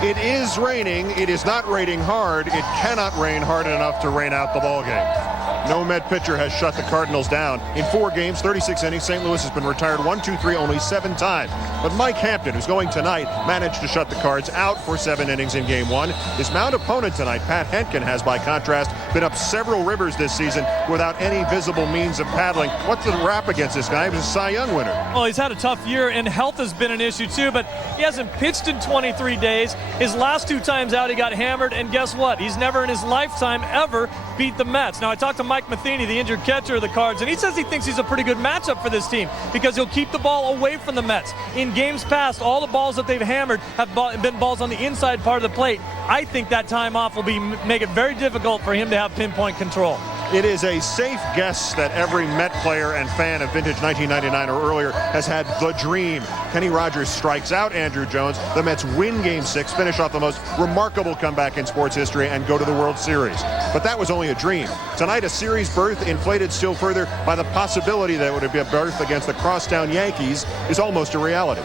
It is raining. It is not raining hard. It cannot rain hard enough to rain out the ball game. No Met pitcher has shut the Cardinals down. In 4 games, 36 innings, St. Louis has been retired 1, 2, 3, only 7 times. But Mike Hampton, who's going tonight, managed to shut the Cards out for 7 innings in Game 1. His mound opponent tonight, Pat Hentgen, has, by contrast, been up several rivers this season without any visible means of paddling. What's the rap against this guy? He was a Cy Young winner. Well, he's had a tough year, and health has been an issue, too, but he hasn't pitched in 23 days. His last 2 times out, he got hammered, and guess what? He's never in his lifetime ever beat the Mets. Now, I talked to Mike Matheny, the injured catcher of the Cards, and he says he thinks he's a pretty good matchup for this team because he'll keep the ball away from the Mets. In games past, all the balls that they've hammered have been balls on the inside part of the plate. I think that time off will make it very difficult for him to have pinpoint control. It is a safe guess that every Met player and fan of vintage 1999 or earlier has had the dream. Kenny Rogers strikes out Andrew Jones. The Mets win Game 6, finish off the most remarkable comeback in sports history, and go to the World Series. But that was only a dream. Tonight, a series berth inflated still further by the possibility that it would be a berth against the crosstown Yankees is almost a reality.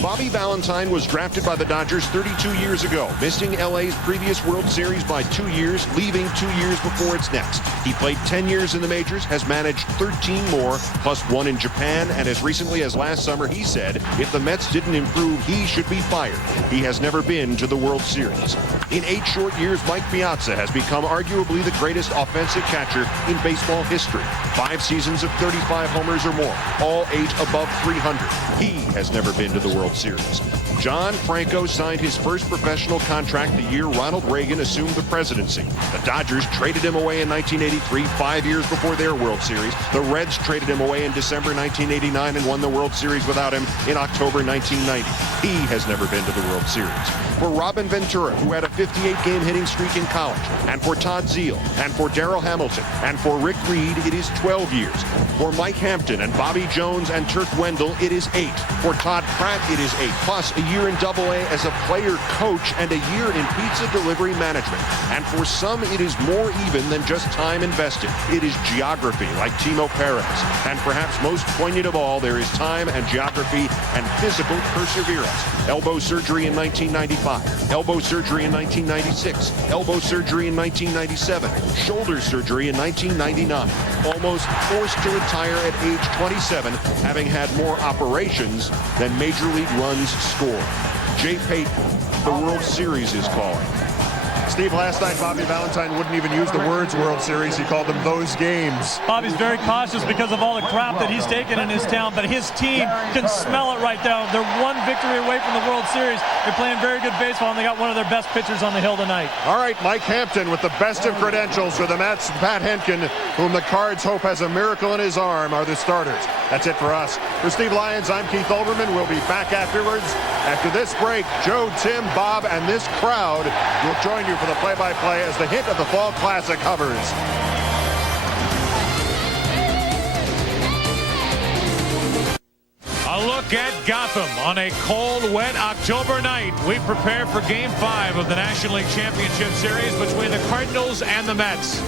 Bobby Valentine was drafted by the Dodgers 32 years ago, missing LA's previous World Series by 2 years, leaving 2 years before its next. He played 10 years in the majors, has managed 13 more, plus 1 in Japan, and as recently as last summer, he said if the Mets didn't improve, he should be fired. He has never been to the World Series. In 8 short years, Mike Piazza has become arguably the greatest offensive catcher in baseball history. 5 seasons of 35 homers or more, all 8 above 300. He has never been to the World Series. John Franco signed his first professional contract the year Ronald Reagan assumed the presidency. The Dodgers traded him away in 1983, 5 years before their World Series. The Reds traded him away in December 1989 and won the World Series without him in October 1990. He has never been to the World Series. For Robin Ventura, who had a 58-game hitting streak in college, and for Todd Zeile, and for Darrell Hamilton, and for Rick Reed, it is 12 years. For Mike Hampton and Bobby Jones and Turk Wendell, it is 8. For Todd Pratt, it is 8, plus a year in Double-A as a player coach and a year in pizza delivery management. And for some, it is more even than just time invested. It is geography, like Timo Perez. And perhaps most poignant of all, there is time and geography and physical perseverance. Elbow surgery in 1995, elbow surgery in 1996, elbow surgery in 1997, shoulder surgery in 1999. Almost forced to retire at age 27, having had more operations than Major League runs scored. Jay Payton, the World Series is calling. Steve, last night Bobby Valentine wouldn't even use the words World Series. He called them those games. Bobby's very cautious because of all the crap that he's taken in his town, but his team can smell it right now. They're 1 victory away from the World Series. They're playing very good baseball, and they got one of their best pitchers on the hill tonight. All right, Mike Hampton with the best of credentials for the Mets. Pat Hentgen, whom the Cards hope has a miracle in his arm, are the starters. That's it for us. For Steve Lyons, I'm Keith Olbermann. We'll be back afterwards. After this break, Joe, Tim, Bob, and this crowd will join you for the play-by-play as the hit of the Fall Classic hovers. A look at Gotham on a cold, wet October night. We prepare for Game 5 of the National League Championship Series between the Cardinals and the Mets.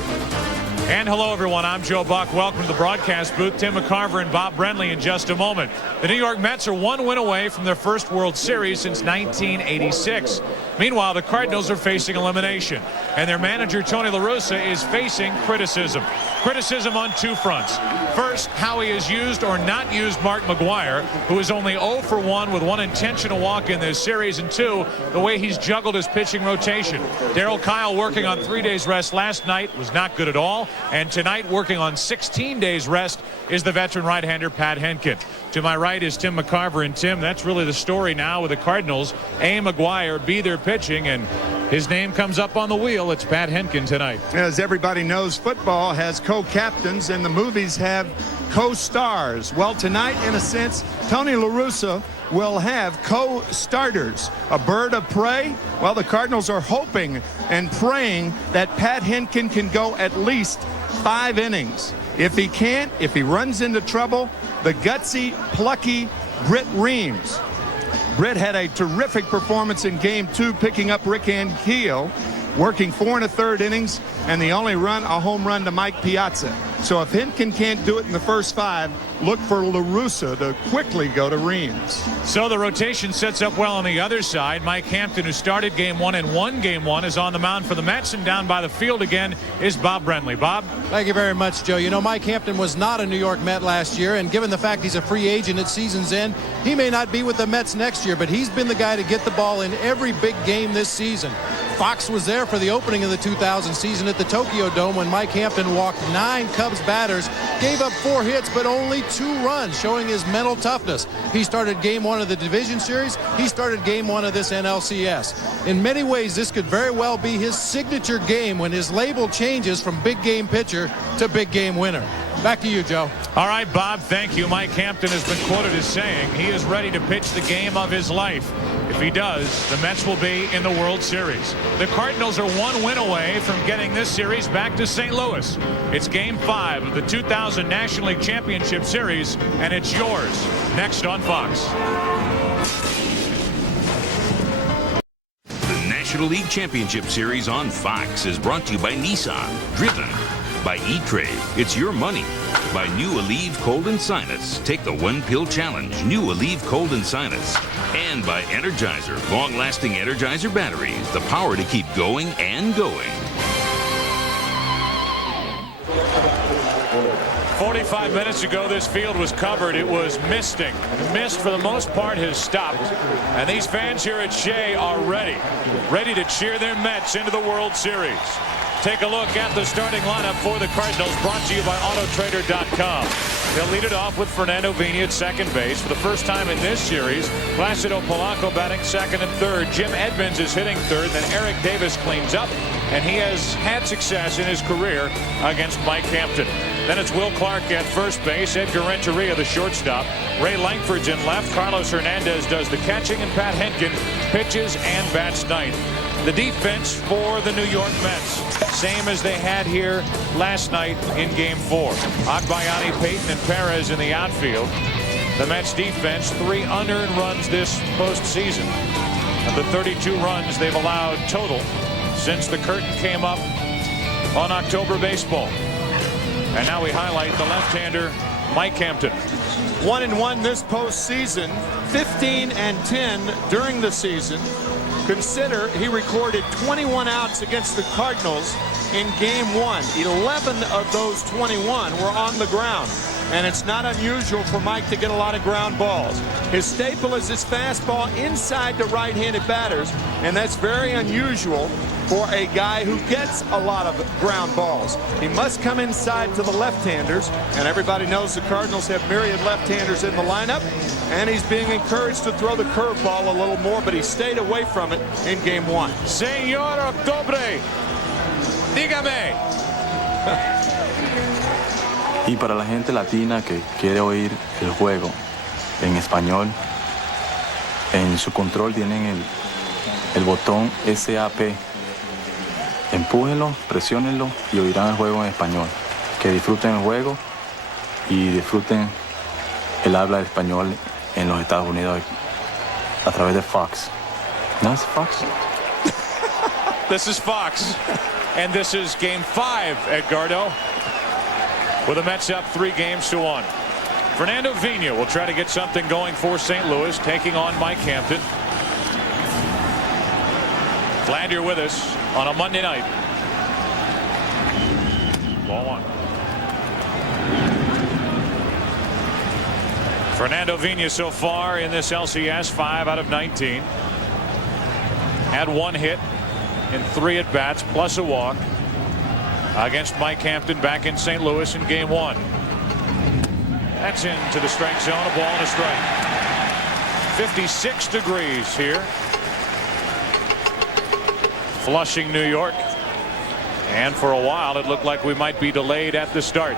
And hello, everyone. I'm Joe Buck. Welcome to the broadcast booth. Tim McCarver and Bob Brenly in just a moment. The New York Mets are 1 win away from their first World Series since 1986. Meanwhile, the Cardinals are facing elimination, and their manager, Tony La Russa, is facing criticism. Criticism on 2 fronts. First, how he has used or not used Mark McGwire, who is only 0 for 1 with 1 intentional walk in this series, and 2, the way he's juggled his pitching rotation. Darryl Kyle, working on 3 days rest last night, was not good at all, and tonight, working on 16 days rest, is the veteran right-hander Pat Hentgen. To my right is Tim McCarver, and Tim, that's really the story now with the Cardinals. A. McGwire, B. their pitching, and his name comes up on the wheel. It's Pat Hentgen tonight. As everybody knows, football has co-captains and the movies have co-stars. Well, tonight, in a sense, Tony La Russa will have co-starters. A bird of prey? Well, the Cardinals are hoping and praying that Pat Hentgen can go at least 5 innings. If he can't, if he runs into trouble, the gutsy, plucky Britt Reams. Britt had a terrific performance in Game 2, picking up Rick Ankiel, working 4 1/3 innings, and the only run, a home run to Mike Piazza. So if Hentgen can't do it in the first 5, look for LaRussa to quickly go to Reams. So the rotation sets up well on the other side. Mike Hampton, who started game 1 and won game 1, is on the mound for the Mets, and down by the field again is Bob Brenly. Bob? Thank you very much, Joe. You know, Mike Hampton was not a New York Met last year, and given the fact he's a free agent at season's end, he may not be with the Mets next year, but he's been the guy to get the ball in every big game this season. Fox was there for the opening of the 2000 season at the Tokyo Dome when Mike Hampton walked 9 Cubs batters, gave up 4 hits, but only 2 runs, showing his mental toughness. He started game 1 of the division series. He started game 1 of this NLCS. In many ways, this could very well be his signature game when his label changes from big game pitcher to big game winner. Back to you, Joe. All right, Bob, thank you. Mike Hampton has been quoted as saying he is ready to pitch the game of his life. If he does, the Mets will be in the World Series. The Cardinals are 1 win away from getting this series back to St. Louis. It's Game 5 of the 2000 National League Championship Series, and it's yours next on Fox. The National League Championship Series on Fox is brought to you by Nissan, driven by E-Trade. It's your money. By New Aleve Cold and Sinus. Take the 1-pill challenge. New Aleve Cold and Sinus. And by Energizer. Long-lasting Energizer batteries. The power to keep going and going. 45 minutes ago, this field was covered. It was misting. The mist, for the most part, has stopped. And these fans here at Shea are ready to cheer their Mets into the World Series. Take a look at the starting lineup for the Cardinals, brought to you by Autotrader.com. They'll lead it off with Fernando Vina at second base. For the first time in this series, Placido Polanco batting second and third. Jim Edmonds is hitting third. Then Eric Davis cleans up, and he has had success in his career against Mike Hampton. Then it's Will Clark at first base, Edgar Renteria the shortstop, Ray Langford's in left, Carlos Hernandez does the catching, and Pat Hentgen pitches and bats ninth. The defense for the New York Mets, same as they had here last night in Game 4. Agbayani, Payton, and Perez in the outfield. The Mets defense, 3 unearned runs this postseason. Of the 32 runs they've allowed total since the curtain came up on October baseball. And now we highlight the left-hander, Mike Hampton. 1-1 this postseason, 15-10 during the season. Consider he recorded 21 outs against the Cardinals in Game 1. 11 of those 21 were on the ground. And it's not unusual for Mike to get a lot of ground balls. His staple is his fastball inside to right-handed batters, and that's very unusual for a guy who gets a lot of ground balls. He must come inside to the left-handers, and everybody knows the Cardinals have myriad left-handers in the lineup, and he's being encouraged to throw the curveball a little more, but he stayed away from it in Game 1. Señor Octubre, dígame. Y para la gente latina que quiere oír el juego en español, en su control tienen el botón SAP. Empújenlo, presiónenlo y oirán el juego en español. Que disfruten el juego y disfruten el habla de español en los Estados Unidos a través de Fox. ¿No es Fox? This is Fox, and this is Game 5, Edgardo, with the Mets up 3-1. Fernando Vina will try to get something going for St. Louis, taking on Mike Hampton. Glad you're with us on a Monday night. Ball 1. Fernando Vina so far in this LCS, 5 out of 19. Had 1 hit in 3 at-bats, plus a walk, against Mike Hampton back in St. Louis in Game 1. That's into the strike zone, a ball and a strike. 56 degrees here. Flushing, New York. And for a while, it looked like we might be delayed at the start.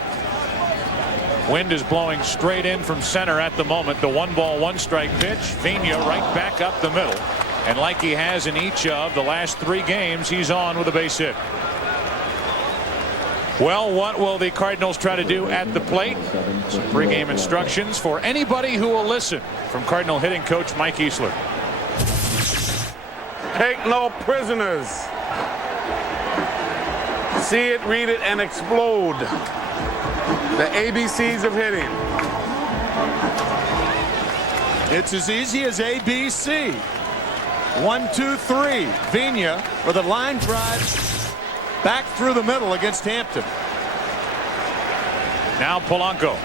Wind is blowing straight in from center at the moment. The 1-ball, 1-strike pitch. Vina right back up the middle. And like he has in each of the last 3 games, he's on with a base hit. Well, what will the Cardinals try to do at the plate? Some pregame instructions for anybody who will listen from Cardinal hitting coach Mike Easler. Take no prisoners. See it, read it, and explode. The ABCs of hitting. It's as easy as ABC. 1, 2, 3. Vina with a line drive back through the middle against Hampton. Now Polanco.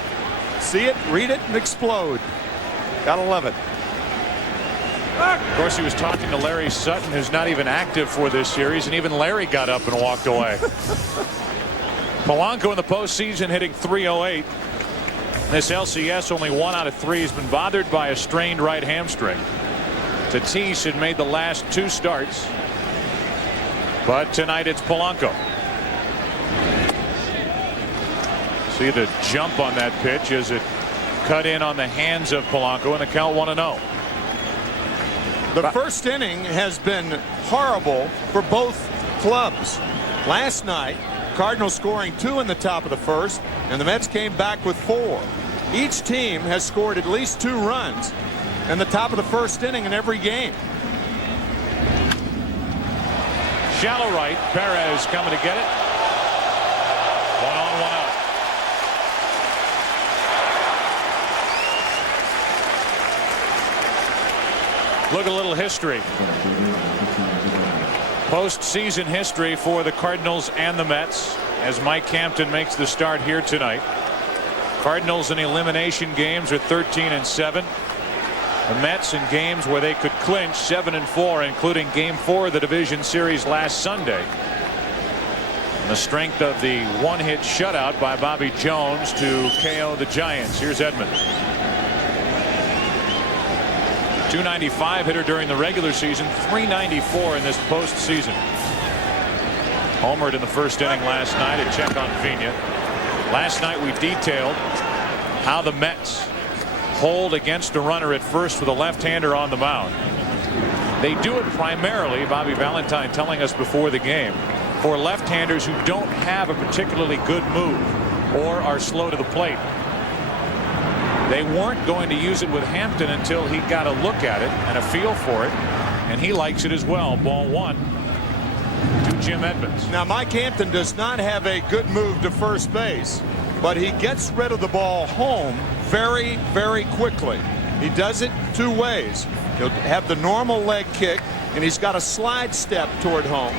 See it, read it, and explode. Gotta love it. Of course, he was talking to Larry Sutton, who's not even active for this series, and even Larry got up and walked away. Polanco in the postseason hitting .308. This LCS, only 1 out of 3 has been bothered by a strained right hamstring. Tatis had made the last 2 starts, but tonight it's Polanco. See the jump on that pitch as it cut in on the hands of Polanco, and the count 1-0. The first inning has been horrible for both clubs. Last night, Cardinals scoring 2 in the top of the first, and the Mets came back with 4. Each team has scored at least 2 runs in the top of the first inning in every game. Shallow right, Perez coming to get it. 1 on, 1 out. Look at a little history. Postseason history for the Cardinals and the Mets as Mike Hampton makes the start here tonight. Cardinals in elimination games are 13-7. The Mets in games where they could clinch 7-4, including Game 4 of the division series last Sunday. And the strength of the one-hit shutout by Bobby Jones to KO the Giants. Here's Edman. .295 hitter during the regular season, .394 in this postseason. Homered in the first inning last night. A check on Vina. Last night we detailed how the Mets hold against a runner at first with a left-hander on the mound. They do it primarily, Bobby Valentine telling us before the game, for left-handers who don't have a particularly good move or are slow to the plate. They weren't going to use it with Hampton until he got a look at it and a feel for it, and he likes it as well. Ball 1 to Jim Edmonds. Now, Mike Hampton does not have a good move to first base, but he gets rid of the ball home very, very quickly. He does it 2 ways. He'll have the normal leg kick, and he's got a slide step toward home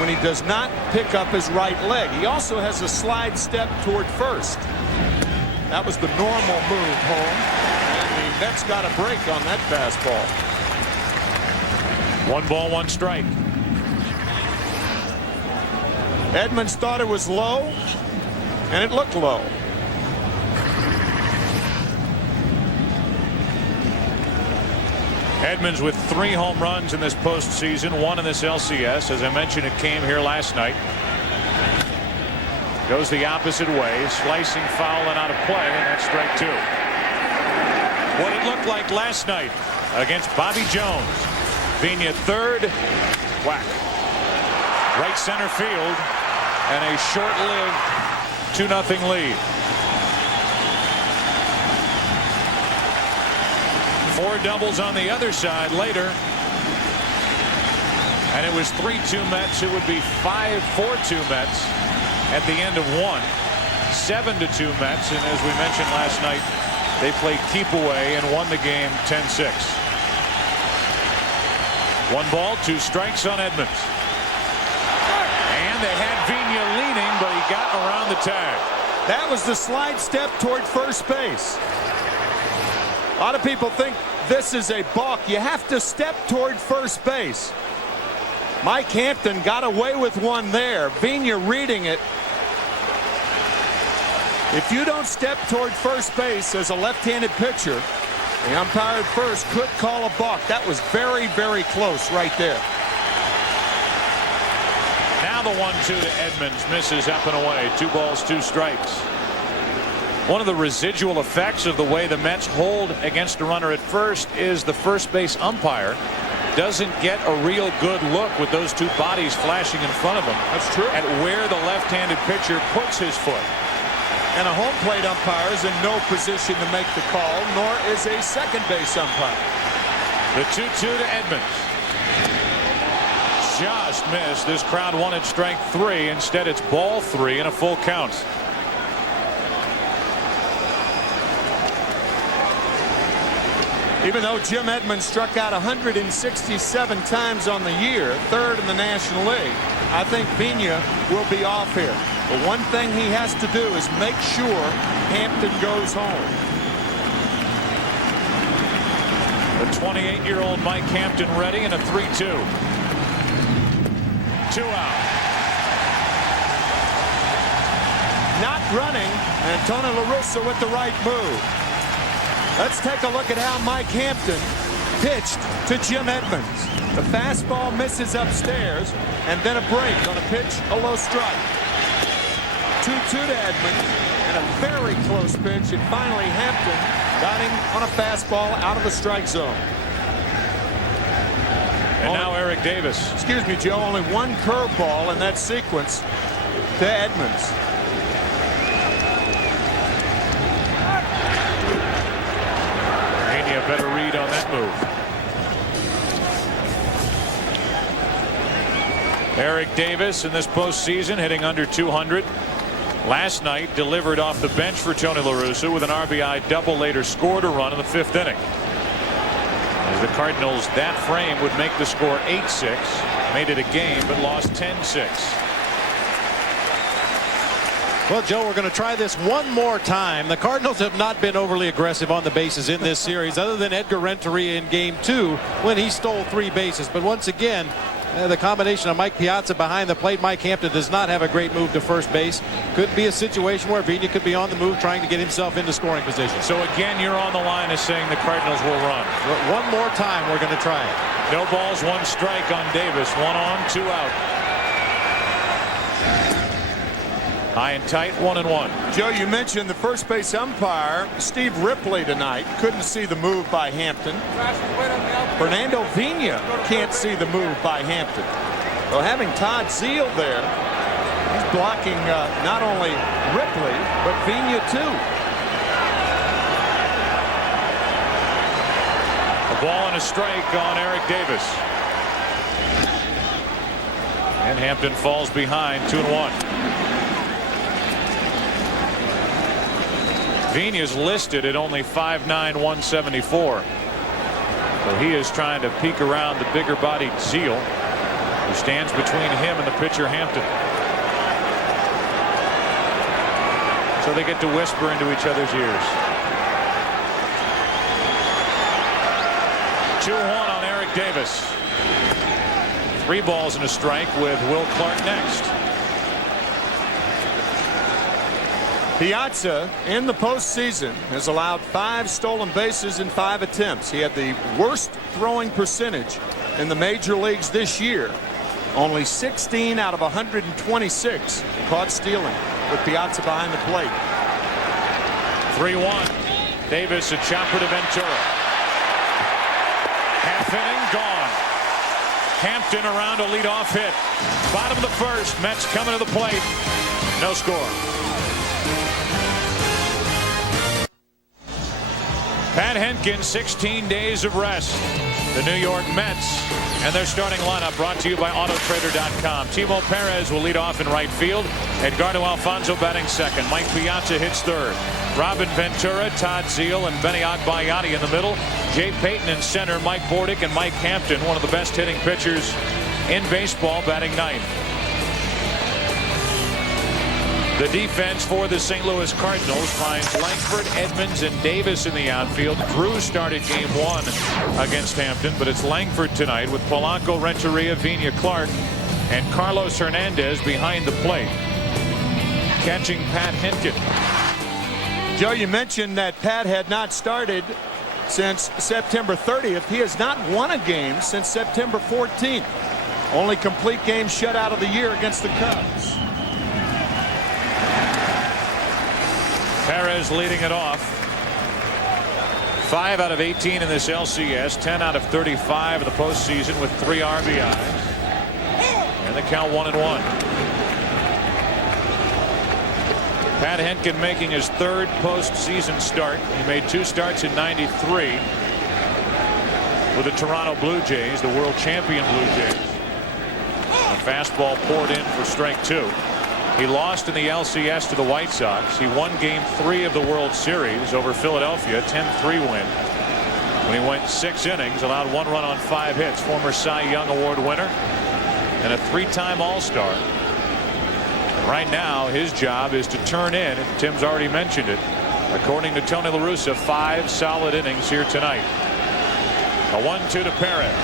when he does not pick up his right leg. He also has a slide step toward first. That was the normal move home, and the Mets got a break on that fastball. 1 ball, 1 strike. Edmonds thought it was low, and it looked low. Edmonds with 3 home runs in this postseason, 1 in this LCS. As I mentioned, it came here last night. Goes the opposite way, slicing foul and out of play, and that's strike 2. What it looked like last night against Bobby Jones. Vina third, whack. Right center field, and a short-lived 2-0 lead. 4 doubles on the other side later. And it was 3-2 Mets. It would be 5-4-2 Mets at the end of 1. 7-2 Mets. And as we mentioned last night, they played keep away and won the game 10-6. 1 ball, 2 strikes on Edmonds. And they had Vina leaning, but he got around the tag. That was the slide step toward first base. A lot of people think this is a balk. You have to step toward first base. Mike Hampton got away with 1 there. Vina reading it. If you don't step toward first base as a left-handed pitcher, the umpire at first could call a balk. That was very, very close right there. Now the 1-2 to Edmonds, misses up and away. 2 balls, 2 strikes. One of the residual effects of the way the Mets hold against a runner at first is the first base umpire doesn't get a real good look with those 2 bodies flashing in front of him. That's true. At where the left-handed pitcher puts his foot. And a home plate umpire is in no position to make the call, nor is a second base umpire. The 2-2 to Edmonds. Just missed. This crowd wanted strike 3. Instead, it's ball 3 and a full count. Even though Jim Edmonds struck out 167 times on the year, third in the National League, I think Vina will be off here. The one thing he has to do is make sure Hampton goes home. The 28-year-old Mike Hampton ready in a 3-2. 2 out. Not running, and Tony La Russa with the right move. Let's take a look at how Mike Hampton pitched to Jim Edmonds. The fastball misses upstairs, and then a break on a pitch, a low strike. 2-2 to Edmonds, and a very close pitch, and finally Hampton got him on a fastball out of the strike zone. And now Eric Davis. Excuse me, Joe, only one curveball in that sequence to Edmonds. A better read on that move. Eric Davis in this postseason hitting under 200. Last night delivered off the bench for Tony La Russa with an RBI double, later scored a run in the 5th inning. As the Cardinals, that frame would make the score 8-6. Made it a game but lost 10-6. Well, Joe, we're going to try this one more time. The Cardinals have not been overly aggressive on the bases in this series, other than Edgar Renteria in Game 2 when he stole 3 bases. But once again, the combination of Mike Piazza behind the plate. Mike Hampton does not have a great move to first base. Could be a situation where Vina could be on the move trying to get himself into scoring position. So again, you're on the line of saying the Cardinals will run. One more time, we're going to try it. No balls, 1 strike on Davis. 1 on, 2 out. High and tight, 1-1. Joe, you mentioned the first base umpire, Steve Ripley, tonight. Couldn't see the move by Hampton. Fernando Vina can't see the move by Hampton. Well, having Todd Zeile there, he's blocking not only Ripley, but Vina too. A ball and a strike on Eric Davis. And Hampton falls behind, 2-1. Vina's listed at only 5'9", 174. So he is trying to peek around the bigger-bodied Zeile, who stands between him and the pitcher Hampton. So they get to whisper into each other's ears. 2-1 on Eric Davis. 3 balls and a strike with Will Clark next. Piazza in the postseason has allowed 5 stolen bases in 5 attempts. He had the worst throwing percentage in the major leagues this year. Only 16 out of 126 caught stealing with Piazza behind the plate. 3-1. Davis, a chopper to Ventura. Half inning gone. Hampton around a leadoff hit. Bottom of the 1st. Mets coming to the plate. No score. Pat Hentgen, 16 days of rest. The New York Mets and their starting lineup brought to you by Autotrader.com. Timo Perez will lead off in right field. Edgardo Alfonso batting second. Mike Piazza hits third. Robin Ventura, Todd Zeile, and Benny Agbayani in the middle. Jay Payton in center. Mike Bordick and Mike Hampton, one of the best hitting pitchers in baseball, batting ninth. The defense for the St. Louis Cardinals finds Langford, Edmonds, and Davis in the outfield. Drew started Game 1 against Hampton, but it's Langford tonight with Polanco, Renteria, Vina, Clark, and Carlos Hernandez behind the plate. Catching Pat Hentgen. Joe, you mentioned that Pat had not started since September 30th. He has not won a game since September 14th. Only complete game shutout of the year against the Cubs. Perez leading it off. 5 out of 18 in this LCS, 10 out of 35 in the postseason with 3 RBIs. And the count 1-1. Pat Hentgen making his 3rd postseason start. He made 2 starts in '93 with the Toronto Blue Jays, the world champion Blue Jays. A fastball poured in for strike 2. He lost in the LCS to the White Sox. He won Game 3 of the World Series over Philadelphia, 10-3 win. when he went 6 innings, allowed 1 run on 5 hits. Former Cy Young Award winner and a 3-time All-Star. Right now his job is to turn in, and Tim's already mentioned it, according to Tony La Russa, 5 solid innings here tonight. A 1-2 to Perez.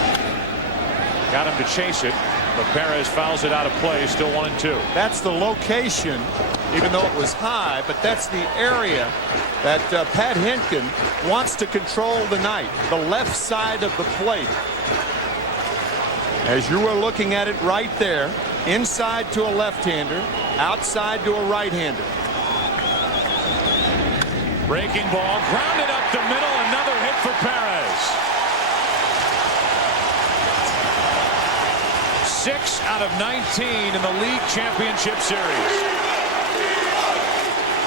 Got him to chase it, but Perez fouls it out of play. Still 1-2. That's the location, even though it was high, but that's the area that Pat Hentgen wants to control tonight, the left side of the plate. As you were looking at it right there, inside to a left-hander, outside to a right-hander. Breaking ball, grounded up the middle, another hit for Perez. 6 out of 19 in the league championship series.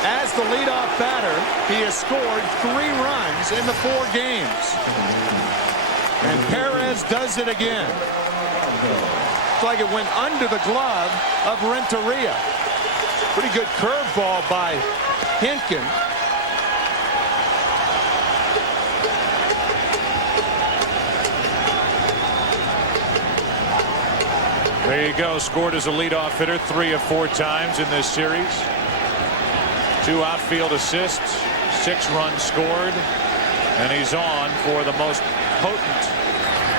As the leadoff batter, he has scored 3 runs in the 4 games. And Perez does it again. It's like it went under the glove of Renteria. Pretty good curveball by Hentgen. There you go. Scored as a leadoff hitter 3 of 4 times in this series. 2 outfield assists, 6 runs scored, and he's on for the most potent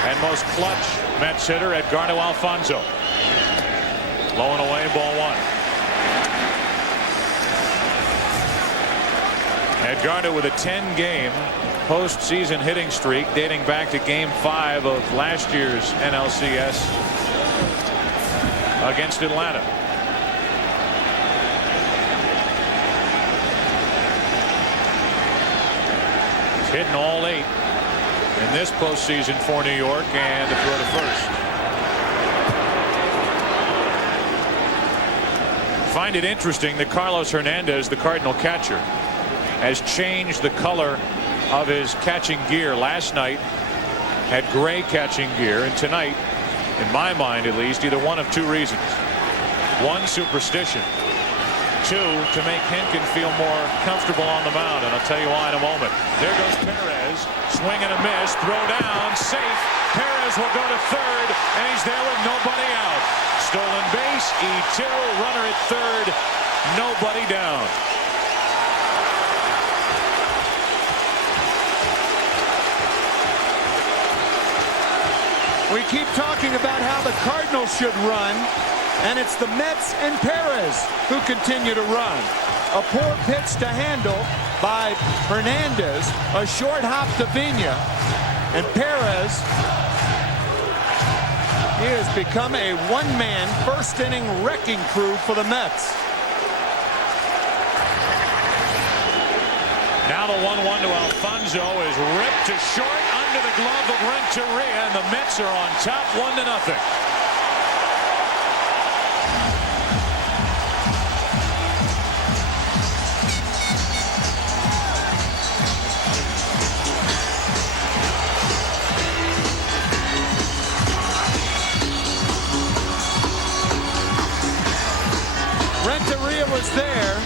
and most clutch Mets hitter, Edgardo Alfonzo. Low and away, ball 1. Edgardo with a 10-game postseason hitting streak dating back to Game 5 of last year's NLCS against Atlanta. He's hitting all 8 in this postseason for New York, and to throw to first. Find it interesting that Carlos Hernandez, the Cardinal catcher, has changed the color of his catching gear. Last night had gray catching gear, and tonight, in my mind at least, either one of 2 reasons. 1, superstition. 2, to make Hentgen feel more comfortable on the mound, and I'll tell you why in a moment. There goes Perez, swing and a miss, throw down, safe. Perez will go to third, and he's there with nobody out. Stolen base, E2, runner at third, nobody down. We keep talking about how the Cardinals should run, and it's the Mets and Perez who continue to run. A poor pitch to handle by Hernandez, a short hop to Vigna, and Perez, he has become a one-man first-inning wrecking crew for the Mets. Now the 1-1 to Alfonzo is ripped to short under the glove of Renteria, and the Mets are on top 1-0. Renteria was there,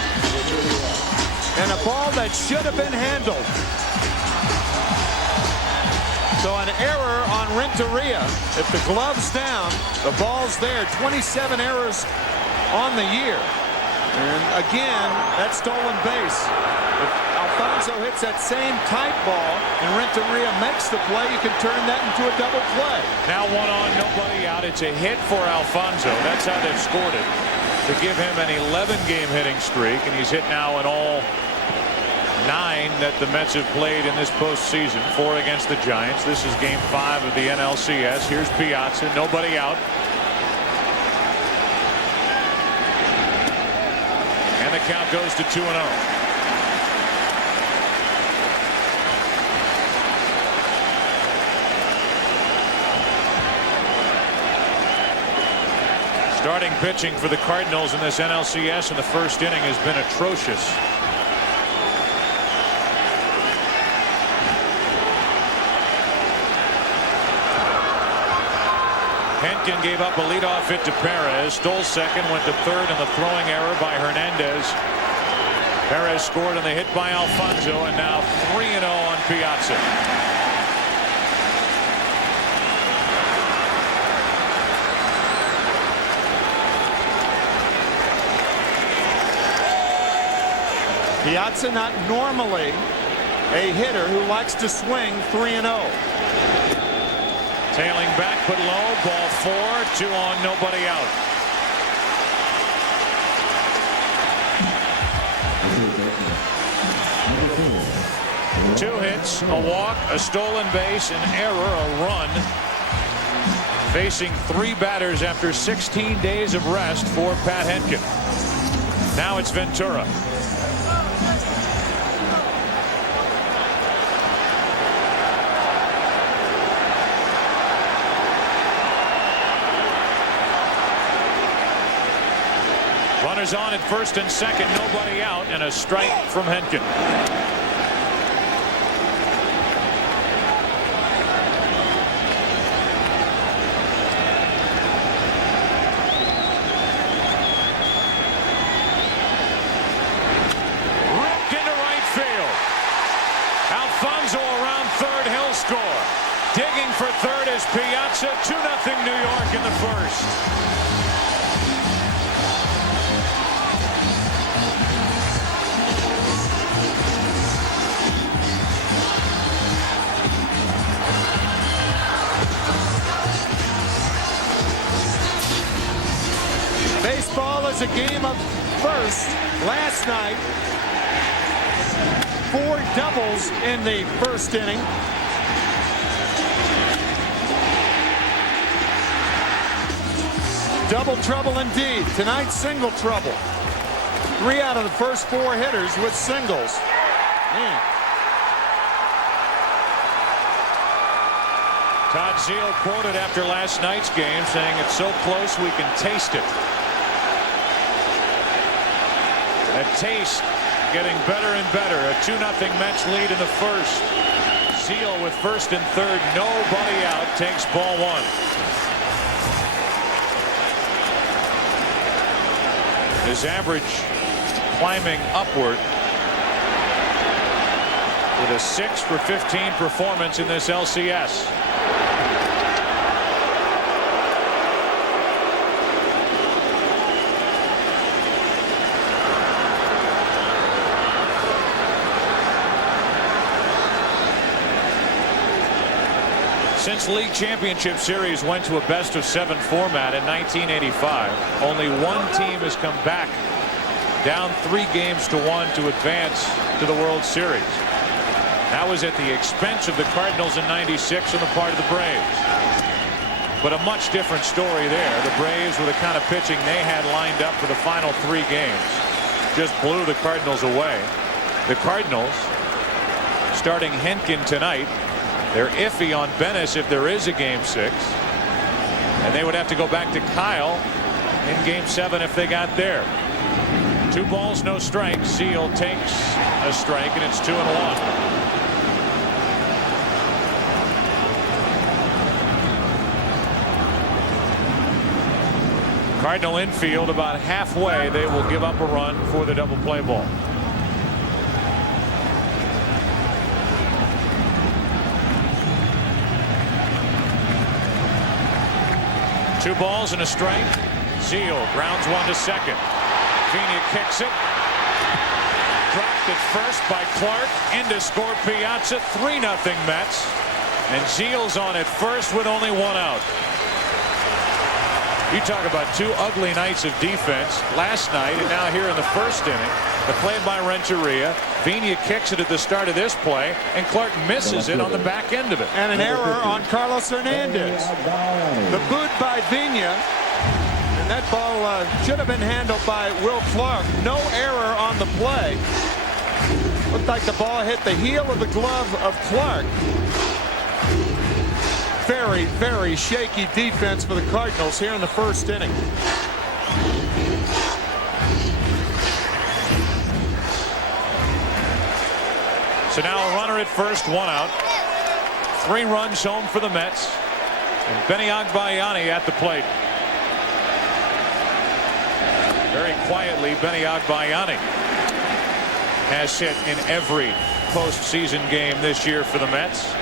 and a ball that should have been handled. So an error on Renteria. If the glove's down, the ball's there. 27 errors on the year. And again, that stolen base. If Alfonzo hits that same tight ball and Renteria makes the play, you can turn that into a double play. Now 1 on, nobody out. It's a hit for Alfonzo. That's how they've scored it, to give him an 11-game hitting streak, and he's hit now in all 9 that the Mets have played in this postseason. 4 against the Giants. This is Game 5 of the NLCS. Here's Piazza, nobody out. And the count goes to 2-0. Starting pitching for the Cardinals in this NLCS in the first inning has been atrocious. Hentgen gave up a leadoff hit to Perez, stole second, went to third, and the throwing error by Hernandez. Perez scored on the hit by Alfonzo, and now 3-0 on Piazza. Piazza not normally a hitter who likes to swing 3-0. Tailing back but low. Ball 4. 2 on, nobody out. Two hits, a walk, a stolen base, an error, a run. Facing 3 batters after 16 days of rest for Pat Hentgen. Now it's Ventura. Runners on at first and second, nobody out, and a strike from Hentgen. Digging for third is Piazza. 2-0 New York in the first. Baseball is a game of first. Last night, 4 doubles in the first inning. Double trouble indeed. Tonight, single trouble. 3 out of the first 4 hitters with singles. Man. Todd Zeile quoted after last night's game saying it's so close we can taste it. That taste getting better and better. A 2-0 Mets lead in the first. Zeile with first and third. Nobody out. Takes ball 1. His average climbing upward with a 6 for 15 performance in this LCS. Since League Championship Series went to a best-of-7 format in 1985, only one team has come back down 3 games to 1 to advance to the World Series. That was at the expense of the Cardinals in '96 on the part of the Braves. But a much different story there. The Braves, with the kind of pitching they had lined up for the final 3 games, just blew the Cardinals away. The Cardinals, starting Hentgen tonight, they're iffy on Bennis if there is a game 6. And they would have to go back to Kyle in game 7 if they got there. 2 balls, no strikes. Zeile takes a strike, and it's 2-1. Cardinal infield about halfway. They will give up a run for the double play ball. Two balls and a strike. Zeile grounds 1 to second. Vina kicks it. Dropped at first by Clark. In to score Piazza. 3-0 Mets. And Zeile's on at first with only 1 out. You talk about 2 ugly nights of defense last night and now here in the first inning. The play by Renteria. Vina kicks it at the start of this play, and Clark misses it on the back end of it. And an error on Carlos Hernandez. The boot by Vina. And that ball should have been handled by Will Clark. No error on the play. Looked like the ball hit the heel of the glove of Clark. Very, very shaky defense for the Cardinals here in the first inning. So now a runner at first, 1 out. 3 runs home for the Mets. And Benny Agbayani at the plate. Very quietly, Benny Agbayani has hit in every postseason game this year for the Mets.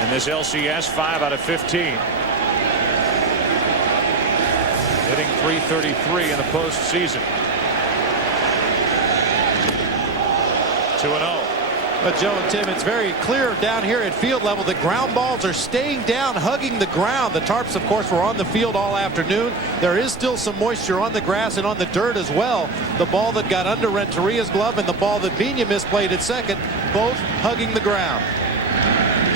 In this LCS, 5 out of 15. Hitting .333 in the postseason. 2-0. But Joe and Tim, it's very clear down here at field level that ground balls are staying down, hugging the ground. The Tarps, of course, were on the field all afternoon. There is still some moisture on the grass and on the dirt as well. The ball that got under Renteria's glove and the ball that Vina misplayed at second, both hugging the ground.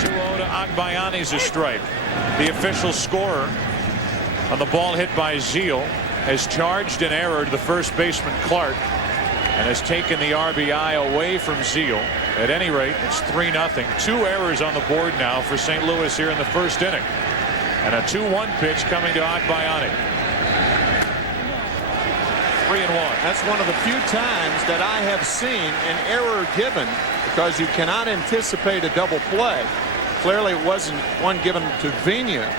2-0 to Agbayani's a strike. The official scorer on the ball hit by Zeal has charged an error to the first baseman Clark and has taken the RBI away from Zeal. At any rate, it's 3-0. 2 errors on the board now for St. Louis here in the first inning. And a 2-1 pitch coming to Agbayani. 3-1. That's one of the few times that I have seen an error given because you cannot anticipate a double play. Clearly it wasn't one given to Vina.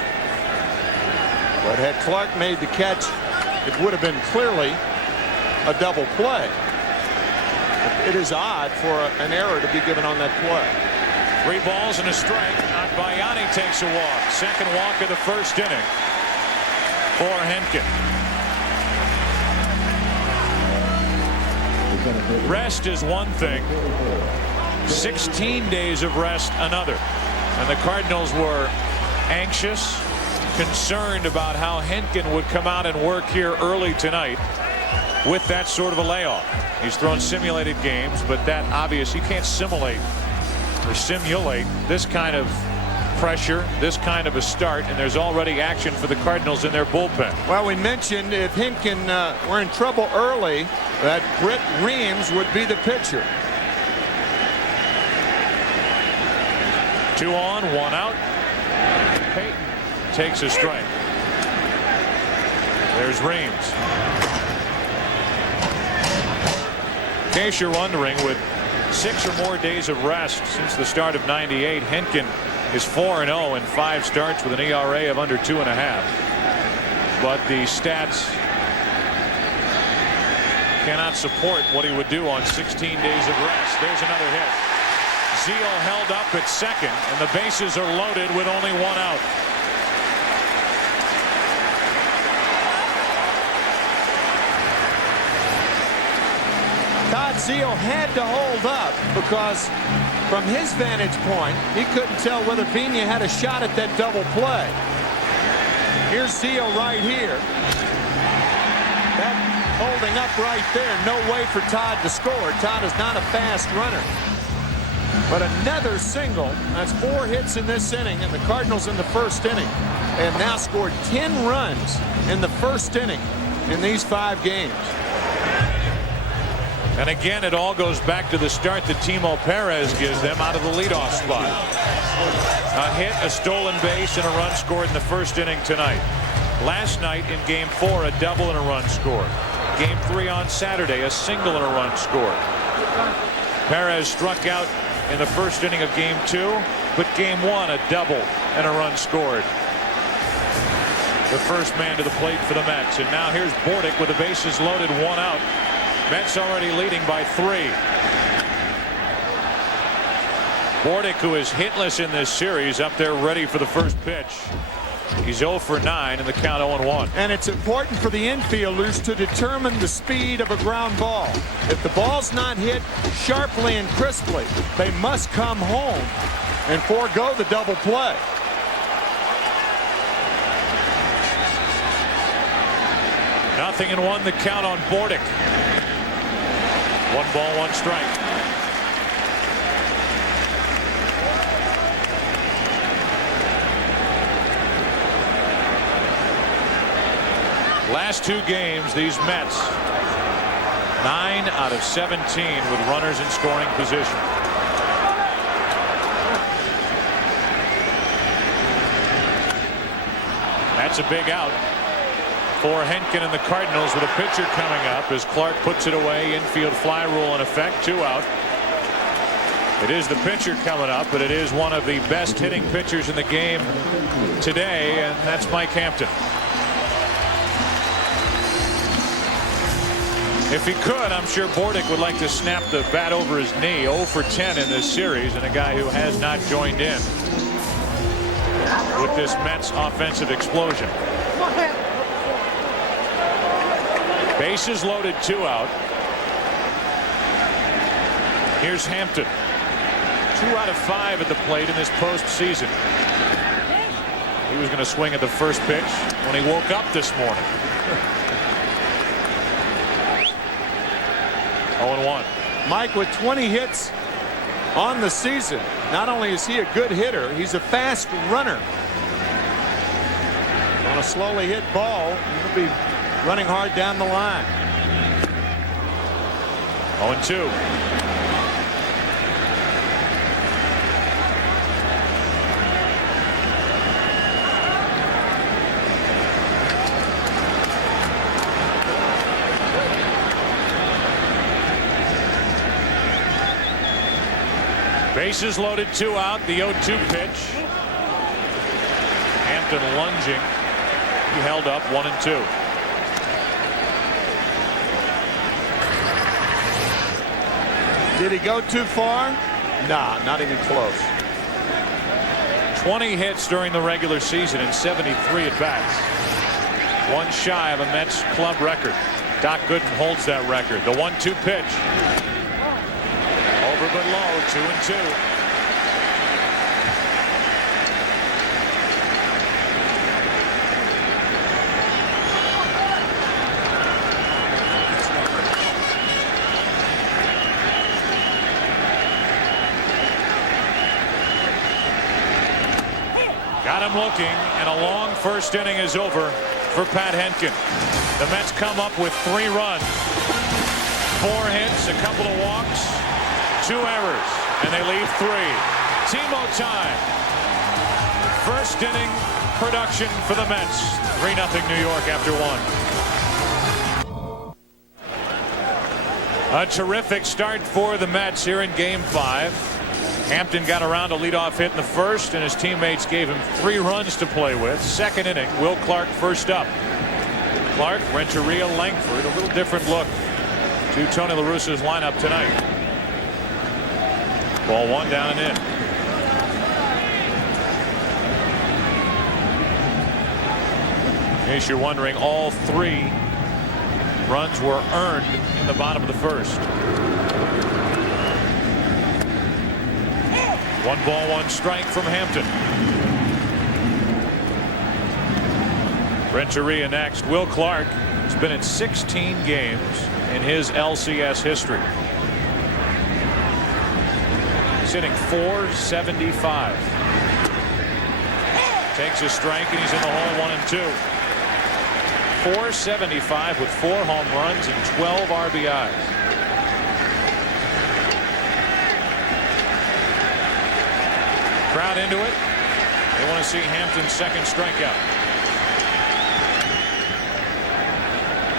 But had Clark made the catch, it would have been clearly a double play. It is odd for an error to be given on that play. 3 balls and a strike. Agbayani takes a walk. Second walk of the first inning for Hentgen. Rest is one thing. 16 days of rest another. And the Cardinals were anxious, concerned about how Hentgen would come out and work here early tonight with that sort of a layoff. He's thrown simulated games, but that obvious you can't simulate this kind of pressure, this kind of a start, and there's already action for the Cardinals in their bullpen. Well, we mentioned if Hentgen were in trouble early, that Britt Reams would be the pitcher. 2 on, 1 out. Payton takes a strike. There's Reams. In case you're wondering, with 6 or more days of rest since the start of '98, Hentgen is 4-0 in 5 starts with an ERA of under 2.5. But the stats cannot support what he would do on 16 days of rest. There's another hit. Zeal held up at second, and the bases are loaded with only 1 out. Todd Zeal had to hold up because from his vantage point, he couldn't tell whether Vina had a shot at that double play. Here's Zeal right here. That holding up right there. No way for Todd to score. Todd is not a fast runner. But another single. That's 4 hits in this inning, and the Cardinals in the first inning and now scored 10 runs in the first inning in these 5 games. And again, it all goes back to the start that Timo Perez gives them out of the leadoff spot. A hit, a stolen base, and a run scored in the first inning tonight. Last night in Game 4, a double and a run scored. Game 3 on Saturday, a single and a run scored. Perez struck out in the first inning of Game 2, but Game 1, a double and a run scored. The first man to the plate for the Mets. And now here's Bordick with the bases loaded, 1 out. Mets already leading by 3. Bordick, who is hitless in this series, up there ready for the first pitch. He's 0 for 9 in the count 0-1. And it's important for the infielders to determine the speed of a ground ball. If the ball's not hit sharply and crisply, they must come home and forego the double play. Nothing and 1 the count on Bordick. 1 ball, 1 strike. Last 2 games, these Mets 9 out of 17 with runners in scoring position. That's a big out for Hentgen and the Cardinals with a pitcher coming up as Clark puts it away. Infield fly rule in effect. 2 out. It is the pitcher coming up, but it is one of the best hitting pitchers in the game today, and that's Mike Hampton. If he could, I'm sure Bordick would like to snap the bat over his knee. 0 for 10 in this series, and a guy who has not joined in with this Mets offensive explosion. Bases loaded, 2 out. Here's Hampton. 2 out of 5 at the plate in this postseason. He was going to swing at the first pitch when he woke up this morning. 0-1. Mike, with 20 hits on the season, not only is he a good hitter, he's a fast runner. On a slowly hit ball, he'll be running hard down the line. 0-2. Bases loaded, 2 out. The 0-2 pitch. Hampton lunging. He held up 1-2. Did he go too far? Nah, not even close. 20 hits during the regular season and 73 at bats. 1 shy of a Mets club record. Doc Gooden holds that record. The 1-2 pitch. Over but low, 2-2. Got him looking, and a long first inning is over for Pat Hentgen. The Mets come up with 3 runs, 4 hits, a couple of walks, 2 errors, and they leave 3. Timo time. First inning production for the Mets. 3-0 New York after 1. A terrific start for the Mets here in Game 5. Hampton got around a leadoff hit in the first, and his teammates gave him 3 runs to play with. Second inning, Will Clark first up. Clark, Renteria, Langford, a little different look to Tony La Russa's lineup tonight. Ball 1 down and in. In case you're wondering, all 3 runs were earned in the bottom of the first. 1 ball, 1 strike from Hampton. Renteria next. Will Clark has been in 16 games in his LCS history. He's hitting .475. Takes a strike, and he's in the hole 1-2. .475 with 4 home runs and 12 RBIs. Crowd into it. They want to see Hampton's second strikeout.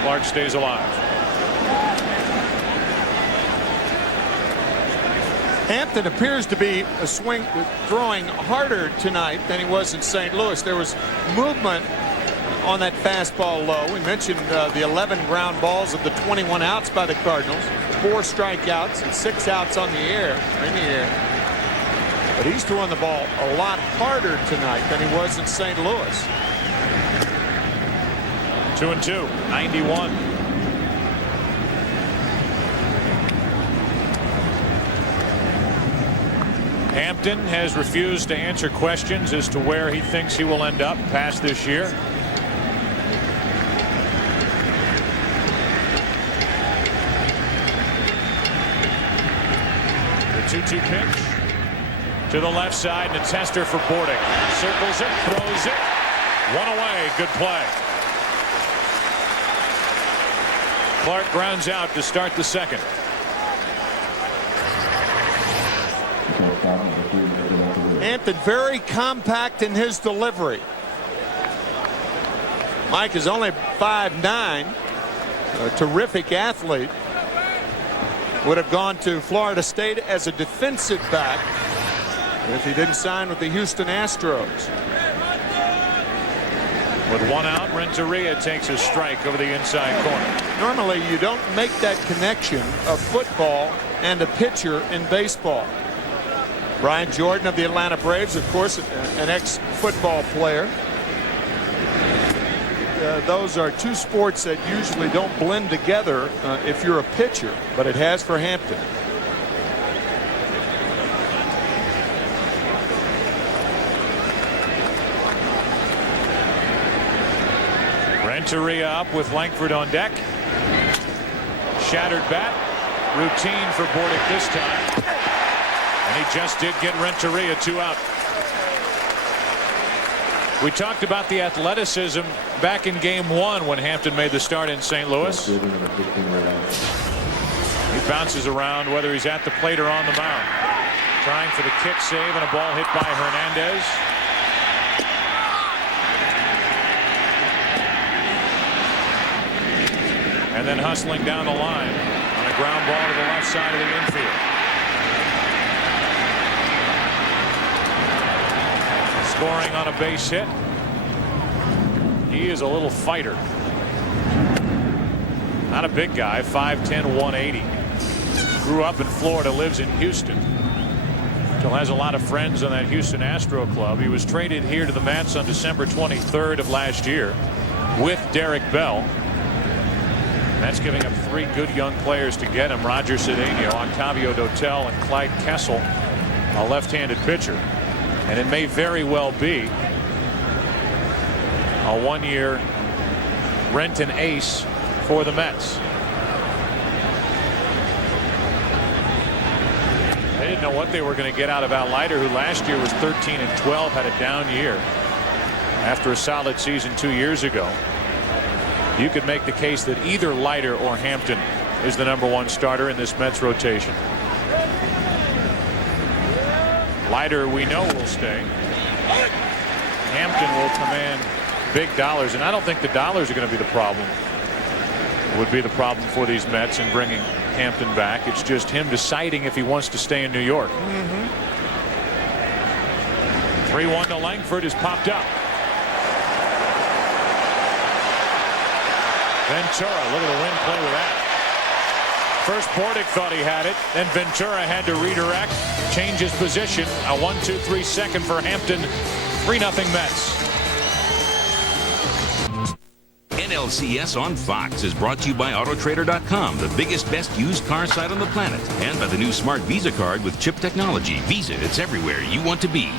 Clark stays alive. Hampton appears to be throwing harder tonight than he was in St. Louis. There was movement on that fastball low. We mentioned the 11 ground balls of the 21 outs by the Cardinals. 4 strikeouts and 6 outs on the air, in the air. But he's throwing the ball a lot harder tonight than he was in St. Louis. 2-2, 91. Hampton has refused to answer questions as to where he thinks he will end up past this year. The 2-2 pitch. To the left side, and a tester for Bordick. Circles it, throws it. 1 away. Good play. Clark grounds out to start the second. Hampton very compact in his delivery. Mike is only 5'9", a terrific athlete. Would have gone to Florida State as a defensive back if he didn't sign with the Houston Astros. With 1 out, Renteria takes a strike over the inside corner. Normally you don't make that connection of football and a pitcher in baseball. Brian Jordan of the Atlanta Braves, of course, an ex-football player. Those are 2 sports that usually don't blend together if you're a pitcher, but it has for Hampton. Renteria up with Langford on deck. Shattered bat. Routine for Bordick this time. And he just did get Renteria 2 out. We talked about the athleticism back in game 1 when Hampton made the start in St. Louis. He bounces around whether he's at the plate or on the mound. Trying for the kick save and a ball hit by Hernandez. And then hustling down the line on a ground ball to the left side of the infield. Scoring on a base hit. He is a little fighter. Not a big guy, 5'10", 180. Grew up in Florida, lives in Houston. Still has a lot of friends on that Houston Astro Club. He was traded here to the Mets on December 23rd of last year with Derek Bell. That's giving up 3 good young players to get him. Roger Cedeno, Octavio Dotel, and Clyde Kessel, a left-handed pitcher. And it may very well be a 1-year Renton ace for the Mets. They didn't know what they were going to get out of Al Leiter, who last year was 13-12, had a down year after a solid season 2 years ago. You could make the case that either Leiter or Hampton is the #1 starter in this Mets rotation. Leiter, we know, will stay. Hampton will command big dollars, and I don't think the dollars are going to be the problem. It would be the problem for these Mets in bringing Hampton back. It's just him deciding if he wants to stay in New York. 3-1 to Langford is popped up. Ventura, look at the wind play with that. First Bordick thought he had it, then Ventura had to redirect, change his position. A 1-2-3 second for Hampton. 3-0 Mets. NLCS on Fox is brought to you by Autotrader.com, the biggest, best used car site on the planet, and by the new Smart Visa card with chip technology. Visa, it's everywhere you want to be.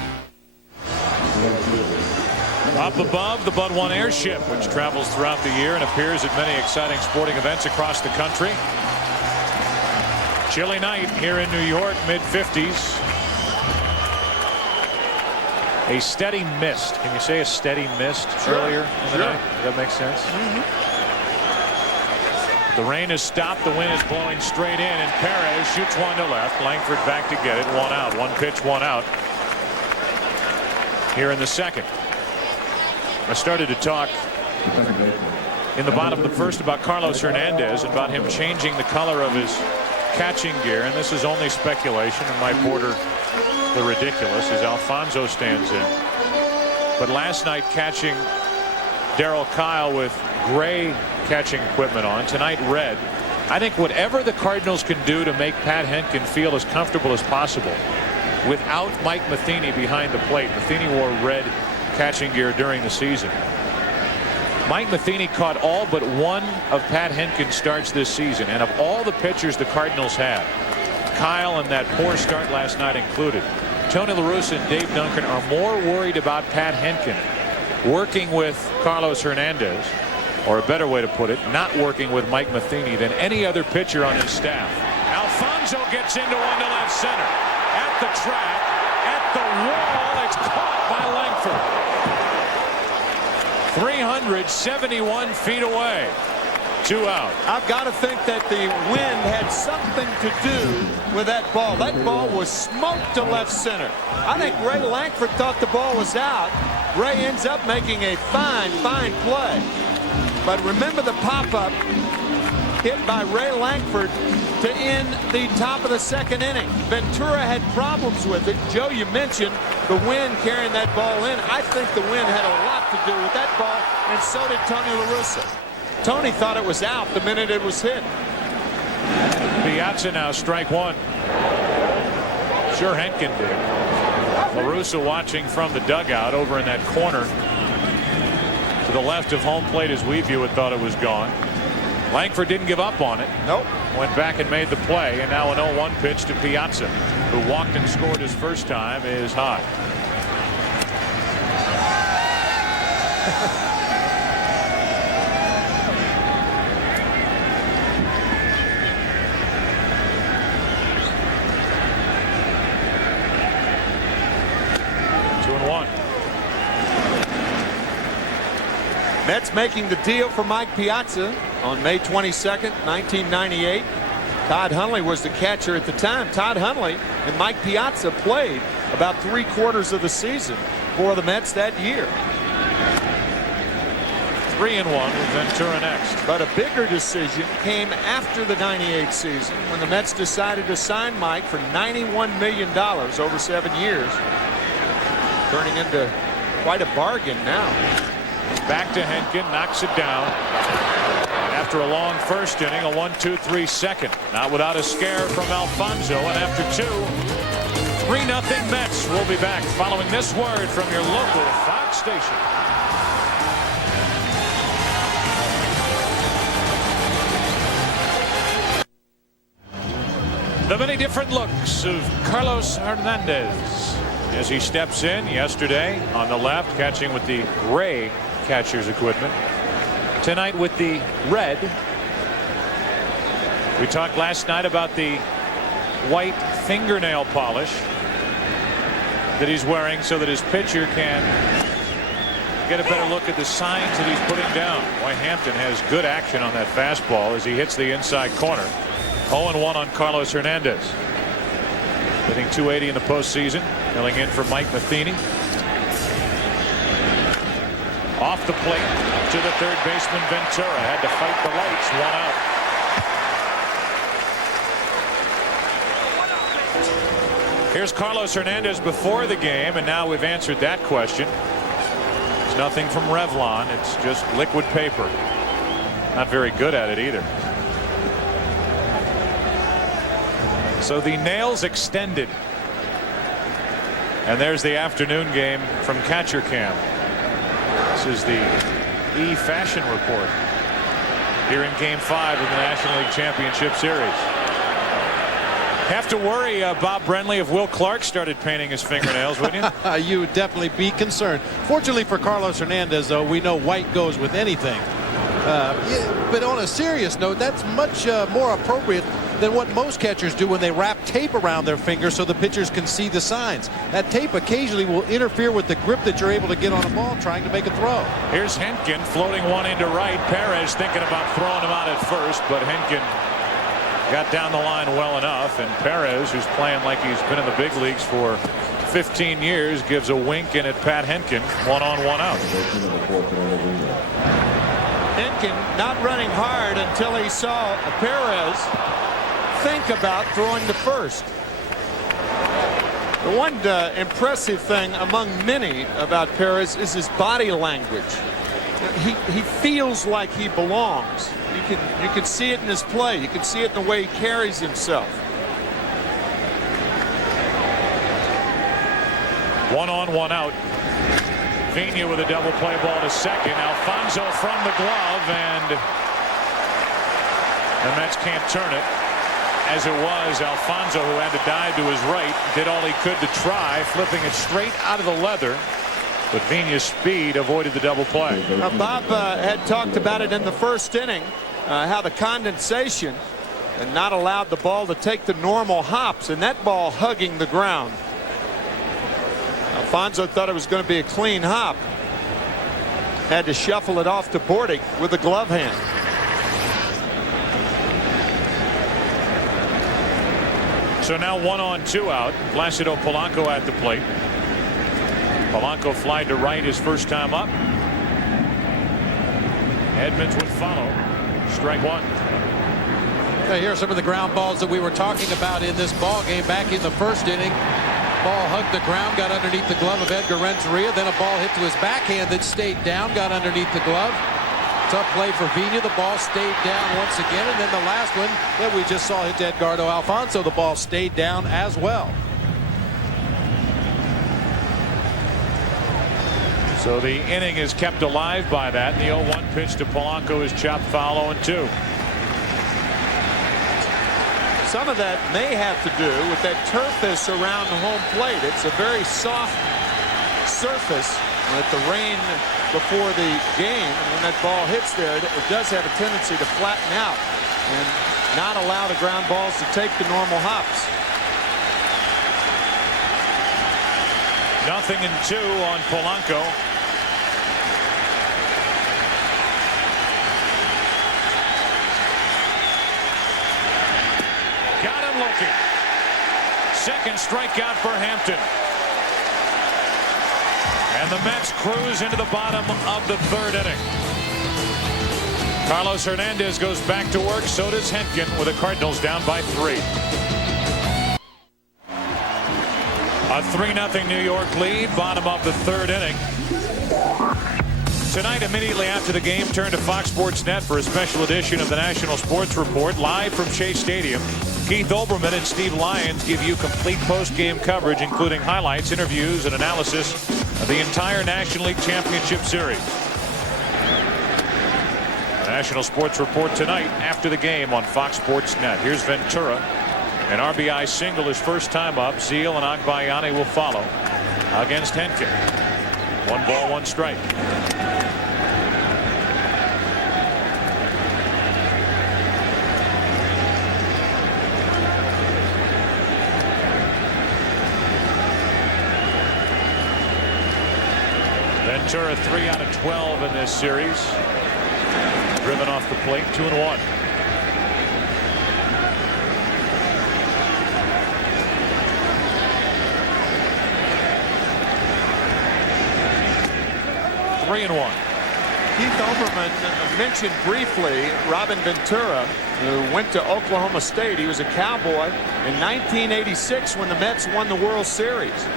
Up above, the Bud 1 airship, which travels throughout the year and appears at many exciting sporting events across the country. Chilly night here in New York, mid-50s. A steady mist. Can you say a steady mist earlier in the night? Does that make sense? The rain has stopped. The wind is blowing straight in, and Perez shoots one to left. Langford back to get it. 1 out. 1 pitch, 1 out. Here in the second. I started to talk in the bottom of the first about Carlos Hernandez, about him changing the color of his catching gear, and this is only speculation and might border the ridiculous as Alfonso stands in. But last night, catching Darryl Kyle with gray catching equipment on, tonight red. I think whatever the Cardinals can do to make Pat Hentgen feel as comfortable as possible without Mike Matheny behind the plate. Matheny wore red catching gear during the season. Mike Matheny caught all but 1 of Pat Hentgen's starts this season, and of all the pitchers the Cardinals have, Kyle and that poor start last night included, Tony La Russa and Dave Duncan are more worried about Pat Hentgen working with Carlos Hernandez, or a better way to put it, not working with Mike Matheny, than any other pitcher on his staff. Alfonso gets into one to left center. At the track, at the wall, it's caught by Langford. 371 feet away. 2 out. I've got to think that the wind had something to do with that ball. That ball was smoked to left center. I think Ray Langford thought the ball was out. Ray ends up making a fine play. But remember the pop-up hit by Ray Langford to end the top of the second inning. Ventura had problems with it. Joe, you mentioned the wind carrying that ball in. I think the wind had a lot to do with that ball, and so did Tony La Russa. Tony thought it was out the minute it was hit. Piazza now strike 1. Sure, Hentgen did. La Russa watching from the dugout over in that corner to the left of home plate as we view it, thought it was gone. Langford didn't give up on it. Nope. Went back and made the play, and now an 0-1 pitch to Piazza, who walked and scored his first time, is high. Mets making the deal for Mike Piazza on May 22nd, 1998. Todd Hundley was the catcher at the time. Todd Hundley and Mike Piazza played about 3/4 of the season for the Mets that year. 3-1 with Ventura next. But a bigger decision came after the 98 season when the Mets decided to sign Mike for $91 million over 7 years. Turning into quite a bargain now. Back to Hentgen, knocks it down. And after a long first inning, a 1-2-3 second. Not without a scare from Alfonso. And after 2, 3-0 Mets. We'll be back following this word from your local Fox station. The many different looks of Carlos Hernandez as he steps in yesterday on the left, catching with the gray catcher's equipment. Tonight with the red. We talked last night about the white fingernail polish that he's wearing so that his pitcher can get a better look at the signs that he's putting down. Boy, Hampton has good action on that fastball as he hits the inside corner. 0-1 on Carlos Hernandez. Hitting .280 in the postseason. Filling in for Mike Matheny. Off the plate to the third baseman Ventura. Had to fight the lights. 1 out. Here's Carlos Hernandez before the game, and now we've answered that question. It's nothing from Revlon. It's just liquid paper. Not very good at it either. So the nails extended. And there's the afternoon game from Catcher Cam. This is the E-Fashion Report here in Game 5 of the National League Championship Series. Have to worry, Bob Brenly, if Will Clark started painting his fingernails, wouldn't you? You would definitely be concerned. Fortunately for Carlos Hernandez, though, we know white goes with anything. But on a serious note, that's much more appropriate than what most catchers do when they wrap tape around their fingers so the pitchers can see the signs. That tape occasionally will interfere with the grip that you're able to get on a ball trying to make a throw. Here's Hentgen floating one into right. Perez thinking about throwing him out at first, but Hentgen got down the line well enough. And Perez, who's playing like he's been in the big leagues for 15 years, gives a wink in at Pat Hentgen. 1 on, 1 out. Hentgen not running hard until he saw Perez think about throwing to first. The one impressive thing among many about Perez is his body language. He feels like he belongs. You can see it in his play. You can see it in the way he carries himself. 1 on, 1 out. Vina with a double play ball to second. Alfonso from the glove, and the Mets can't turn it. As it was, Alfonso, who had to dive to his right, did all he could to try, flipping it straight out of the leather. But Vina's speed avoided the double play. Now, Bob had talked about it in the first inning, how the condensation and not allowed the ball to take the normal hops, and that ball hugging the ground. Alfonso thought it was going to be a clean hop. Had to shuffle it off to Bordick with the glove hand. So now 1 on, 2 out. Placido Polanco at the plate. Polanco flied to right his first time up. Edmonds would follow. Strike 1. Now, here are some of the ground balls that we were talking about in this ball game back in the first inning. Ball hugged the ground, got underneath the glove of Edgar Renteria. Then a ball hit to his backhand that stayed down, got underneath the glove. Tough play for Vina. The ball stayed down once again. And then the last one that we just saw hit to Edgardo Alfonso, the ball stayed down as well. So the inning is kept alive by that. The 0-1 pitch to Polanco is chopped foul 0-2. Some of that may have to do with that turf around the home plate. It's a very soft surface with the rain before the game, and when that ball hits there, it does have a tendency to flatten out and not allow the ground balls to take the normal hops. 0-2 on Polanco. second strikeout for Hampton. And the Mets cruise into the bottom of the third inning. Carlos Hernandez goes back to work. So does Hentgen, with the Cardinals down by 3. A 3-0 New York lead, bottom of the third inning. Tonight, immediately after the game, turn to Fox Sports Net for a special edition of the National Sports Report, live from Shea Stadium. Keith Olbermann and Steve Lyons give you complete post-game coverage, including highlights, interviews, and analysis of the entire National League Championship Series. The National Sports Report tonight after the game on Fox Sports Net. Here's Ventura. An RBI single his first time up. Zeal and Agbayani will follow against Hentgen. 1 ball, 1 strike. Ventura 3 out of 12 in this series. Driven off the plate, 2-1. Keith Olbermann mentioned briefly Robin Ventura, who went to Oklahoma State. He was a Cowboy in 1986 when the Mets won the World Series.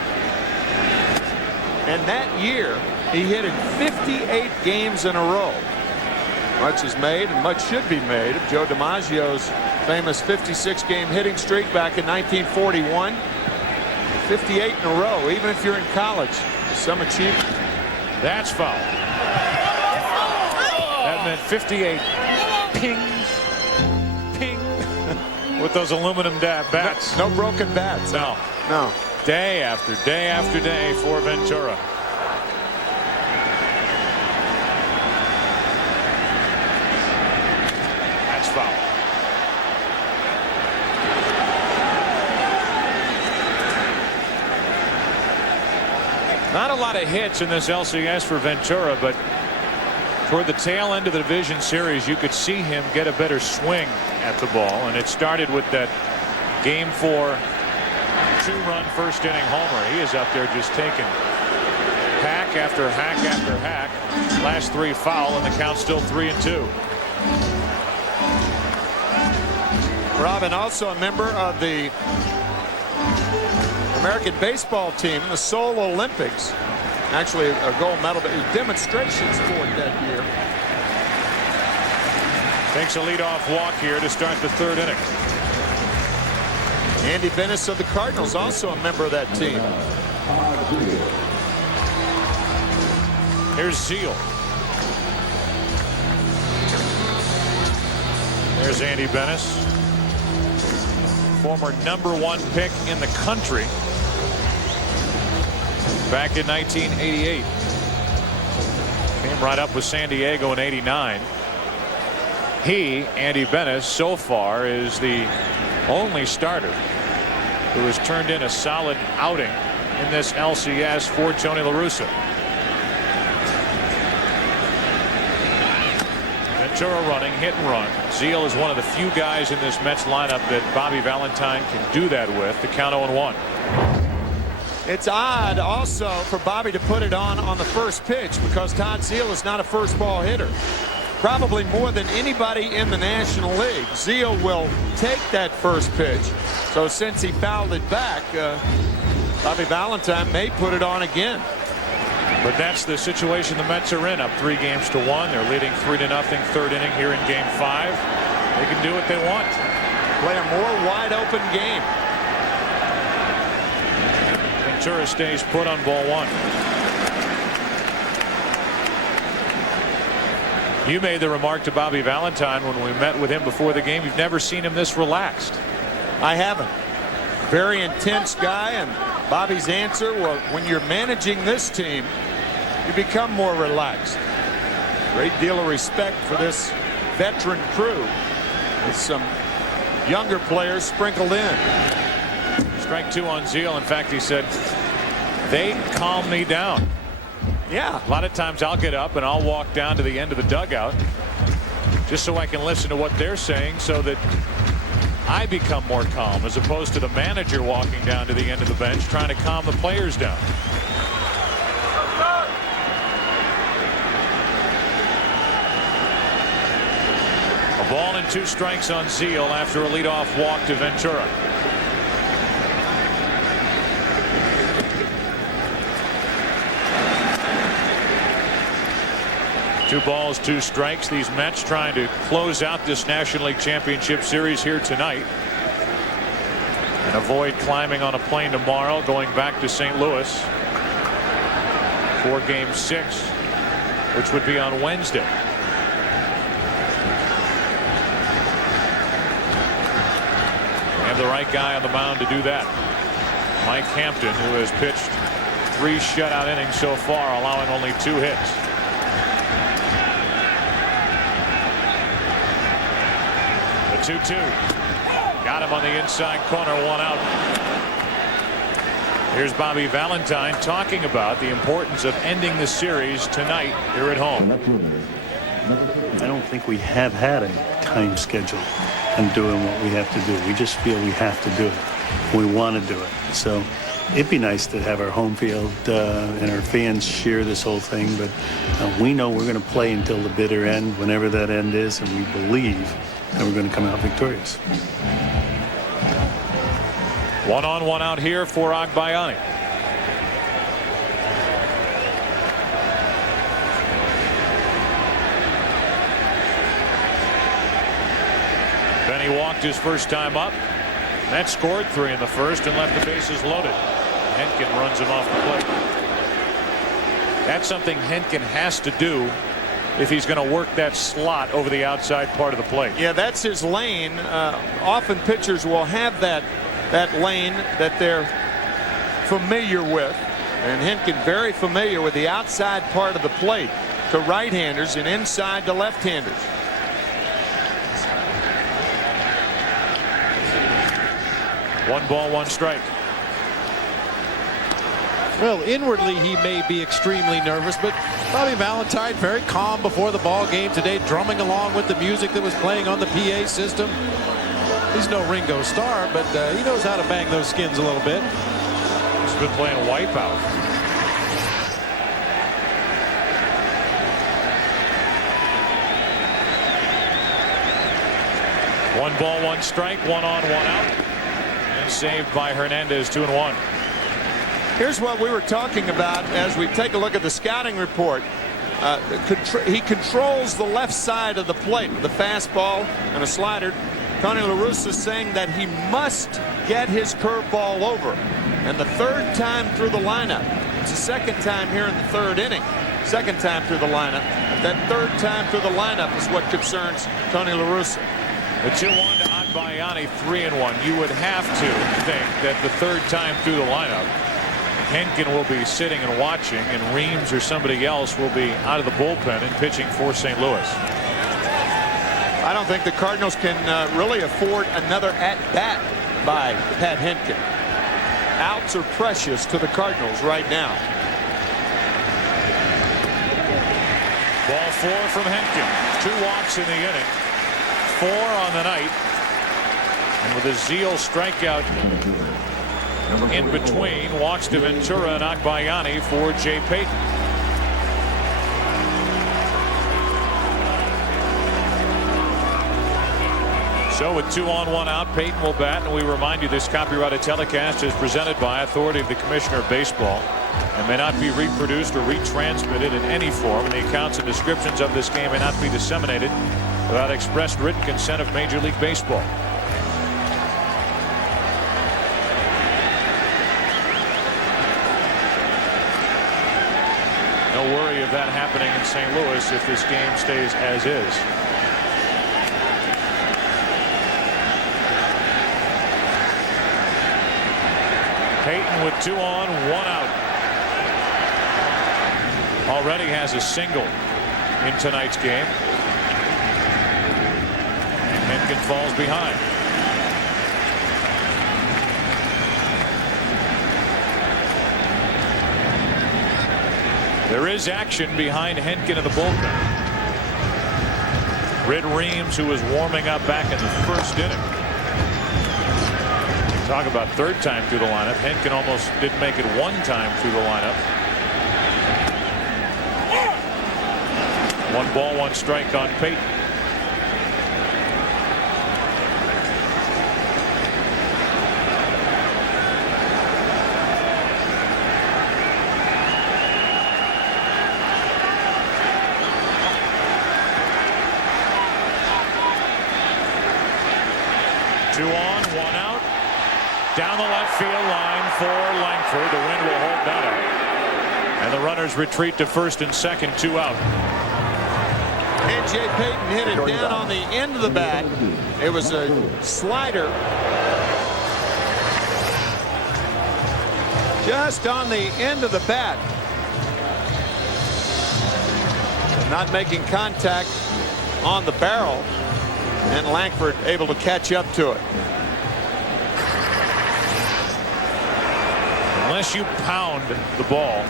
And that year, he hit in 58 games in a row. Much is made and much should be made of Joe DiMaggio's famous 56-game hitting streak back in 1941. 58 in a row, even if you're in college, some achievement. That's foul. That meant 58 pings, ping, with those aluminum bats. No broken bats. No. No. Day after day after day for Ventura. That's foul. Not a lot of hits in this LCS for Ventura, but toward the tail end of the division series, you could see him get a better swing at the ball. And it started with that Game 4 2-run first inning homer. He is up there just taking hack after hack after hack. Last 3 foul, and the count's still 3-2. Robin also a member of the American baseball team in the Seoul Olympics. Actually a gold medal, but demonstration sport that year. Takes a leadoff walk here to start the third inning. Andy Bennis of the Cardinals, also a member of that team. Here's Zeal. There's Andy Bennis, former #1 pick in the country back in 1988. Came right up with San Diego in '89. He, Andy Bennis, so far is the only starter who has turned in a solid outing in this LCS for Tony La Russa. Ventura running, hit and run. Zeal is one of the few guys in this Mets lineup that Bobby Valentine can do that with. The count 0-1. It's odd also for Bobby to put it on the first pitch, because Todd Zeal is not a first ball hitter. Probably more than anybody in the National League. Zeal will take that first pitch. So since he fouled it back, Bobby Valentine may put it on again. But that's the situation the Mets are in, up 3-1. They're leading 3-0 third inning here in Game 5. They can do what they want. Play a more wide open game. Ventura stays put on ball 1. You made the remark to Bobby Valentine when we met with him before the game. You've never seen him this relaxed. I haven't. Very intense guy, and Bobby's answer, well, when you're managing this team, you become more relaxed. Great deal of respect for this veteran crew with some younger players sprinkled in. Strike 2 on Zeal. In fact, he said, they calm me down. Yeah. A lot of times I'll get up and I'll walk down to the end of the dugout just so I can listen to what they're saying, so that I become more calm, as opposed to the manager walking down to the end of the bench trying to calm the players down. A ball and 2 strikes on Zeal after a leadoff walk to Ventura. Two balls, 2 strikes. These Mets trying to close out this National League Championship Series here tonight and avoid climbing on a plane tomorrow going back to St. Louis for Game 6, which would be on Wednesday. They have the right guy on the mound to do that. Mike Hampton, who has pitched 3 shutout innings so far, allowing only 2 hits. The 2-2. Got him on the inside corner, 1 out. Here's Bobby Valentine talking about the importance of ending the series tonight here at home. I don't think we have had a time schedule on doing what we have to do. We just feel we have to do it. We want to do it. So it'd be nice to have our home field and our fans share this whole thing, but we know we're going to play until the bitter end, whenever that end is, and we believe that we're going to come out victorious. 1 on 1 out here for Agbayani. Then he walked his first time up. Mets scored 3 in the first and left the bases loaded. Hentgen runs him off the plate. That's something Hentgen has to do if he's going to work that slot over the outside part of the plate. Yeah, that's his lane. Often pitchers will have that lane that they're familiar with, and Hentgen very familiar with the outside part of the plate to right-handers and inside to left-handers. One ball, 1 strike. Well, inwardly he may be extremely nervous, but Bobby Valentine very calm before the ball game today, drumming along with the music that was playing on the PA system. He's no Ringo Starr, but he knows how to bang those skins a little bit. He's been playing wipeout. One ball, 1 strike, 1 on, 1 out, and saved by Hernandez. 2-1. Here's what we were talking about as we take a look at the scouting report. He controls the left side of the plate with a fastball and a slider. Tony La Russa saying that he must get his curveball over. And the 3rd time through the lineup. It's the 2nd time here in the 3rd inning. 2nd time through the lineup. But that 3rd time through the lineup is what concerns Tony La Russa. The 2-1 to Agbayani, 3-1. You would have to think that the 3rd time through the lineup, Hentgen will be sitting and watching, and Reams or somebody else will be out of the bullpen and pitching for St. Louis. I don't think the Cardinals can really afford another at-bat by Pat Hentgen. Outs are precious to the Cardinals right now. Ball 4 from Hentgen. 2 walks in the inning. 4 on the night. And with a Zeal strikeout in between, walks to Ventura and Agbayani for Jay Payton. So with 2 on, 1 out, Payton will bat, and we remind you this copyrighted telecast is presented by authority of the Commissioner of Baseball and may not be reproduced or retransmitted in any form, and the accounts and descriptions of this game may not be disseminated without express written consent of Major League Baseball. No worry of that happening in St. Louis if this game stays as is. Payton with 2 on, 1 out. Already has a single in tonight's game. And Hentgen falls behind. There is action behind Hentgen in the bullpen. Red Reams, who was warming up back in the 1st inning, Talk about third time through the lineup. Hentgen almost didn't make it one time through the lineup. 1 ball, 1 strike on Peyton. Two on, 1 out. Down the left field line for Langford. The wind will hold that up. And the runners retreat to first and second, 2 out. And Jay Payton hit it down on the end of the bat. It was a slider. Just on the end of the bat. Not making contact on the barrel. And Langford able to catch up to it. Unless you pound the ball,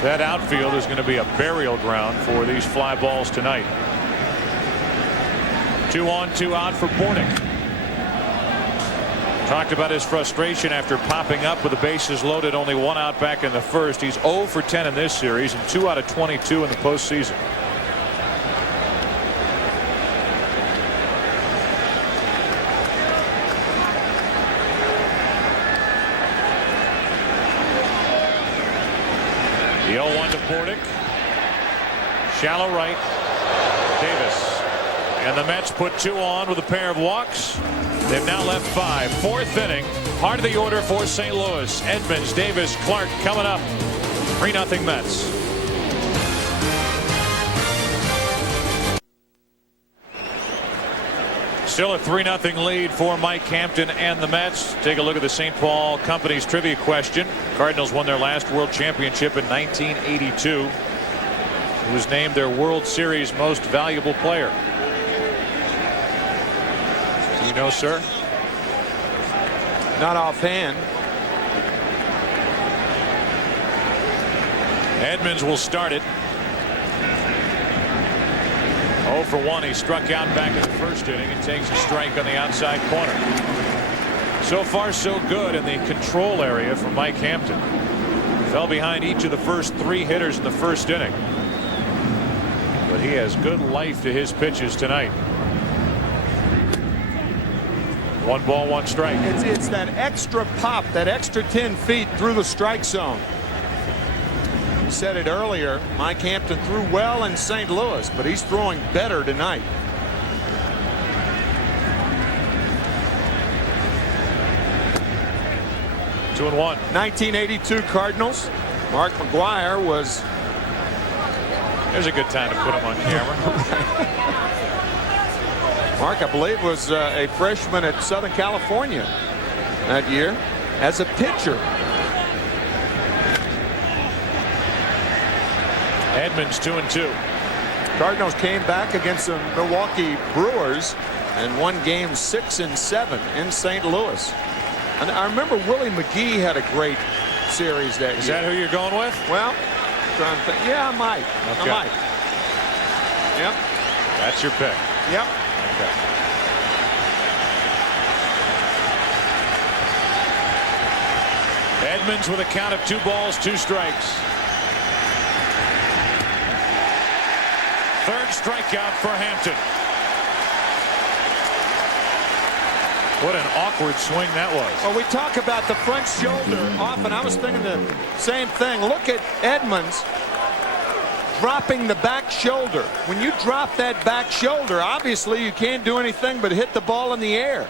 that outfield is going to be a burial ground for these fly balls tonight. 2 on, 2 out for Bornick. Talked about his frustration after popping up with the bases loaded, only 1 out back in the first. He's 0 for 10 in this series and 2 out of 22 in the postseason. The 0-1 to Bornick. Shallow right. Davis. And the Mets put 2 on with a pair of walks. They've now left 5. 4th inning. Heart of the order for St. Louis. Edmonds, Davis, Clark coming up. 3-0 Mets. Still a 3-0 lead for Mike Hampton and the Mets. Take a look at the St. Paul Company's trivia question. Cardinals won their last World Championship in 1982. Who was named their World Series most valuable player? Do you know, sir? Not offhand. Edmonds will start it. 0 for 1. He struck out back in the first inning and takes a strike on the outside corner. So far so good in the control area for Mike Hampton. Fell behind each of the first 3 hitters in the first inning. But he has good life to his pitches tonight. 1 ball, 1 strike. It's that extra pop, that extra 10 feet through the strike zone. You said it earlier, Mike Hampton threw well in St. Louis, but he's throwing better tonight. Two and 1. 1982 Cardinals. Mark McGuire was. There's a good time to put him on camera. Mark, I believe, was a freshman at Southern California that year as a pitcher. Edmonds 2 and 2. Cardinals came back against the Milwaukee Brewers and won games 6 and 7 in St. Louis. And I remember Willie McGee had a great series that year. Is that who you're going with? Well, trying to think. Yeah, I might. Okay. I might. Yep. That's your pick. Yep. Okay. Edmonds with a count of 2 balls, 2 strikes. 3rd strikeout for Hampton. What an awkward swing that was. Well, we talk about the front shoulder often. I was thinking the same thing. Look at Edmonds dropping the back shoulder. When you drop that back shoulder, obviously you can't do anything but hit the ball in the air.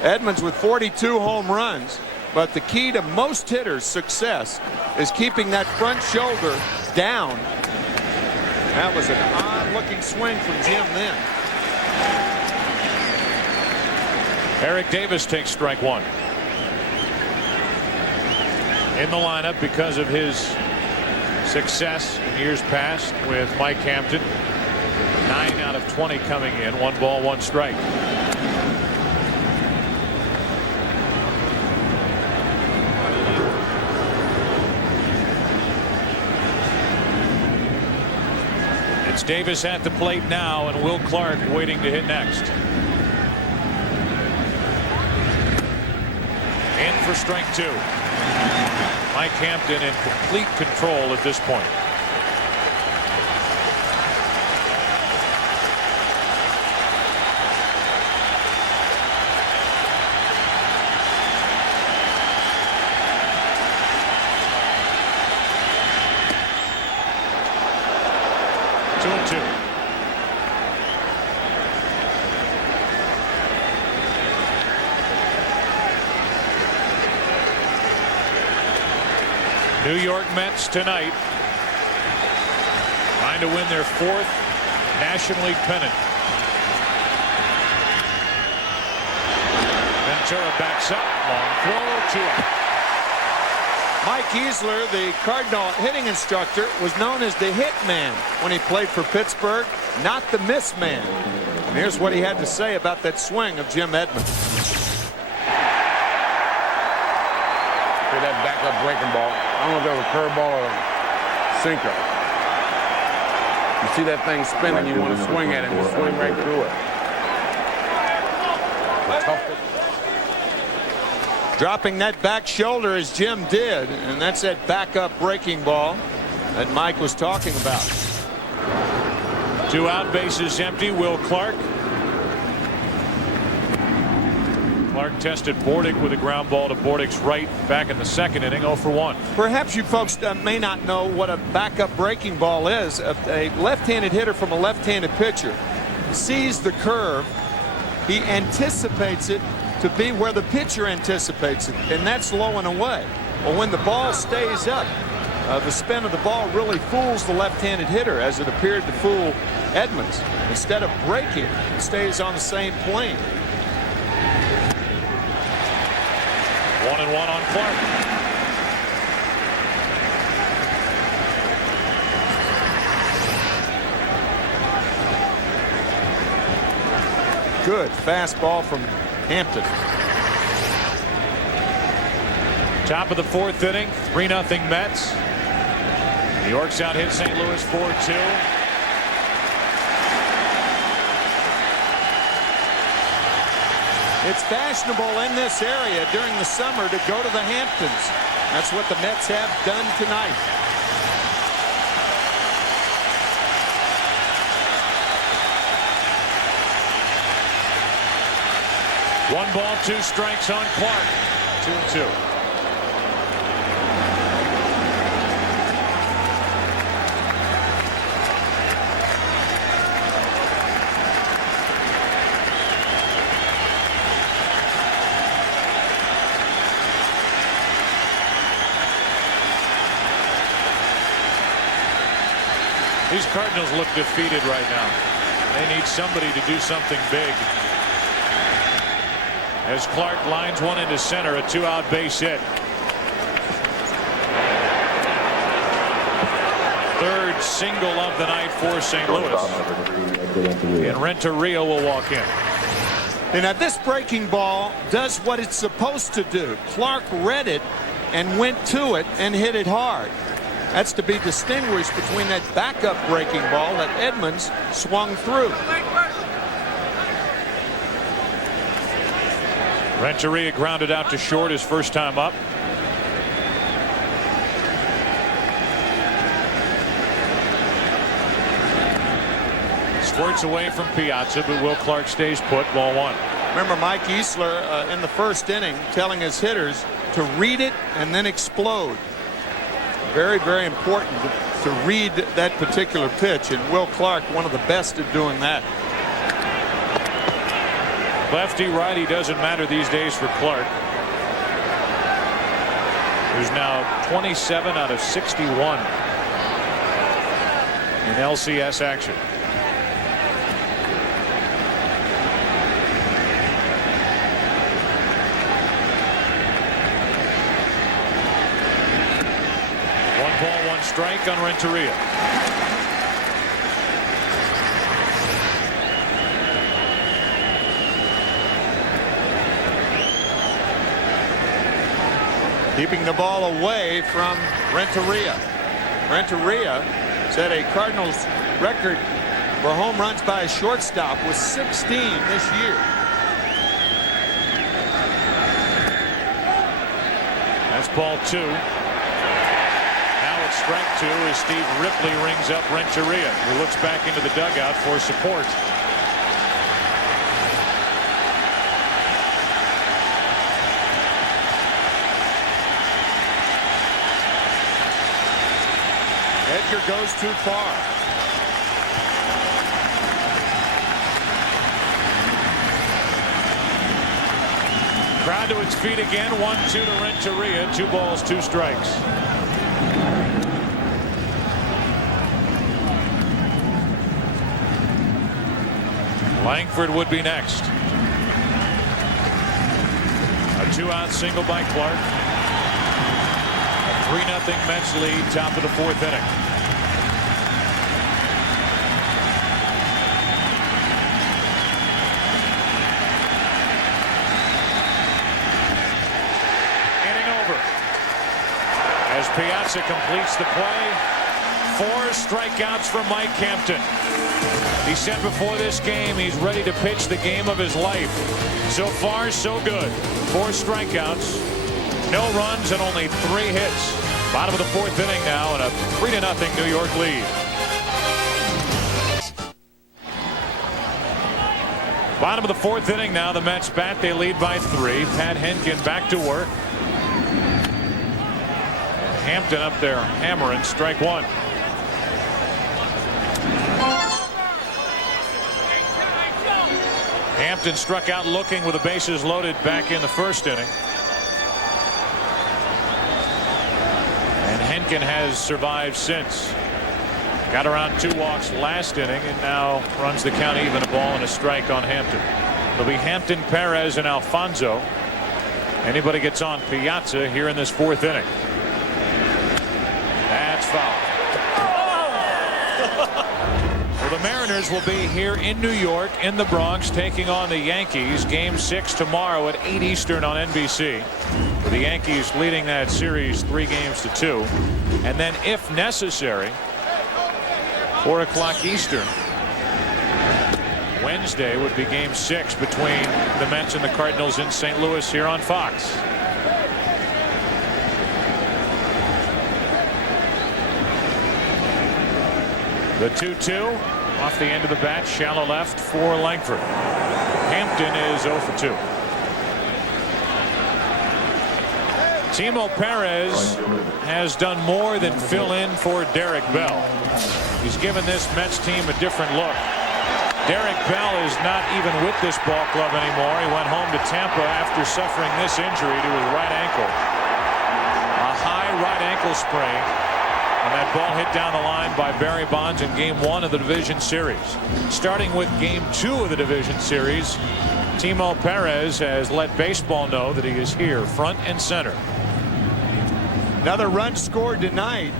Edmonds with 42 home runs. But the key to most hitters' success is keeping that front shoulder down. That was an odd-looking swing from Jim then. Eric Davis takes strike 1. In the lineup because of his success in years past with Mike Hampton. 9 out of 20 coming in. 1 ball, 1 strike. It's Davis at the plate now, and Will Clark waiting to hit next. In for strike two. Mike Hampton in complete control at this point. New York Mets tonight trying to win their fourth National League pennant. Ventura backs up. Long throw. 2 out. Mike Easler, the Cardinal hitting instructor, was known as the hit man when he played for Pittsburgh, not the miss man. And here's what he had to say about that swing of Jim Edmonds. That backup breaking ball. I don't know if that was a curveball or a sinker. You see that thing spinning, you want to swing at it and swing right through it. Dropping that back shoulder as Jim did, and that's that backup breaking ball that Mike was talking about. 2 out, bases empty. Will Clark. Clark tested Bordick with a ground ball to Bordick's right back in the second inning. 0 for 1. Perhaps you folks may not know what a backup breaking ball is. A left-handed hitter from a left-handed pitcher sees the curve. He anticipates it to be where the pitcher anticipates it, and that's low and away. Well, when the ball stays up, the spin of the ball really fools the left-handed hitter, as it appeared to fool Edmonds. Instead of breaking, it stays on the same plane. 1-1 on Clark. Good fastball from Hampton. Top of the fourth inning, 3-0 Mets. New York's out hit St. Louis 4-2. It's fashionable in this area during the summer to go to the Hamptons. That's what the Mets have done tonight. One ball, 2 strikes on Clark. 2-2. These Cardinals look defeated right now. They need somebody to do something big. As Clark lines one into center, a 2-out base hit. Third single of the night for St. Louis. And Renteria will walk in. And now this breaking ball does what it's supposed to do. Clark read it and went to it and hit it hard. That's to be distinguished between that backup breaking ball that Edmonds swung through. Renteria grounded out to short his first time up. Squirts away from Piazza, but Will Clark stays put. Ball 1. Remember Mike Easler in the first inning telling his hitters to read it and then explode. Very, very important to read that particular pitch, and Will Clark, one of the best at doing that. Lefty, righty doesn't matter these days for Clark, who's now 27 out of 61 in LCS action. Ball, 1 strike on Renteria. Keeping the ball away from Renteria. Renteria set a Cardinals record for home runs by a shortstop with 16 this year. It's ball 2. Now it's strike 2 as Steve Ripley rings up Renteria, who looks back into the dugout for support. Edgar goes too far. Crowd to its feet again. 1-2 to Renteria. 2 balls, 2 strikes. Langford would be next. A 2-out single by Clark. A 3-0 Mets lead, top of the 4th inning. As Piazza completes the play, 4 strikeouts for Mike Hampton. He said before this game he's ready to pitch the game of his life. So far, so good. 4 strikeouts, no runs, and only 3 hits. Bottom of the 4th inning now, and a 3-0 New York lead. Bottom of the 4th inning now. The Mets bat. They lead by 3. Pat Hentgen back to work. Hampton up there hammering. Strike 1. Hampton struck out looking with the bases loaded back in the 1st inning. And Hentgen has survived since. Got around 2 walks last inning and now runs the count even, a ball and a strike on Hampton. It'll be Hampton, Perez, and Alfonso. Anybody gets on Piazza here in this 4th inning. That's foul. Well, the Mariners will be here in New York, in the Bronx, taking on the Yankees. Game 6 tomorrow at 8 Eastern on NBC. With the Yankees leading that series 3-2. And then, if necessary, 4 o'clock Eastern, Wednesday would be Game 6 between the Mets and the Cardinals in St. Louis here on Fox. The 2-2 off the end of the bat, shallow left for Langford. Hampton is 0 for 2. Timo Perez has done more than fill in for Derek Bell. He's given this Mets team a different look. Derek Bell is not even with this ball club anymore. He went home to Tampa after suffering this injury to his right ankle. A high right ankle sprain. And that ball hit down the line by Barry Bonds in Game 1 of the division series. Starting with Game 2 of the division series, Timo Perez has let baseball know that he is here front and center. Another run scored tonight.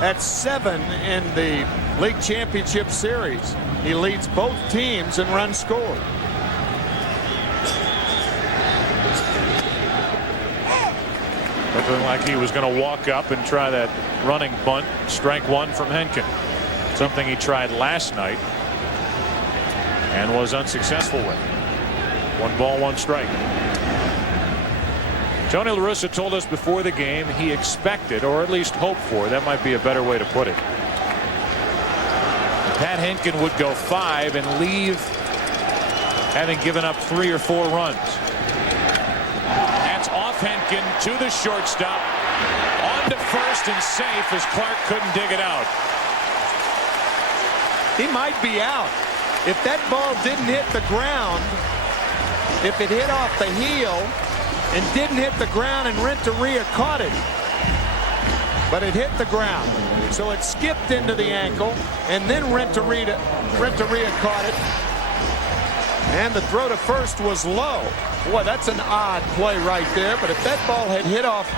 That's 7 in the league championship series. He leads both teams in runs scored. Looking like he was going to walk up and try that running bunt. Strike 1 from Hentgen. Something he tried last night and was unsuccessful with. 1 ball, 1 strike. Tony La Russa told us before the game he expected, or at least hoped for, that might be a better way to put it, Pat Hentgen would go 5 and leave having given up 3 or 4 runs. That's off Hentgen to the shortstop, on to first and safe as Clark couldn't dig it out. He might be out. If that ball didn't hit the ground, if it hit off the heel and didn't hit the ground and Renteria caught it, but it hit the ground. So it skipped into the ankle, and then Renteria caught it, and the throw to first was low. Boy, that's an odd play right there, but if that ball had hit off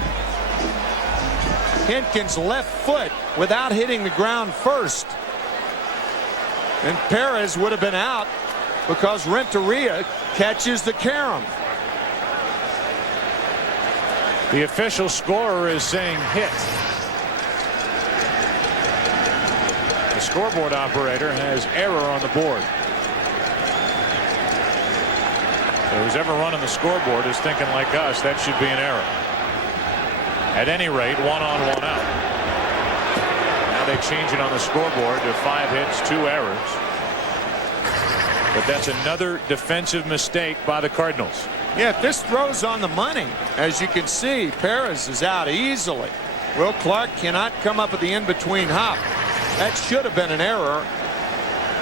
Hentgen's left foot without hitting the ground first, then Perez would have been out because Renteria catches the carom. The official scorer is saying hit. The scoreboard operator has error on the board. So who's ever running the scoreboard is thinking like us, that should be an error. At any rate, 1 on, 1 out. Now they change it on the scoreboard to 5 hits, 2 errors. But that's another defensive mistake by the Cardinals. Yeah, if this throw's on the money, as you can see, Perez is out easily. Will Clark cannot come up with the in-between hop. That should have been an error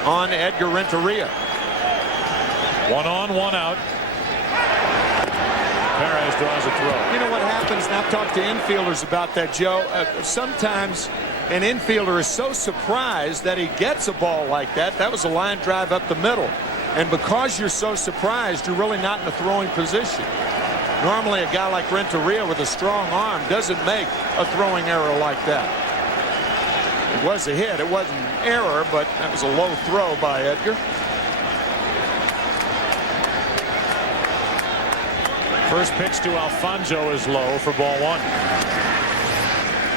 on Edgar Renteria. 1 on, 1 out. Perez draws a throw. You know what happens, and I've talked to infielders about that, Joe. Sometimes an infielder is so surprised that he gets a ball like that. That was a line drive up the middle. And because you're so surprised, you're really not in a throwing position. Normally, a guy like Renteria with a strong arm doesn't make a throwing error like that. It was a hit. It wasn't an error, but that was a low throw by Edgar. First pitch to Alfonso is low for ball 1.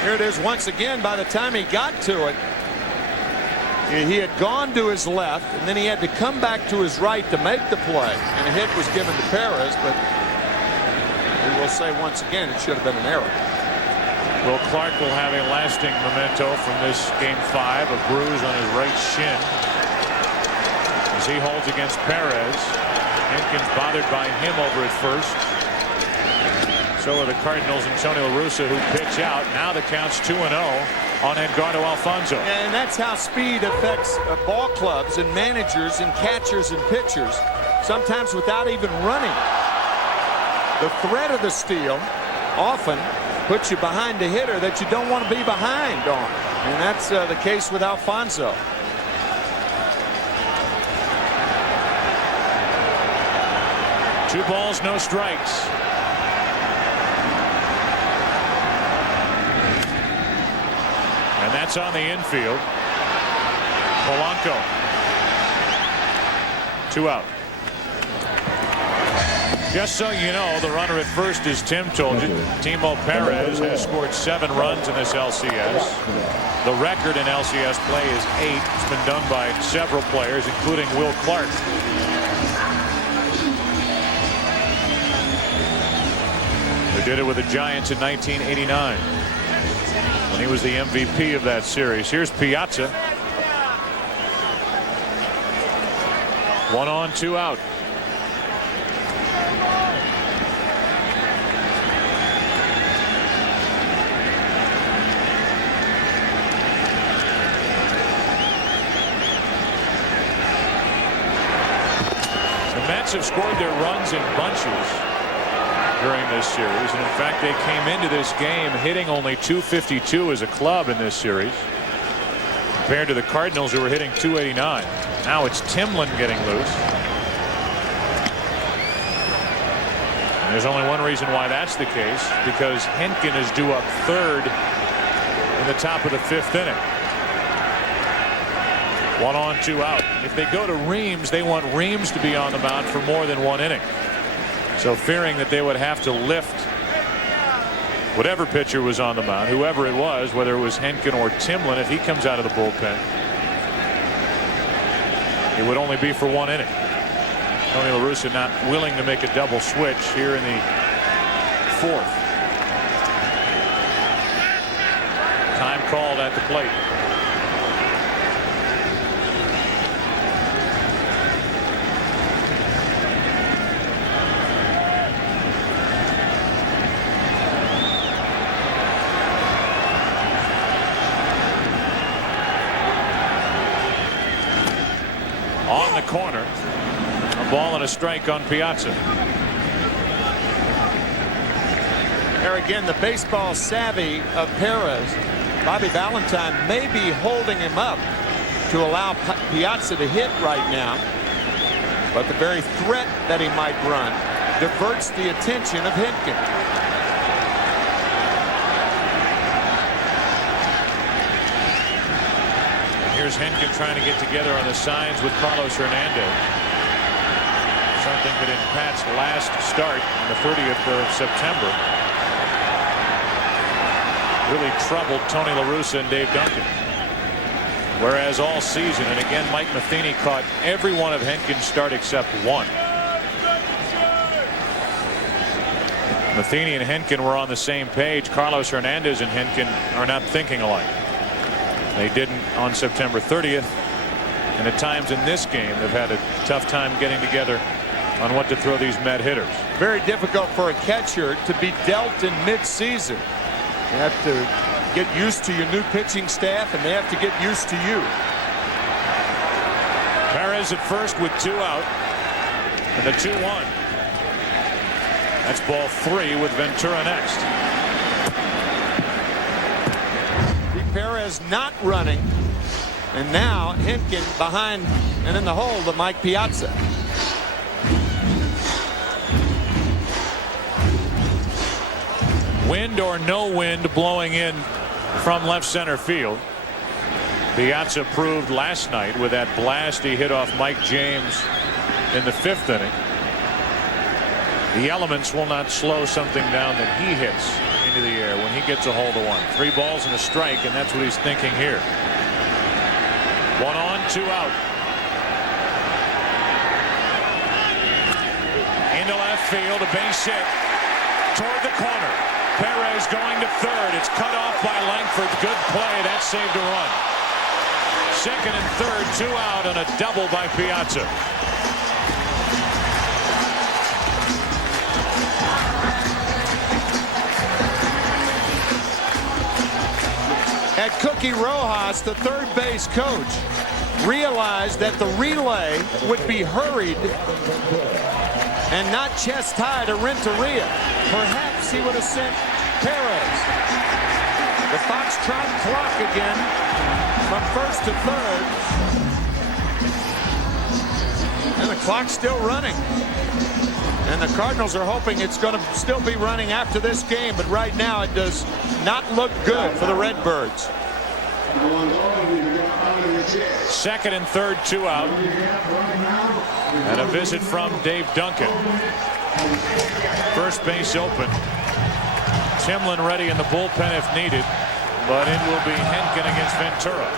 Here it is once again. By the time he got to it, he had gone to his left, and then he had to come back to his right to make the play. And a hit was given to Perez, but we will say once again it should have been an error. Will Clark will have a lasting memento from this game 5, a bruise on his right shin as he holds against Perez. Hentgen's bothered by him over at first. So are the Cardinals and Tony La Russa, who pitch out. Now the count's 2-0 on Edgardo Alfonso. And that's how speed affects ball clubs and managers and catchers and pitchers, sometimes without even running. The threat of the steal often puts you behind the hitter that you don't want to be behind on. And that's the case with Alfonso. Two balls, no strikes. And that's on the infield. Polanco. 2 out. Just so you know, the runner at first, as Tim told you, Timo Perez has scored 7 runs in this LCS. The record in LCS play is 8. It's been done by several players, including Will Clark. They did it with the Giants in 1989 when he was the MVP of that series. Here's Piazza. 1 on, 2 out. The Mets have scored their runs in bunches during this series, and in fact they came into this game hitting only .252 as a club in this series compared to the Cardinals, who were hitting .289. Now it's Timlin getting loose, and there's only one reason why that's the case, because Hentgen is due up 3rd in the top of the 5th inning. 1 on, 2 out. If they go to Reams, they want Reams to be on the mound for more than 1 inning. So fearing that they would have to lift whatever pitcher was on the mound, whoever it was, whether it was Hentgen or Timlin, if he comes out of the bullpen, it would only be for 1 inning. Tony La Russa not willing to make a double switch here in the 4th. Time called at the plate. On the corner, a ball and a strike on Piazza. There again, the baseball savvy of Perez. Bobby Valentine may be holding him up to allow Piazza to hit right now, but the very threat that he might run diverts the attention of Hentgen. Here's Hentgen trying to get together on the signs with Carlos Hernandez. Something that in Pat's last start on the 30th of September really troubled Tony La Russa and Dave Duncan. Whereas all season, and again Mike Matheny caught every one of Hentgen's start except one. Matheny and Hentgen were on the same page. Carlos Hernandez and Hentgen are not thinking alike. They didn't on September 30th. And at times in this game, they've had a tough time getting together on what to throw these Met hitters. Very difficult for a catcher to be dealt in mid-season. You have to get used to your new pitching staff, and they have to get used to you. Perez at first with 2 out. And the 2-1. That's ball 3 with Ventura next. Perez not running. And now Hentgen behind and in the hole to Mike Piazza. Wind or no wind blowing in from left center field. Piazza proved last night with that blast he hit off Mike James in the 5th inning. The elements will not slow something down that he hits into the air when he gets a hold of one. 3 balls and a strike, and that's what he's thinking here. 1 on, 2 out. Into left field, a base hit toward the corner. Perez going to third. It's cut off by Langford. Good play. That saved a run. 2nd and 3rd, 2 out, and a double by Piazza. At Cookie Rojas, the third base coach, realized that the relay would be hurried and not chest high to Renteria. Perhaps he would have sent Perez. The Foxtrot clock again from 1st to 3rd. And the clock's still running. And the Cardinals are hoping it's going to still be running after this game, but right now it does not look good for the Redbirds. 2nd and 3rd, 2 out. And a visit from Dave Duncan. First base open. Timlin ready in the bullpen if needed, but it will be Hentgen against Ventura.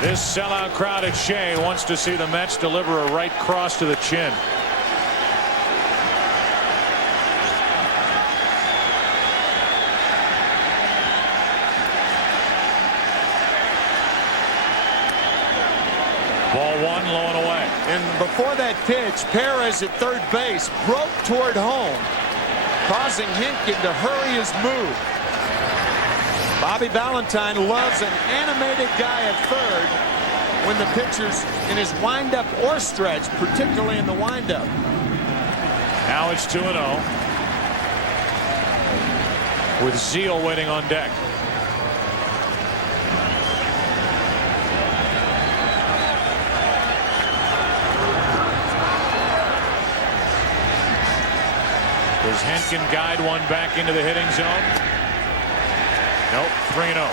This sellout crowd at Shea wants to see the Mets deliver a right cross to the chin. Ball 1, low and away. And before that pitch, Perez at third base broke toward home, causing Hentgen to hurry his move. Bobby Valentine loves an animated guy at third when the pitcher's in his windup or stretch, particularly in the windup. Now it's 2-0 with Zeal waiting on deck. Does Hentgen guide one back into the hitting zone? Nope, 3-0.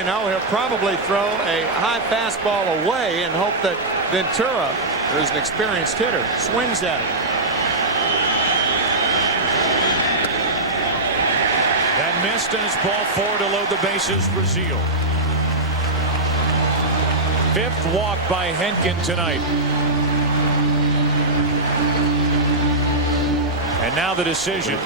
He'll probably throw a high fastball away and hope that Ventura, who's an experienced hitter, swings at it. That missed, and it's ball 4 to load the bases for Zeal. 5th walk by Hentgen tonight. And now the decision.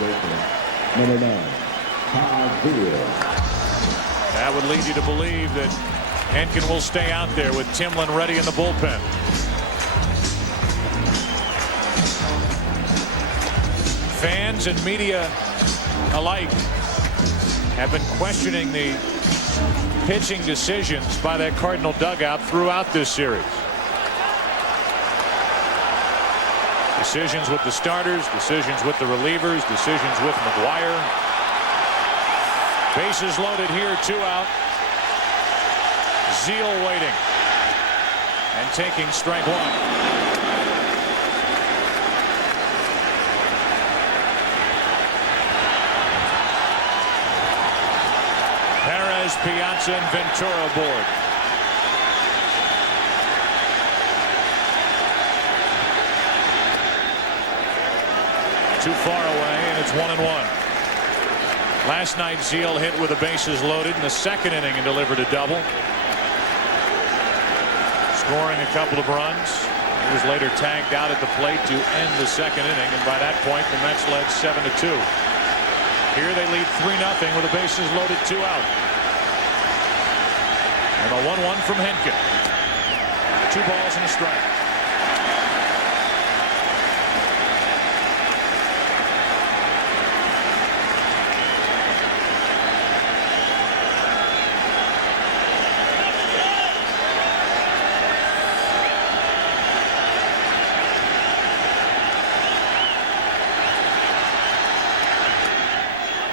That would lead you to believe that Hentgen will stay out there with Timlin ready in the bullpen. Fans and media alike have been questioning the pitching decisions by that Cardinal dugout throughout this series. Decisions with the starters, decisions with the relievers, decisions with McGuire. Bases loaded here, 2 out. Zeal waiting and taking strike 1. Perez, Piazza, and Ventura aboard. too far away, and it's 1-1. Last night, Zeal hit with the bases loaded in the second inning and delivered a double, scoring a couple of runs. He was later tagged out at the plate to end the second inning, and by that point, the Mets led 7-2. Here they lead 3-0 with the bases loaded, 2 out. And a 1-1 from Hentgen. 2 balls and a strike.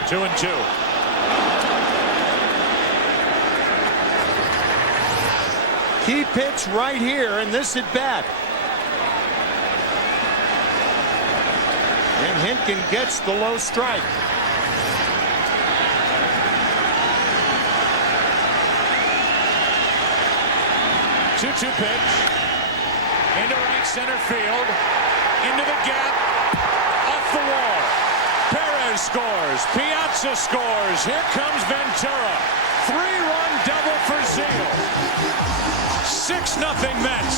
Two and two. Key pitch right here in this at bat. And Hentgen gets the low strike. Two-two pitch into right center field, into the gap, off the wall. Perez scores. Piazza scores. Here comes Ventura. 3-run double for Zeal. 6-0 Mets.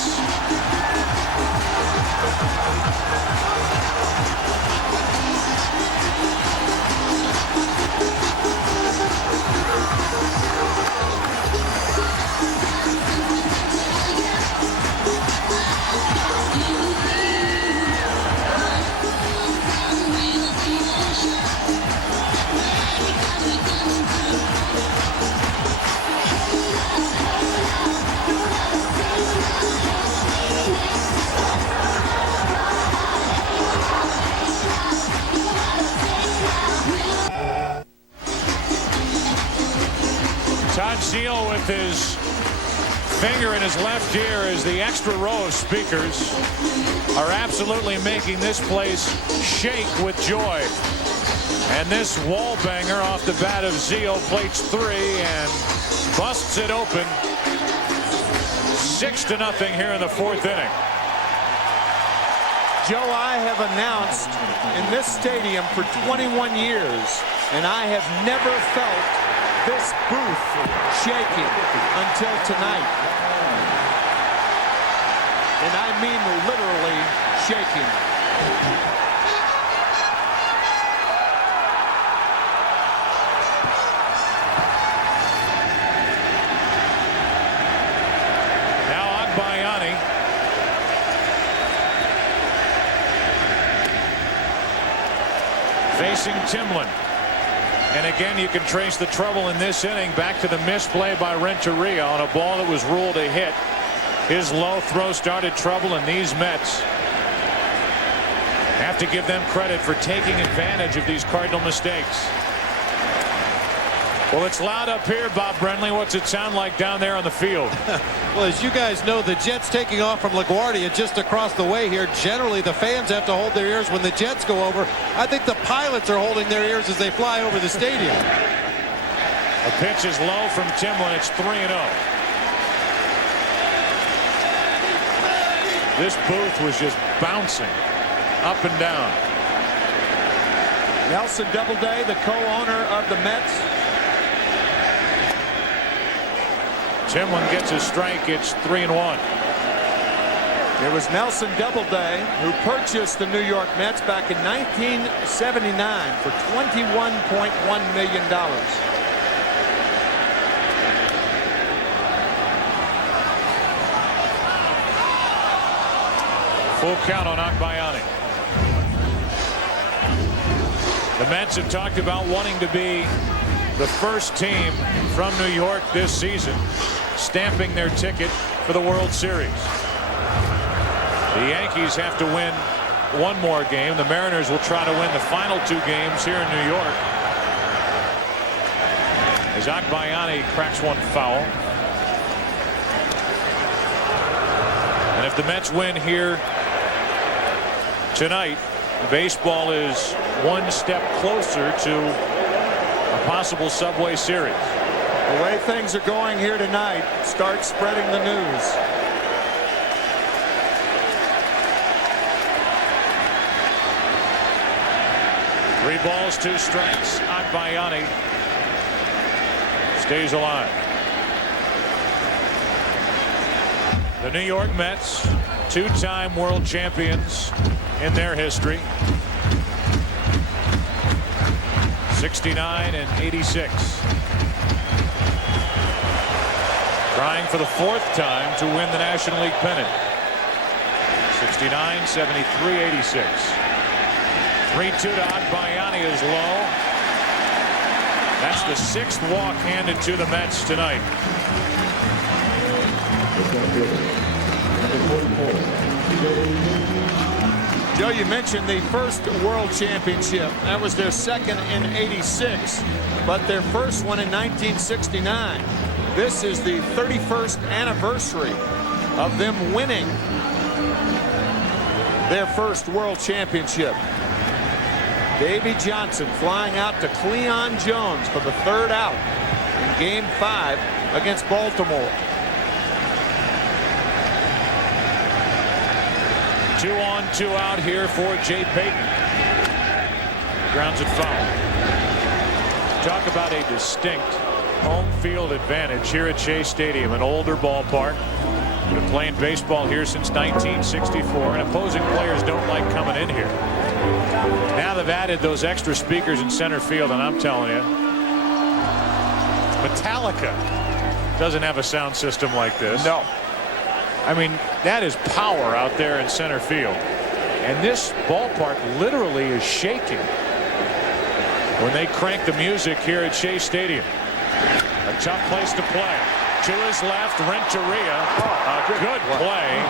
Zeal with his finger in his left ear as the extra row of speakers are absolutely making this place shake with joy. And this wall banger off the bat of Zeal plates 3 and busts it open. 6-0 here in the 4th inning. Joe, I have announced in this stadium for 21 years, and I have never felt this booth shaking until tonight. And I mean literally shaking. Now Agbayani. Facing Timlin. And again, you can trace the trouble in this inning back to the misplay by Renteria on a ball that was ruled a hit. His low throw started trouble, and these Mets have to give them credit for taking advantage of these Cardinal mistakes. Well, it's loud up here, Bob Brenly. What's it sound like down there on the field? Well, as you guys know, the Jets taking off from LaGuardia just across the way here. Generally, the fans have to hold their ears when the Jets go over. I think the pilots are holding their ears as they fly over the stadium. A pitch is low from Timlin. It's 3-0. This booth was just bouncing up and down. Nelson Doubleday, the co-owner of the Mets. Timlin gets a strike. It's 3-1. It was Nelson Doubleday who purchased the New York Mets back in 1979 for $21.1 million. Full count on Agbayani. The Mets have talked about wanting to be the first team from New York this season stamping their ticket for the World Series. The Yankees have to win one more game. The Mariners will try to win the final 2 games here in New York. As Agbayani cracks one foul. And if the Mets win here tonight, baseball is one step closer to a possible Subway Series. The way things are going here tonight, start spreading the news. 3 balls, 2 strikes. Agbayani stays alive. The New York Mets, 2-time world champions in their history. 69 and 86. Trying for the 4th time to win the National League pennant. 69, 73, 86. 3-2 to Agbayani is low. That's the 6th walk handed to the Mets tonight. Joe, you mentioned the first World Championship. That was their second in '86, but their first one in 1969. This is the 31st anniversary of them winning their first World Championship. Davey Johnson flying out to Cleon Jones for the 3rd out in Game 5 against Baltimore. 2 on, 2 out here for Jay Payton. Grounds it foul. Talk about a distinct home field advantage here at Shea Stadium, an older ballpark. Been playing baseball here since 1964, and opposing players don't like coming in here. Now they've added those extra speakers in center field, and I'm telling you, Metallica doesn't have a sound system like this. No. I mean, that is power out there in center field. And this ballpark literally is shaking when they crank the music here at Shea Stadium. A tough place to play. To his left, Renteria. A good play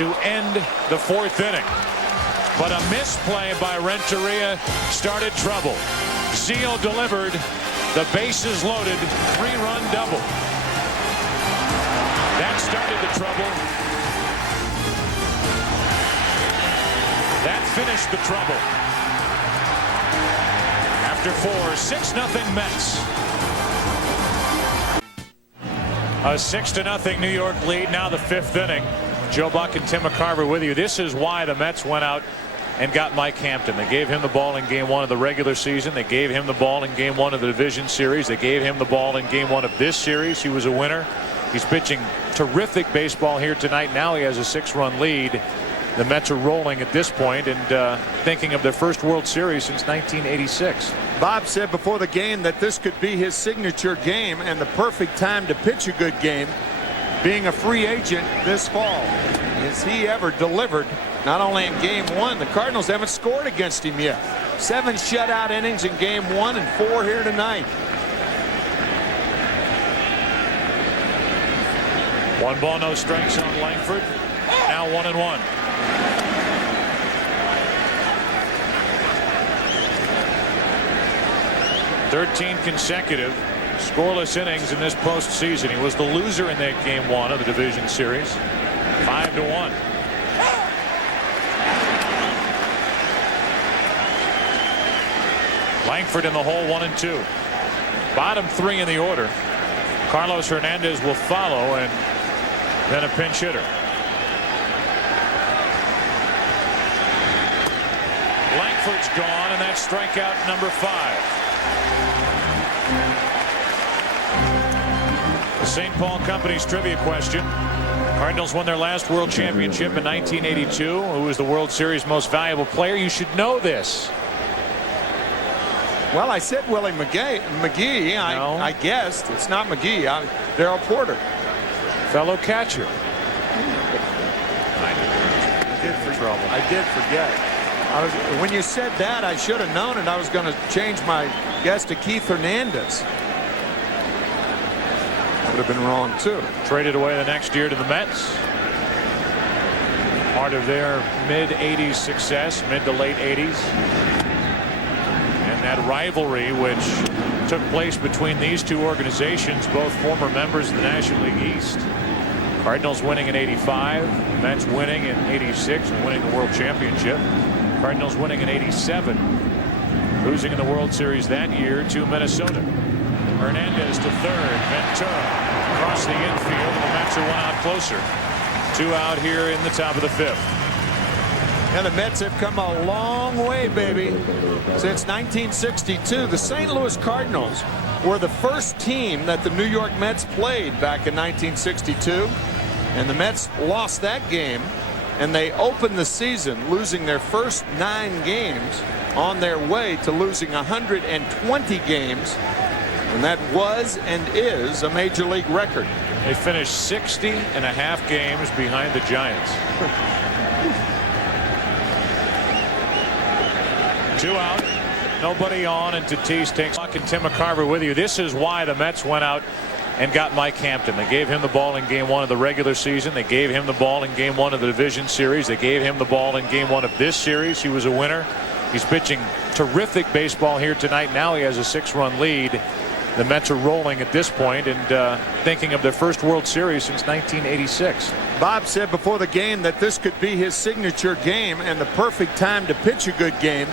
to end the 4th inning. But a misplay by Renteria started trouble. Zeal delivered. The bases loaded. 3-run double. That started the trouble. That finished the trouble. After 4, 6-0 Mets. A 6-0 New York lead. Now the 5th inning. Joe Buck and Tim McCarver with you. This is why the Mets went out and got Mike Hampton. They gave him the ball in Game 1 of the regular season. They gave him the ball in Game 1 of the division series. They gave him the ball in Game 1 of this series. He was a winner. He's pitching terrific baseball here tonight. Now he has a 6-run lead. The Mets are rolling at this point and thinking of their first World Series since 1986. Bob said before the game that this could be his signature game and the perfect time to pitch a good game, being a free agent this fall. Has he ever delivered? Not only in Game 1, the Cardinals haven't scored against him yet. 7 shutout innings in Game 1 and 4 here tonight. 1 ball, no strikes on Langford. Now 1-1. Thirteen consecutive scoreless innings in this postseason. He was the loser in that Game 1 of the division series. 5-1. Langford in the hole, 1-2. Bottom 3 in the order. Carlos Hernandez will follow, and then a pinch hitter. Langford's gone, and that's strikeout number 5. The St. Paul Company's trivia question. Cardinals won their last World Championship in 1982. Who was the World Series most valuable player? You should know this. Well, I said Willie McGee. No. I guessed. It's not McGee. Darryl Porter. Fellow catcher. I did forget. When you said that, I should have known it. I was going to change my guess to Keith Hernandez. Would have been wrong too. Traded away the next year to the Mets. Part of their mid-'80s success, mid to late '80s. And that rivalry which took place between these two organizations, both former members of the National League East. Cardinals winning in '85, Mets winning in '86 and winning the World Championship. Cardinals winning in '87, losing in the World Series that year to Minnesota. Hernandez to third. Ventura across the infield. The Mets are 1 out closer. 2 out here in the top of the 5th. And the Mets have come a long way, baby. Since 1962, the St. Louis Cardinals were the first team that the New York Mets played back in 1962. And the Mets lost that game, and they opened the season losing their first 9 games on their way to losing 120 games. And that was and is a major league record. They finished 60.5 games behind the Giants. 2 out, nobody on, and Tatis takes and Tim McCarver with you. This is why the Mets went out and got Mike Hampton. They gave him the ball in game 1 of the regular season. They gave him the ball in game 1 of the division series. They gave him the ball in game 1 of this series. He was a winner. He's pitching terrific baseball here tonight. Now he has a 6-run lead. The Mets are rolling at this point and thinking of their first World Series since 1986. Bob said before the game that this could be his signature game and the perfect time to pitch a good game,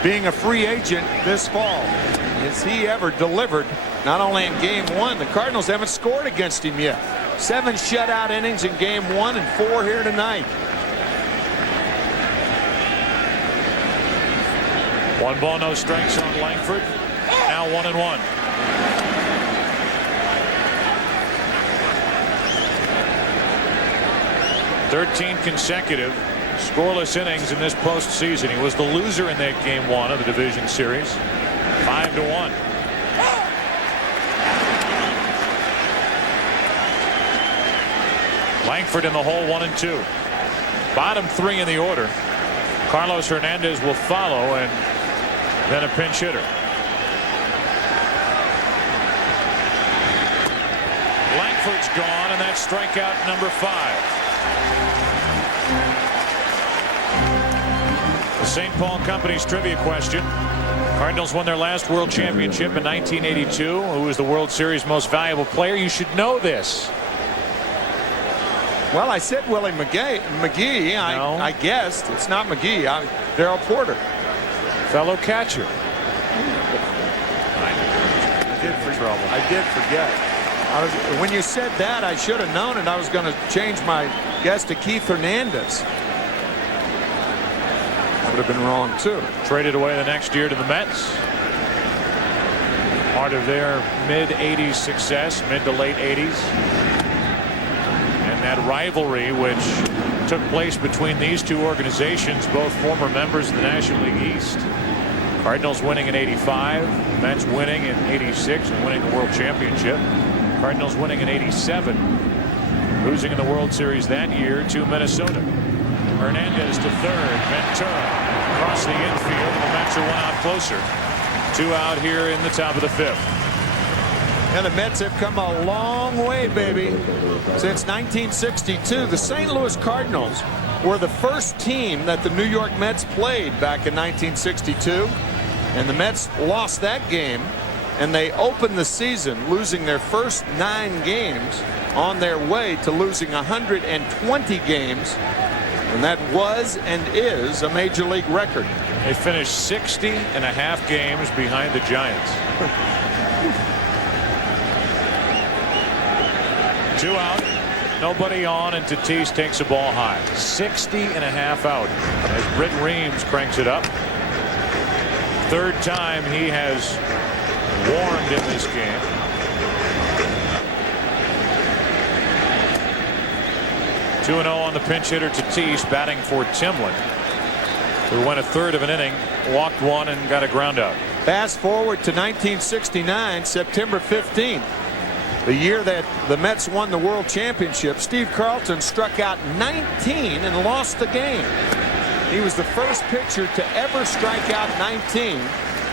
being a free agent this fall. Has he ever delivered? Not only in game 1, the Cardinals haven't scored against him yet. 7 shutout innings in game 1 and 4 here tonight. 1 ball, no strikes on Langford. Now 1-1. "13 consecutive scoreless innings in this postseason. He was the loser in that game 1 of the division series. 5-1. Langford in the hole, 1-2. Bottom 3 in the order. Carlos Hernandez will follow, and then a pinch hitter. Langford's gone, and that's strikeout number 5. The St. Paul Company's trivia question. Cardinals won their last World Championship in 1982. Who was the World Series most valuable player? You should know this. Well, I said Willie McGee. No. I guessed. It's not McGee. Darryl Porter. Fellow catcher. I did forget. When you said that, I should have known it. I was going to change my guess to Keith Hernandez. I would have been wrong, too. Traded away the next year to the Mets. Part of their mid-'80s success, mid to late '80s. And that rivalry which took place between these two organizations, both former members of the National League East. Cardinals winning in '85, Mets winning in '86 and winning the World Championship. Cardinals winning in '87, losing in the World Series that year to Minnesota. Hernandez to third. Ventura across the infield. The Mets are 1 out closer. 2 out here in the top of the 5th. And the Mets have come a long way, baby. Since 1962, the St. Louis Cardinals were the first team that the New York Mets played back in 1962. And the Mets lost that game, and they opened the season losing their first 9 games on their way to losing 120 games. And that was and is a major league record. They finished 60.5 games behind the Giants. 2 out, nobody on, and Tatis takes a ball high. 60.5 out as Britt Reams cranks it up. 3rd time he has warmed in this game. Two 2-0 on the pinch hitter Tatis, batting for Timlin, who went a 1/3 of an inning, walked 1, and got a ground out. Fast forward to 1969, September 15th, the year that the Mets won the World Championship. Steve Carlton struck out 19 and lost the game. He was the first pitcher to ever strike out 19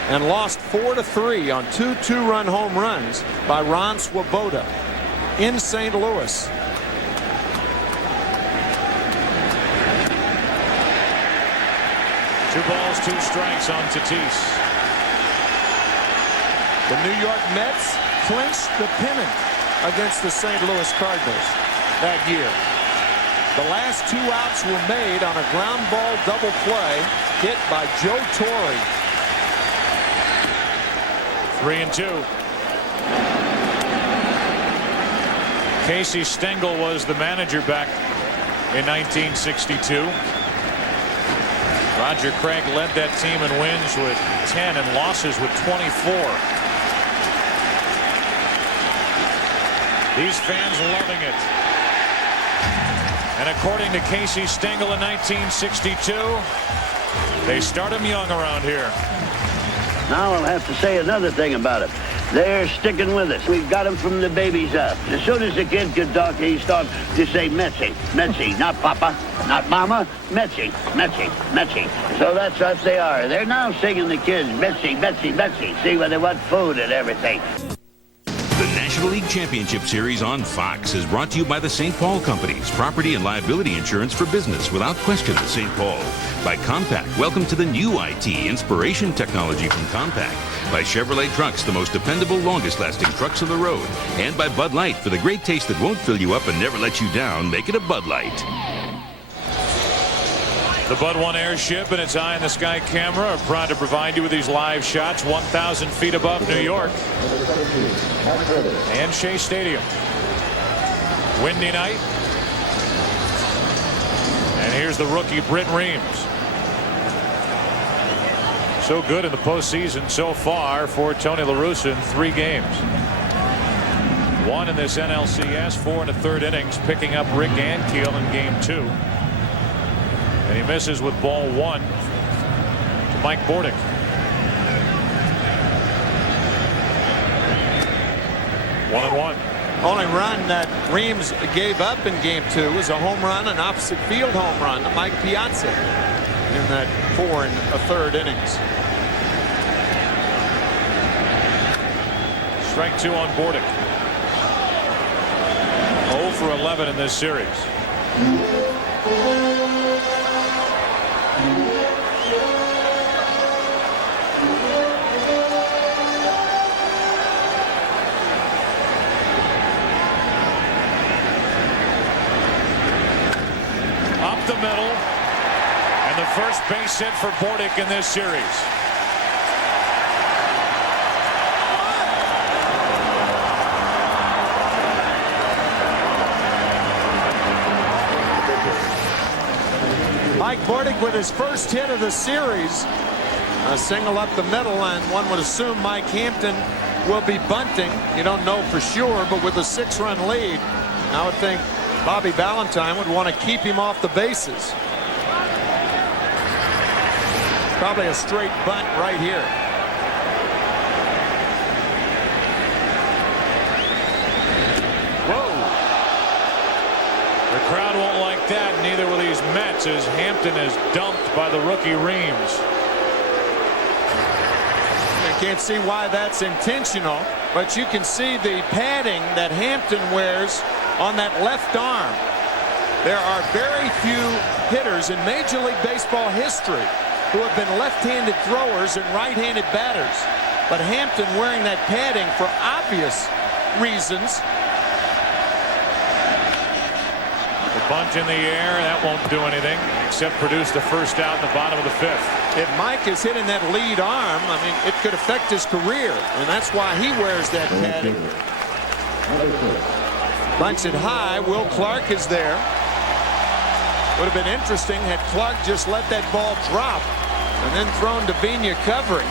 and lost 4-3 on 2 two-run home runs by Ron Swoboda in St. Louis. Two balls, 2 strikes on Tatis. The New York Mets clinched the pennant against the St. Louis Cardinals that year. The last 2 outs were made on a ground ball double play hit by Joe Torre. 3-2. Casey Stengel was the manager back in 1962. Roger Craig led that team in wins with 10 and losses with 24. These fans loving it. And according to Casey Stengel in 1962, they start him young around here. Now I'll have to say another thing about it. They're sticking with us. We've got them from the babies up. As soon as the kid could talk, he started to say Metzi, Metzi, not Papa, not Mama, Metzi, Metzi, Metzi. So that's what they are. They're now singing the kids Metzi, Metzi, Metzi. See where they want food and everything. The National League Championship Series on Fox is brought to you by the St. Paul Companies, property and liability insurance for business without question at St. Paul. By Compaq, welcome to the new IT, inspiration technology from Compaq. By Chevrolet Trucks, the most dependable, longest-lasting trucks on the road. And by Bud Light, for the great taste that won't fill you up and never let you down, make it a Bud Light. The Bud One airship and its eye-in-the-sky camera are proud to provide you with these live shots 1,000 feet above New York and Shea Stadium. Windy night. And here's the rookie, Britt Reams. So good in the postseason so far for Tony La Russa in 3 games. 1 in this NLCS, 4 in the 3rd innings, picking up Rick Ankiel in game 2. And he misses with ball 1 to Mike Bordick. One and one. Only run that Reams gave up in game 2 was a home run, an opposite field home run to Mike Piazza in that 4 1/3 innings. Strike 2 on Bordick. 0 for 11 in this series. Up the middle, and the first base hit for Bordick in this series. Mike Bordick with his first hit of the series. A single up the middle, and one would assume Mike Hampton will be bunting. You don't know for sure, but with a 6-run lead, I would think Bobby Valentine would want to keep him off the bases. Probably a straight bunt right here. Whoa. The crowd won't like that, neither will these Mets, as Hampton is dumped by the rookie Reams. You can't see why that's intentional, but you can see the padding that Hampton wears on that left arm. There are very few hitters in Major League Baseball history who have been left-handed throwers and right-handed batters. But Hampton wearing that padding for obvious reasons. The bunt in the air, that won't do anything except produce the first out in the bottom of the 5th. If Mike is hitting that lead arm, I mean, it could affect his career, and that's why he wears that padding. Bunts it high. Will Clark is there. Would have been interesting had Clark just let that ball drop and then thrown to Vigna covering.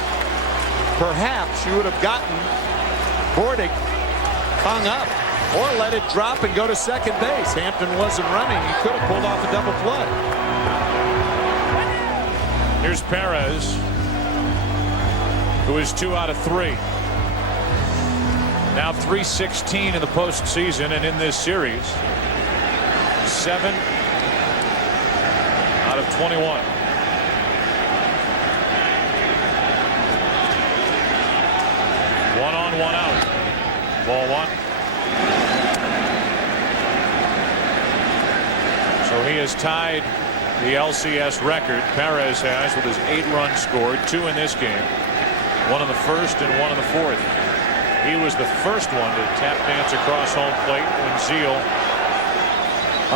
Perhaps you would have gotten Bordick hung up, or let it drop and go to second base. Hampton wasn't running. He could have pulled off a double play. Here's Perez, who is 2 out of 3. Now 316 in the postseason, and in this series, 7 out of 21. One on, one out. Ball 1. So he has tied the LCS record. Perez has, with his 8 runs scored, 2 in this game, 1 in the 1st and 1 in the 4th. He was the first one to tap dance across home plate when Zeal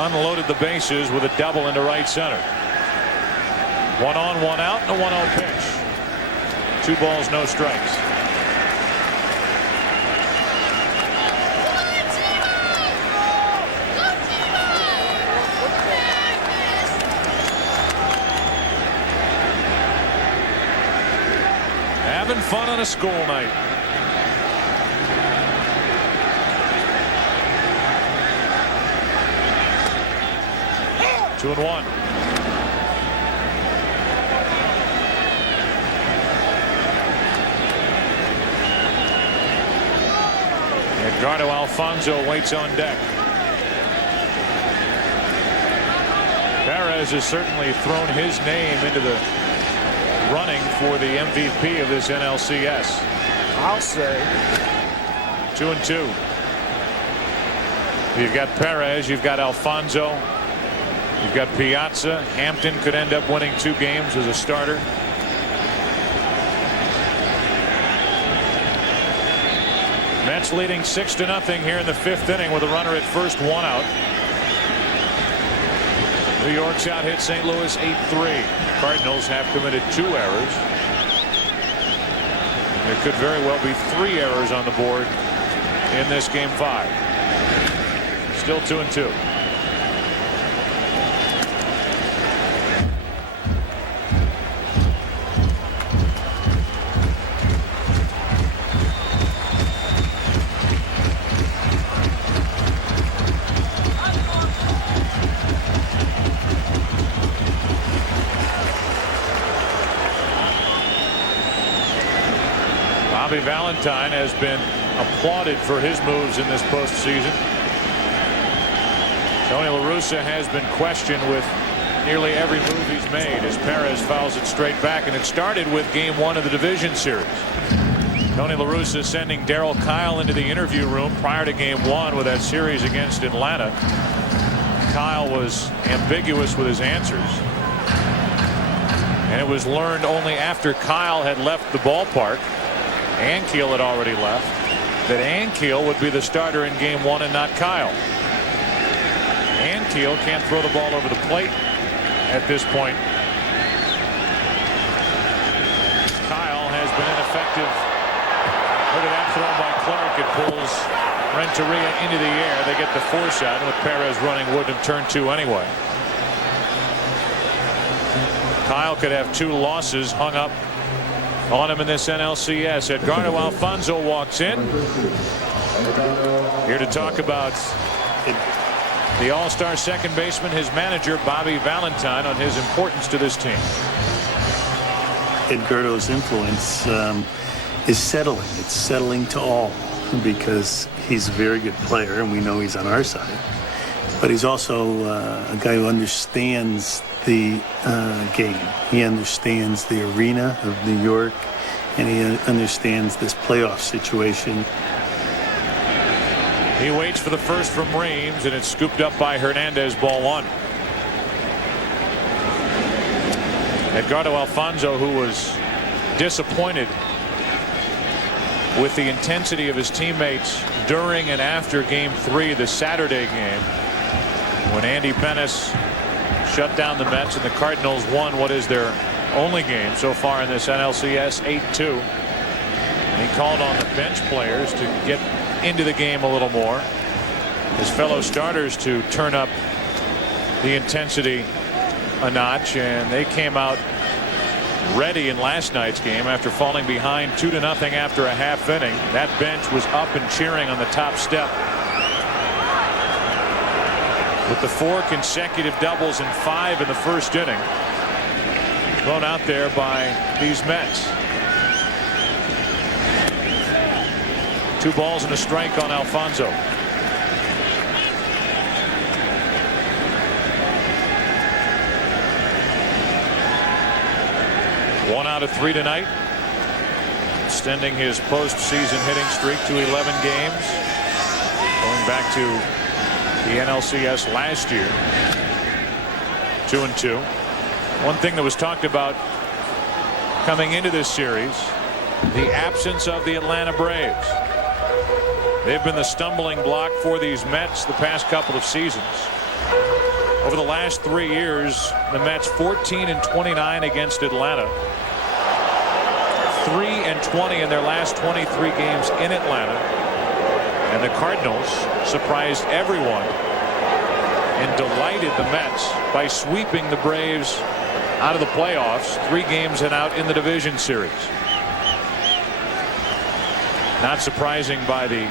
unloaded the bases with a double into right center. 1 on, 1 out, and a 1-0 pitch. 2 balls, no strikes. having fun on a school night. Two and one. Edgardo Alfonzo waits on deck. Perez has certainly thrown his name into the running for the MVP of this NLCS. I'll say 2-2. You've got Perez, you've got Alfonzo, you've got Piazza. Hampton could end up winning 2 games as a starter. Mets leading 6-0 here in the 5th inning with a runner at first, 1 out. New York's out hit St. Louis 8-3. Cardinals have committed 2 errors. There could very well be 3 errors on the board in this game 5. Still 2-2. Bobby Valentine has been applauded for his moves in this postseason. Tony La Russa has been questioned with nearly every move he's made as Perez fouls it straight back, and it started with game 1 of the division series. Tony La Russa sending Darryl Kyle into the interview room prior to game 1 with that series against Atlanta. Kyle was ambiguous with his answers, and it was learned only after Kyle had left the ballpark, Ankiel had already left, that Ankiel would be the starter in game 1 and not Kyle. Ankiel can't throw the ball over the plate at this point. Kyle has been ineffective. Look at that throw by Clark. It pulls Renteria into the air. They get the force out, and with Perez running, wouldn't have turned 2 anyway. Kyle could have 2 losses hung up on him in this NLCS. Edgardo Alfonzo walks in. Here to talk about the All-Star second baseman, his manager, Bobby Valentine, on his importance to this team. Edgardo's influence is settling. It's settling to all because he's a very good player, and we know he's on our side. But he's also a guy who understands the game. He understands the arena of New York, and he understands this playoff situation. He waits for the first from Reams, and it's scooped up by Hernandez, ball 1. Edgardo Alfonzo, who was disappointed with the intensity of his teammates during and after game 3, the Saturday game, when Andy Pettis shut down the Mets and the Cardinals won what is their only game so far in this NLCS, 8-2. And he called on the bench players to get into the game a little more, his fellow starters to turn up the intensity a notch, and they came out ready in last night's game after falling behind 2-0 after a half inning. That bench was up and cheering on the top step. With the 4 consecutive doubles and 5 in the first inning thrown out there by these Mets. 2 balls and a strike on Alfonzo. One out of 3 tonight, extending his postseason hitting streak to 11 games, going back to the NLCS last year. 2-2. One thing that was talked about coming into this series, the absence of the Atlanta Braves. They've been the stumbling block for these Mets the past couple of seasons. Over the last 3 years, the Mets 14-29 against Atlanta, 3-20 in their last 23 games in Atlanta, and the Cardinals surprised everyone and delighted the Mets by sweeping the Braves out of the playoffs, 3 games and out in the division series. Not surprising by the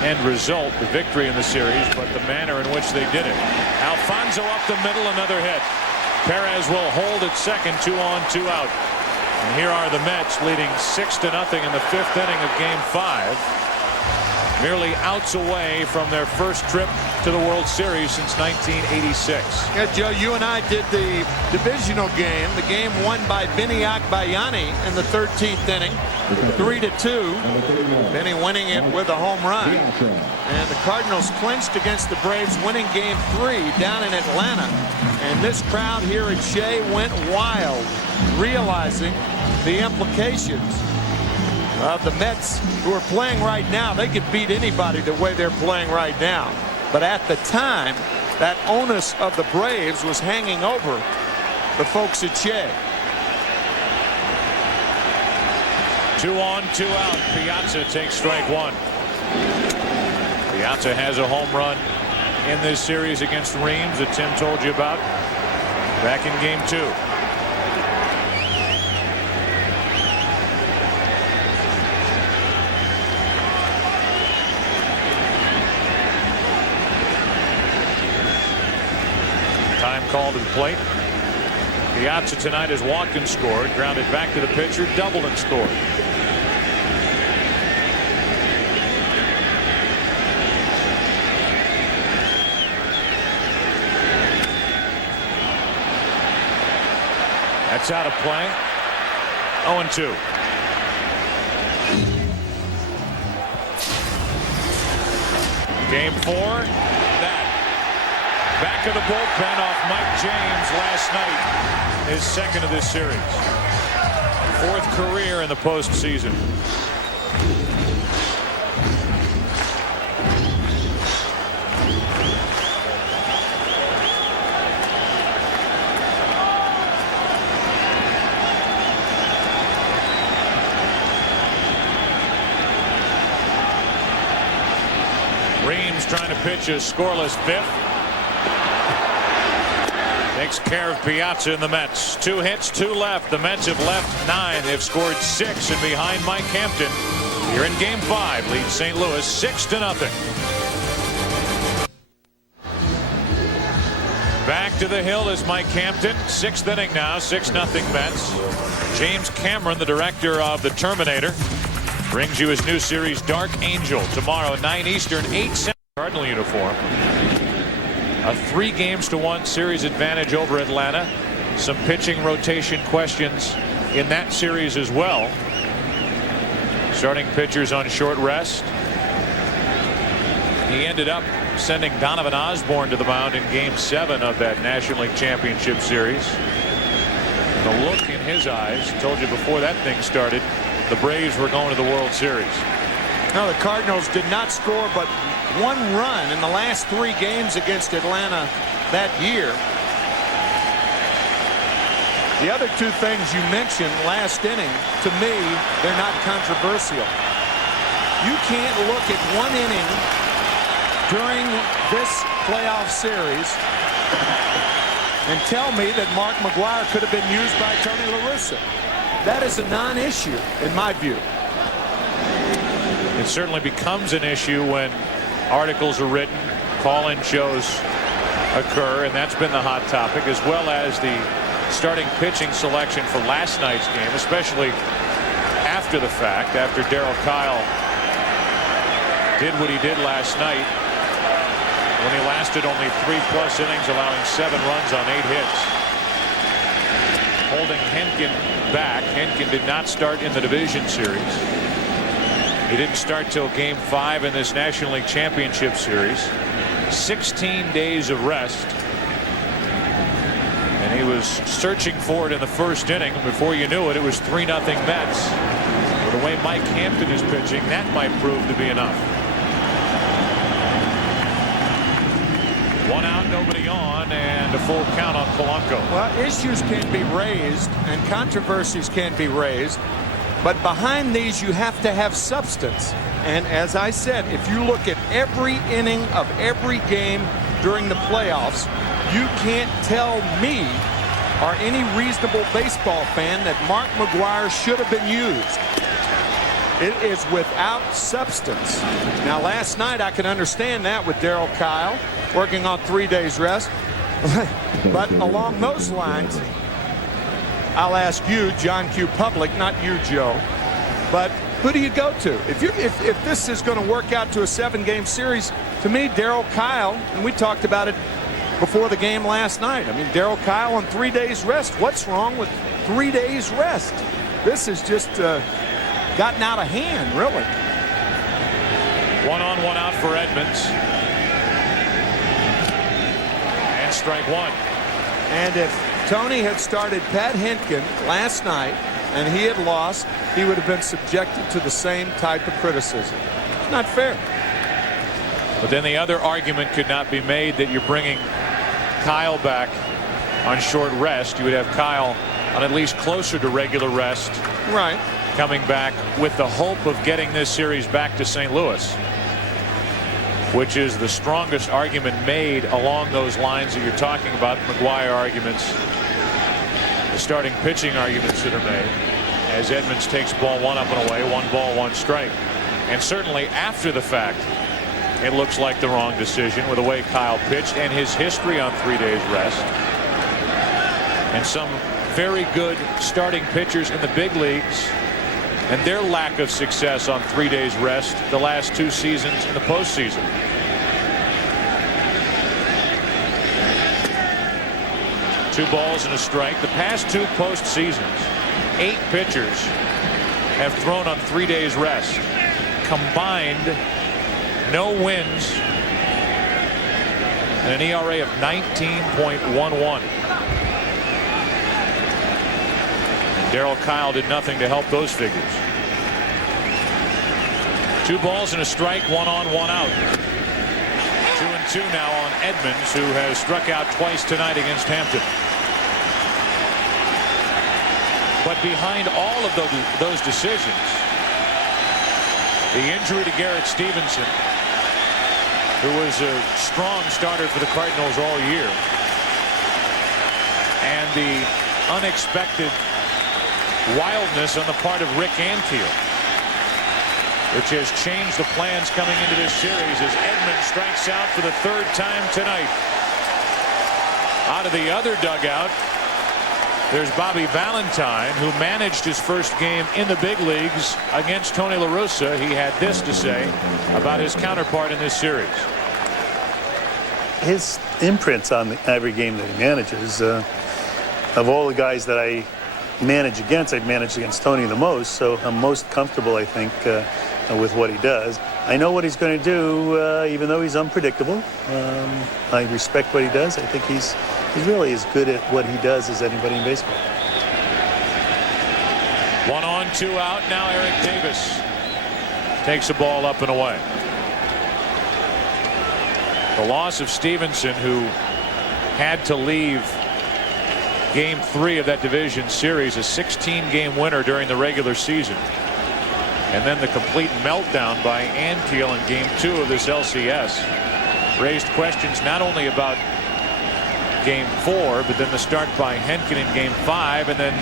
end result, the victory in the series, but the manner in which they did it. Alfonso up the middle, another hit. Perez will hold at second, 2 on, 2 out. And here are the Mets leading 6-0 in the 5th inning of Game 5. Merely outs away from their first trip to the World Series since 1986. Yeah, Joe, you and I did the divisional game, the game won by Vinny Agbayani in the 13th inning, 3-2. Vinny winning it with a home run. And the Cardinals clinched against the Braves, winning Game 3 down in Atlanta. And this crowd here at Shea went wild, realizing the implications of the Mets, who are playing right now. They could beat anybody the way they're playing right now. But at the time, that onus of the Braves was hanging over the folks at Shea. 2 on, 2 out. Piazza takes strike 1. Piazza has a home run in this series against Reams that Tim told you about back in Game 2. Time called to the plate. Piazza tonight as Watkins scored, grounded back to the pitcher, doubled and scored. That's out of play. 0-2. Game 4. Back of the bullpen off Mike James last night. His second of this series. 4th career in the postseason. Reams trying to pitch a scoreless 5th. Takes care of Piazza and the Mets. 2 hits, 2 left. The Mets have left 9. They've scored 6, and behind Mike Hampton, here in Game 5, leads St. Louis 6-0. Back to the hill is Mike Hampton. 6th inning now, 6-0 Mets. James Cameron, the director of the Terminator, brings you his new series, Dark Angel, tomorrow at 9 Eastern, 8 Central. Cardinal uniform. A 3-1 series advantage over Atlanta. Some pitching rotation questions in that series as well. Starting pitchers on short rest. He ended up sending Donovan Osborne to the mound in Game 7 of that National League Championship Series. The look in his eyes told you before that thing started, the Braves were going to the World Series. No, the Cardinals did not score but 1 run in the last 3 games against Atlanta that year. The other 2 things you mentioned last inning, to me, they're not controversial. You can't look at 1 inning during this playoff series and tell me that Mark McGwire could have been used by Tony La Russa. That is a non-issue in my view. It certainly becomes an issue when articles are written, call-in shows occur, and that's been the hot topic, as well as the starting pitching selection for last night's game, especially after the fact, after Darryl Kyle did what he did last night when he lasted only 3+ innings, allowing 7 runs on 8 hits. Holding Hentgen back. Hentgen did not start in the division series. He didn't start till Game 5 in this National League Championship Series. 16 days of rest. And he was searching for it in the first inning. And before you knew it, it was 3-0 Mets. But the way Mike Hampton is pitching, that might prove to be enough. 1 out, nobody on, and a full count on Polanco. Well, issues can be raised and controversies can be raised. But behind these, you have to have substance. And as I said, if you look at every inning of every game during the playoffs, you can't tell me or any reasonable baseball fan that Mark McGwire should have been used. It is without substance. Now, last night I can understand that with Darryl Kyle working on 3 days rest. But along those lines, I'll ask you, John Q. Public, not you, Joe, but who do you go to? If this is going to work out to a 7-game series, to me, Darryl Kyle, and we talked about it before the game last night. I mean, Darryl Kyle on 3 days rest. What's wrong with 3 days rest? This has just gotten out of hand, really. 1 on, 1 out for Edmonds. And strike one. And if Tony had started Pat Hentgen last night and he had lost, he would have been subjected to the same type of criticism. It's not fair. But then the other argument could not be made that you're bringing Kyle back on short rest. You would have Kyle on at least closer to regular rest. Right. Coming back with the hope of getting this series back to St. Louis, which is the strongest argument made along those lines that you're talking about. McGuire arguments, the starting pitching arguments that are made as Edmonds takes ball 1 up and away, 1 ball, 1 strike. And certainly after the fact, it looks like the wrong decision with the way Kyle pitched and his history on 3 days rest. And some very good starting pitchers in the big leagues and their lack of success on 3 days rest the last 2 seasons in the postseason. Two balls and a strike. The past 2 postseasons, 8 pitchers have thrown on 3 days rest. Combined, no wins and an ERA of 19.11. Darryl Kyle did nothing to help those figures. 2 balls and a strike, 1 on, 1 out. 2-2 now on Edmonds, who has struck out twice tonight against Hampton. But behind all of those decisions, the injury to Garrett Stevenson, who was a strong starter for the Cardinals all year, and the unexpected wildness on the part of Rick Ankiel, which has changed the plans coming into this series as Edmonds strikes out for the 3rd time tonight. Out of the other dugout, there's Bobby Valentine, who managed his first game in the big leagues against Tony La Russa. He had this to say about his counterpart in this series. His imprints on every game that he manages, of all the guys that I manage against, I've managed against Tony the most, so I'm most comfortable, I think, with what he does. I know what he's going to do, even though he's unpredictable. I respect what he does. I think he's really as good at what he does as anybody in baseball. 1 on, 2 out. Now Eric Davis takes the ball up and away. The loss of Stevenson, who had to leave Game 3 of that division series, a 16-game winner during the regular season, and then the complete meltdown by Ankiel in Game 2 of this LCS raised questions not only about Game 4, but then the start by Hentgen in Game 5, and then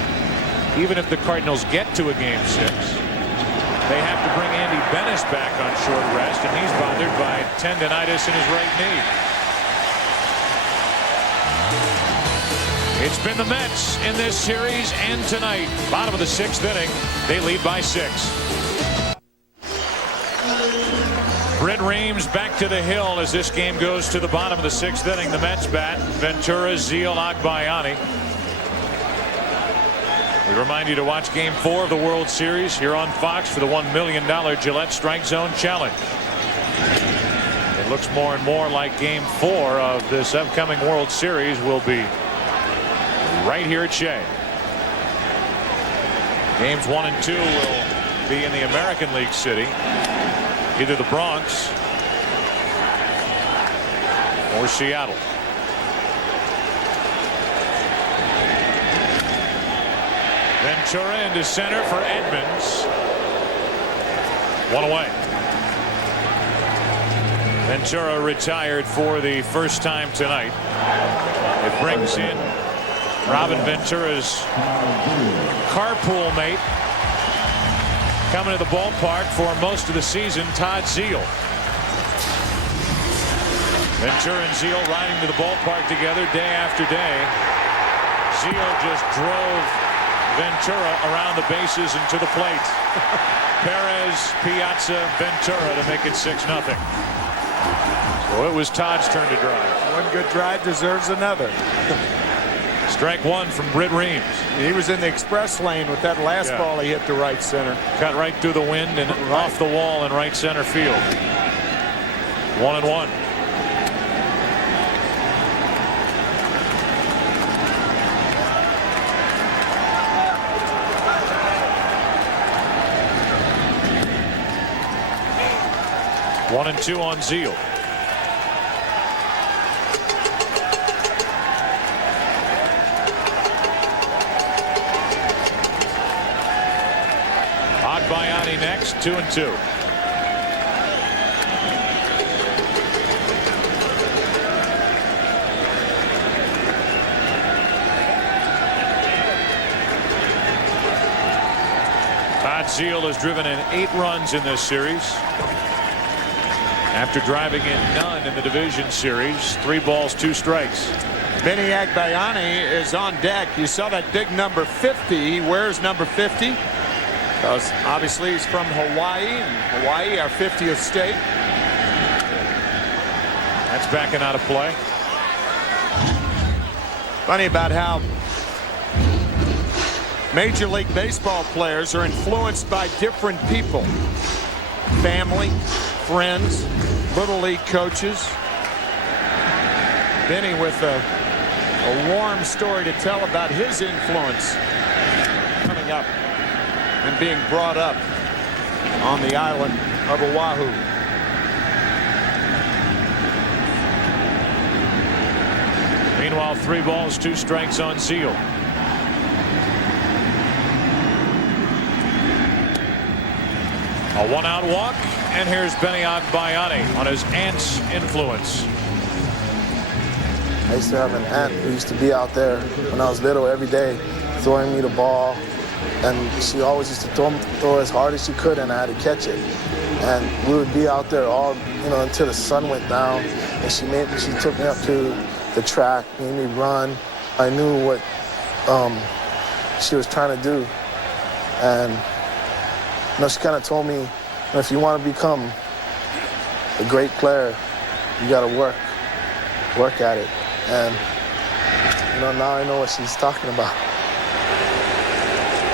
even if the Cardinals get to a Game 6, they have to bring Andy Bennis back on short rest, and he's bothered by tendonitis in his right knee. It's been the Mets in this series and tonight. Bottom of the 6th inning, they lead by 6. Brent Reams back to the hill as this game goes to the bottom of the 6th inning. The Mets bat Ventura, Zeal, Agbayani. We remind you to watch Game 4 of the World Series here on Fox for the $1 million Gillette Strike Zone Challenge. It looks more and more like Game 4 of this upcoming World Series will be right here at Shea. Games 1 and 2 will be in the American League City, either the Bronx or Seattle. Ventura into center for Edmonds. 1 away. Ventura retired for the first time tonight. It brings in Robin Ventura's carpool mate, coming to the ballpark for most of the season, Todd Zeile. Ventura and Zeile riding to the ballpark together day after day. Zeile just drove Ventura around the bases and to the plate. Perez, Piazza, Ventura to make it 6-0. So it was Todd's turn to drive. One good drive deserves another. Strike one from Britt Reams. He was in the express lane with that last ball he hit to right center. Cut right through the wind and off the wall in right center field. 1-1. One and two on Zeile. Agbayani next, 2-2. Todd Zeile has driven in 8 runs in this series, after driving in none in the division series. 3 balls, 2 strikes. Benny Agbayani is on deck. You saw that big number 50. He wears number 50 because obviously he's from Hawaii, and Hawaii, our 50th state. That's backing out of play. Funny about how Major League Baseball players are influenced by different people. Family, friends, Little League coaches. Benny with a warm story to tell about his influence coming up and being brought up on the island of Oahu. Meanwhile, 3 balls, 2 strikes on Zeile. A 1-out walk, and here's Benny Agbayani on his aunt's influence. I used to have an aunt who used to be out there when I was little every day, throwing me the ball, and she always used to throw as hard as she could, and I had to catch it. And we would be out there all, until the sun went down, and she took me up to the track, made me run. I knew what she was trying to do, and she kind of told me, if you want to become a great player, you got to work at it. And now I know what she's talking about.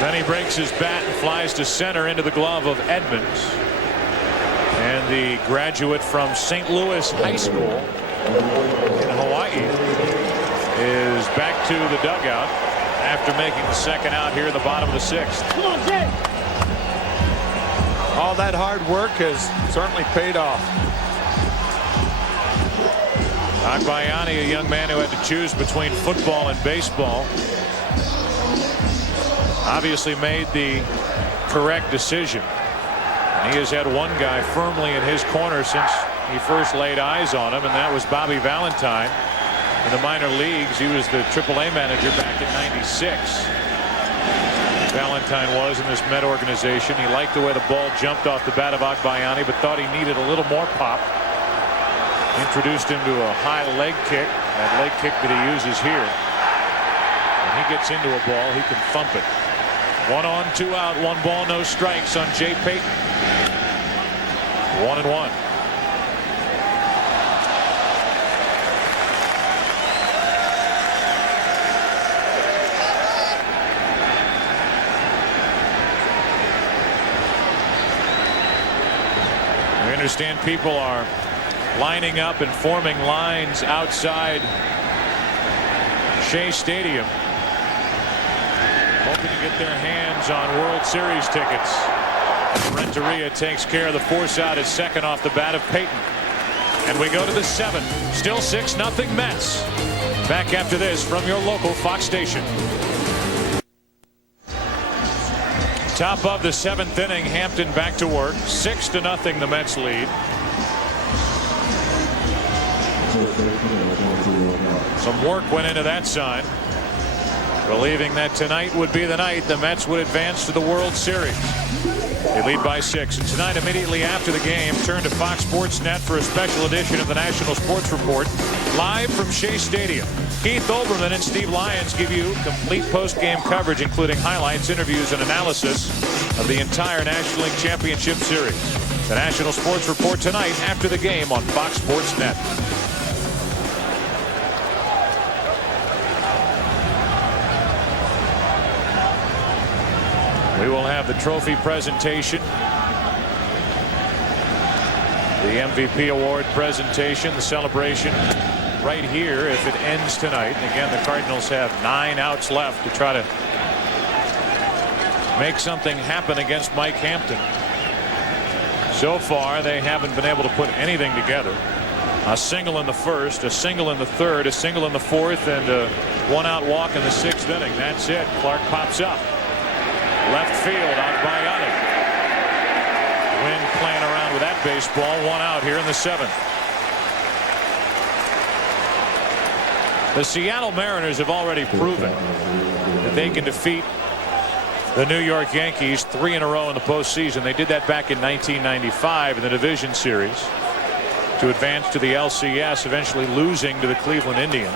Then he breaks his bat and flies to center into the glove of Edmonds. And the graduate from St. Louis High School in Hawaii is back to the dugout after making the second out here in the bottom of the 6th. Come on, Jay. All that hard work has certainly paid off. Agbayani, a young man who had to choose between football and baseball, obviously made the correct decision. And he has had one guy firmly in his corner since he first laid eyes on him, and that was Bobby Valentine. In the minor leagues, he was the AAA manager back in '96. Valentine was in this Met organization. He liked the way the ball jumped off the bat of Agbayani, but thought he needed a little more pop. Introduced him to a high leg kick, that leg kick that he uses here. When he gets into a ball, he can thump it. 1 on, 2 out, 1 ball, no strikes on Jay Payton. 1-1. We understand people are lining up and forming lines outside Shea Stadium, hoping to get their hands on World Series tickets. Renteria takes care of the force out at second off the bat of Payton. And we go to the 7th. Still 6-0 Mets. Back after this from your local Fox station. Top of the 7th inning, Hampton back to work. 6-0 the Mets lead. Some work went into that sign, believing that tonight would be the night the Mets would advance to the World Series. They lead by 6. And tonight, immediately after the game, turn to Fox Sports Net for a special edition of the National Sports Report, live from Shea Stadium. Keith Olbermann and Steve Lyons give you complete post-game coverage, including highlights, interviews, and analysis of the entire National League Championship Series. The National Sports Report tonight after the game on Fox Sports Net. We will have the trophy presentation, the MVP award presentation, the celebration right here if it ends tonight. Again, the Cardinals have 9 outs left to try to make something happen against Mike Hampton. So far, they haven't been able to put anything together. A single in the first, a single in the third, a single in the fourth, and a 1-out walk in the 6th inning. That's it. Clark pops up. Left field on Bionic. Wind playing around with that baseball. 1 out here in the 7th. The Seattle Mariners have already proven that they can defeat the New York Yankees 3 in a row in the postseason. They did that back in 1995 in the division series to advance to the LCS, eventually losing to the Cleveland Indians,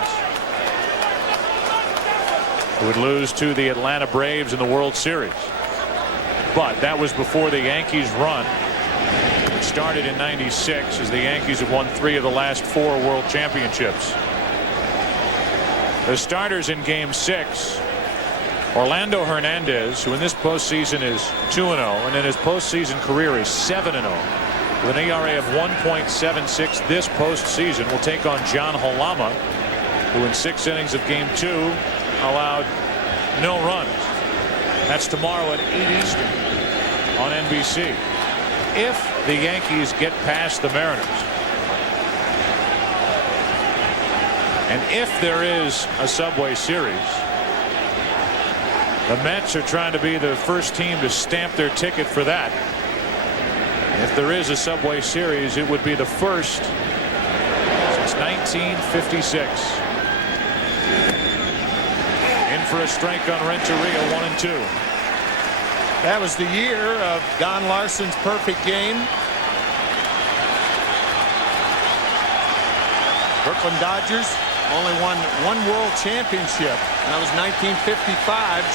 who would lose to the Atlanta Braves in the World Series. But that was before the Yankees run, which started in '96, as the Yankees have won 3 of the last 4 World Championships. The starters in Game 6, Orlando Hernandez, who in this postseason is 2-0, and in his postseason career is 7-0, with an ERA of 1.76 this postseason, will take on John Halama, who in 6 innings of Game 2 allowed no runs. That's tomorrow at 8 Eastern on NBC. If the Yankees get past the Mariners, and if there is a Subway Series, the Mets are trying to be the first team to stamp their ticket for that. If there is a Subway Series, it would be the first since 1956. In for a strike on Renteria, 1-2. That was the year of Don Larson's perfect game. Brooklyn Dodgers only won 1 World Championship. That was 1955.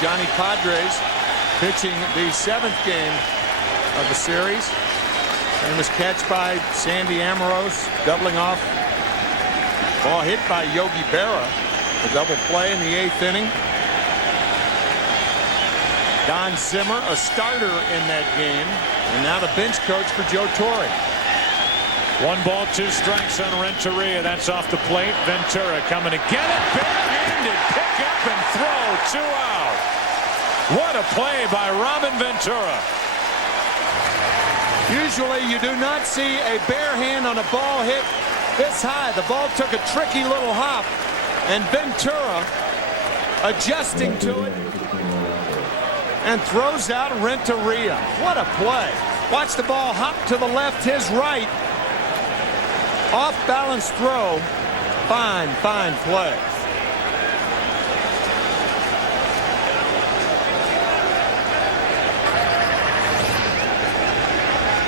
Johnny Padres pitching the 7th game of the series. Famous catch by Sandy Amoros, doubling off. Ball hit by Yogi Berra. A double play in the 8th inning. Don Zimmer, a starter in that game, and now the bench coach for Joe Torre. 1 ball, 2 strikes on Renteria. That's off the plate. Ventura coming to get it. Barehanded, pick up and throw. 2 out. What a play by Robin Ventura. Usually you do not see a bare hand on a ball hit this high. The ball took a tricky little hop, and Ventura adjusting to it and throws out Renteria. What a play. Watch the ball hop to the left, his right. Off balance throw. Fine play.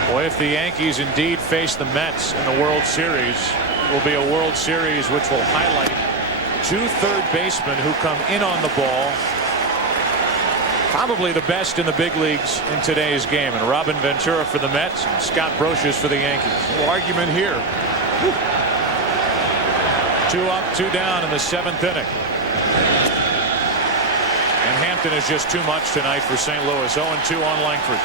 Boy, if the Yankees indeed face the Mets in the World Series, it will be a World Series which will highlight 2 third basemen who come in on the ball. Probably the best in the big leagues in today's game. And Robin Ventura for the Mets, Scott Brosius for the Yankees. No argument here. 2 up, 2 down in the 7th inning. And Hampton is just too much tonight for St. Louis. 0-2 on Langford.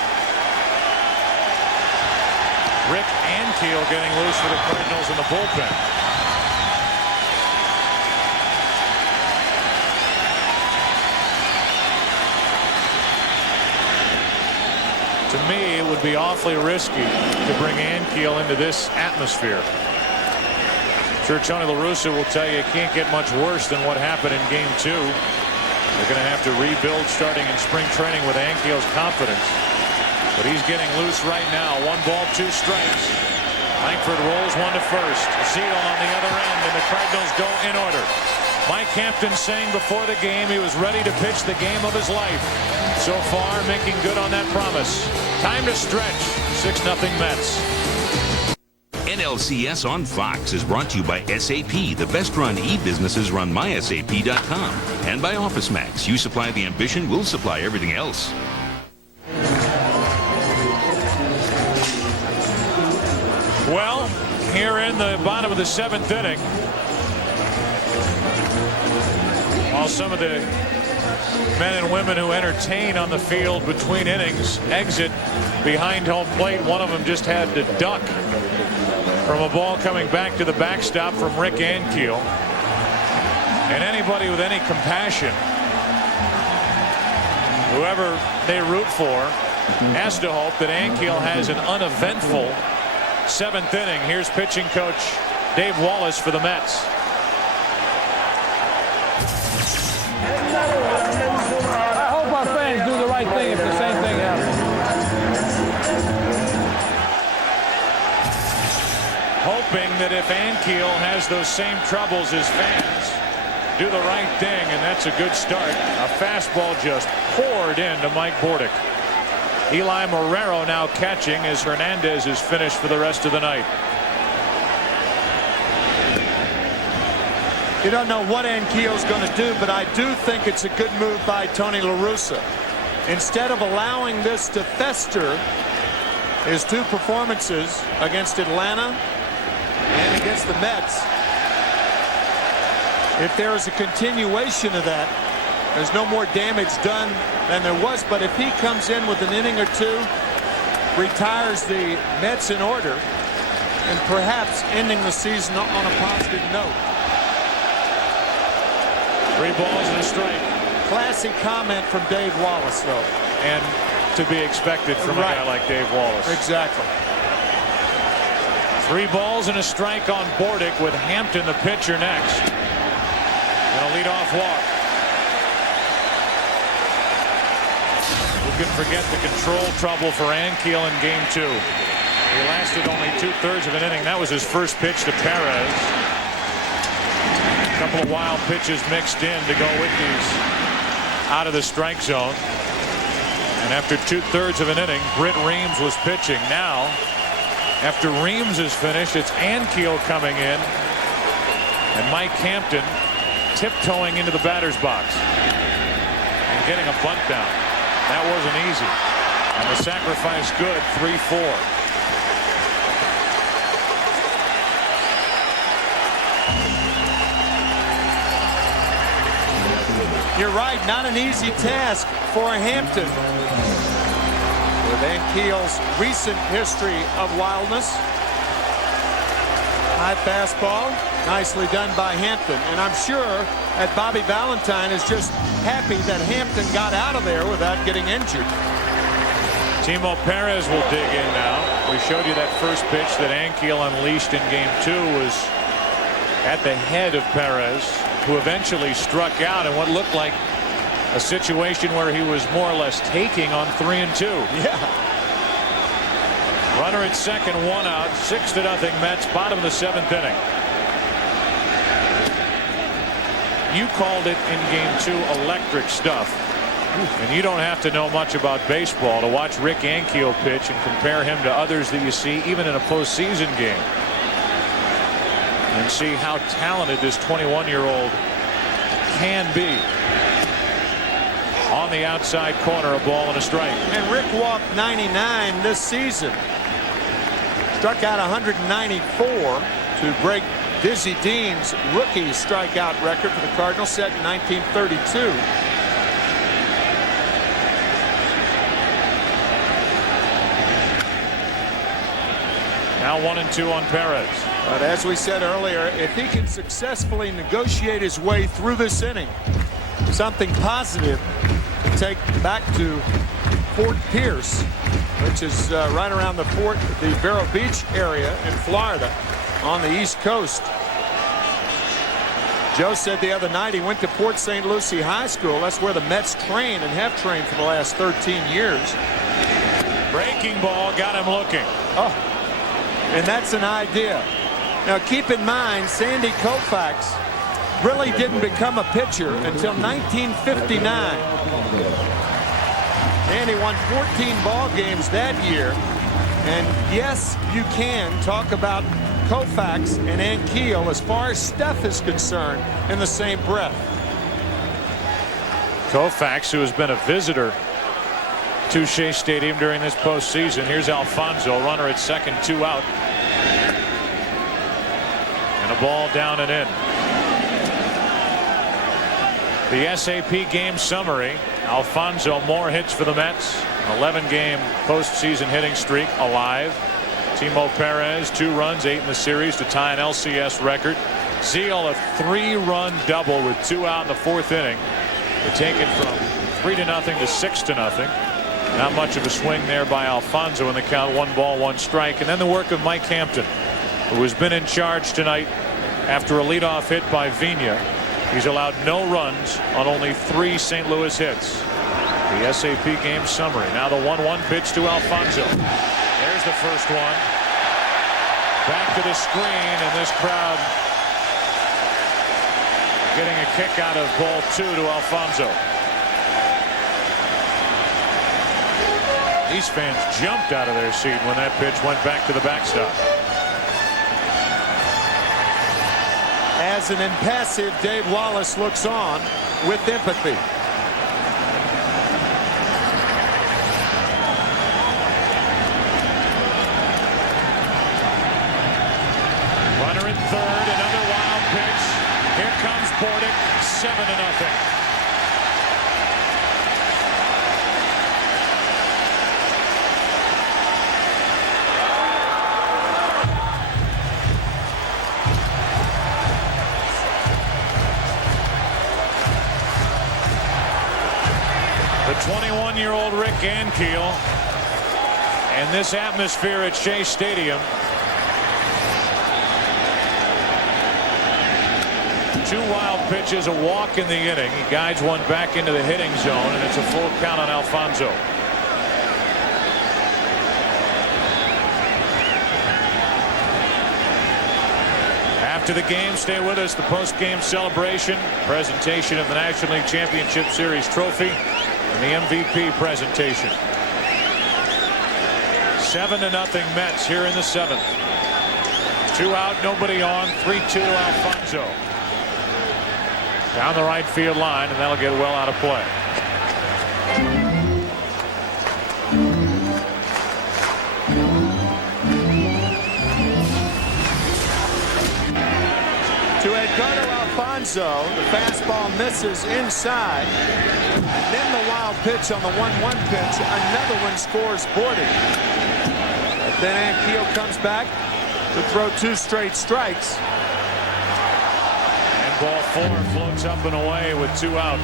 Rick Ankiel getting loose for the Cardinals in the bullpen. To me, it would be awfully risky to bring Ankiel into this atmosphere. I'm sure Tony La Russa will tell you it can't get much worse than what happened in Game 2. They're going to have to rebuild starting in spring training with Ankiel's confidence. But he's getting loose right now. 1 ball, 2 strikes. Langford rolls 1 to first. Zeal on the other end, and the Cardinals go in order. Mike Hampton saying before the game he was ready to pitch the game of his life. So far, making good on that promise. Time to stretch. 6-0 Mets. NLCS on Fox is brought to you by SAP. The best run e-businesses run mysap.com. And by OfficeMax. You supply the ambition, we'll supply everything else. Well, here in the bottom of the 7th inning, while some of the men and women who entertain on the field between innings exit behind home plate, one of them just had to duck from a ball coming back to the backstop from Rick Ankiel. And anybody with any compassion, whoever they root for, has to hope that Ankiel has an uneventful 7th inning. Here's pitching coach Dave Wallace for the Mets. I hope our fans do the right thing if the same thing happens. Hoping that if Ankiel has those same troubles as fans, do the right thing, and that's a good start. A fastball just poured into Mike Bordick. Eli Marrero now catching as Hernandez is finished for the rest of the night. You don't know what Ankiel's going to do, but I do think it's a good move by Tony La Russa. Instead of allowing this to fester, his 2 performances against Atlanta and against the Mets, if there is a continuation of that, there's no more damage done than there was. But if he comes in with an inning or 2, retires the Mets in order, and perhaps ending the season on a positive note. 3 balls and a strike. Classic comment from Dave Wallace, though. And to be expected from a guy like Dave Wallace. Exactly. 3 balls and a strike on Bordick with Hampton, the pitcher, next. And a leadoff walk. Who can forget the control trouble for Ankiel in game 2? He lasted only 2/3 of an inning. That was his first pitch to Perez. A couple of wild pitches mixed in to go with these out of the strike zone. And after 2/3 of an inning, Britt Reams was pitching. Now, after Reams is finished, it's Ankiel coming in, and Mike Hampton tiptoeing into the batter's box and getting a bunt down. That wasn't easy. And the sacrifice good, 3-4. You're right, not an easy task for Hampton. With Ankiel's recent history of wildness. High fastball, nicely done by Hampton. And I'm sure that Bobby Valentine is just happy that Hampton got out of there without getting injured. Timo Perez will dig in now. We showed you that first pitch that Ankiel unleashed in game 2 was at the head of Perez, who eventually struck out in what looked like a situation where he was more or less taking on 3-2. Yeah. Runner at second, 1 out, 6-0 Mets, bottom of the 7th inning. You called it in game 2 electric stuff. And you don't have to know much about baseball to watch Rick Ankiel pitch and compare him to others that you see even in a postseason game. And see how talented this 21-year-old can be. On the outside corner, a ball and a strike. And Rick walked 99 this season. Struck out 194 to break Dizzy Dean's rookie strikeout record for the Cardinals, set in 1932. Now 1-2 on Perez. But as we said earlier, if he can successfully negotiate his way through this inning, something positive to take back to Fort Pierce, which is right around the Vero Beach area in Florida on the East Coast. Joe said the other night he went to Port St. Lucie High School. That's where the Mets train and have trained for the last 13 years. Breaking ball got him looking. Oh, and that's an idea. Now keep in mind, Sandy Koufax really didn't become a pitcher until 1959. And he won 14 ball games that year. And yes, you can talk about Koufax and Ankiel as far as Steph is concerned in the same breath. Koufax, who has been a visitor to Shea Stadium during this postseason. Here's Alfonso, runner at second, 2 out. And a ball down and in. The SAP game summary. Alfonso, more hits for the Mets. 11-game postseason hitting streak alive. Timo Perez, 2 runs, 8 in the series to tie an LCS record. Zeal, a 3-run double with 2 out in the 4th inning to take it from 3-0 to 6-0. Not much of a swing there by Alfonso in the count. 1 ball, 1 strike. And then the work of Mike Hampton, who has been in charge tonight after a leadoff hit by Vina. He's allowed no runs on only 3 St. Louis hits. The SAP game summary. Now the 1-1 pitch to Alfonso. There's the first one. Back to the screen, and this crowd getting a kick out of ball 2 to Alfonso. These fans jumped out of their seat when that pitch went back to the backstop. As an impassive Dave Wallace looks on with empathy. Runner in third, another wild pitch. Here comes Bordick, 7-0. The 21-year-old Rick Ankiel, and this atmosphere at Shea Stadium. 2 wild pitches, a walk in the inning. He guides one back into the hitting zone, and it's a full count on Alfonso. After the game, stay with us. The post-game celebration, presentation of the National League Championship Series trophy, and the MVP presentation. 7-0 Mets here in the 7th. 2 out, nobody on. 3-2 to Alfonso. Down the right field line, and that'll get well out of play. To Edgardo Alfonso, the fastball misses inside. And then the wild pitch on the 1-1 pitch. Another one scores Bordick. But then Ankiel comes back to throw 2 straight strikes. And ball 4 floats up and away with 2 out.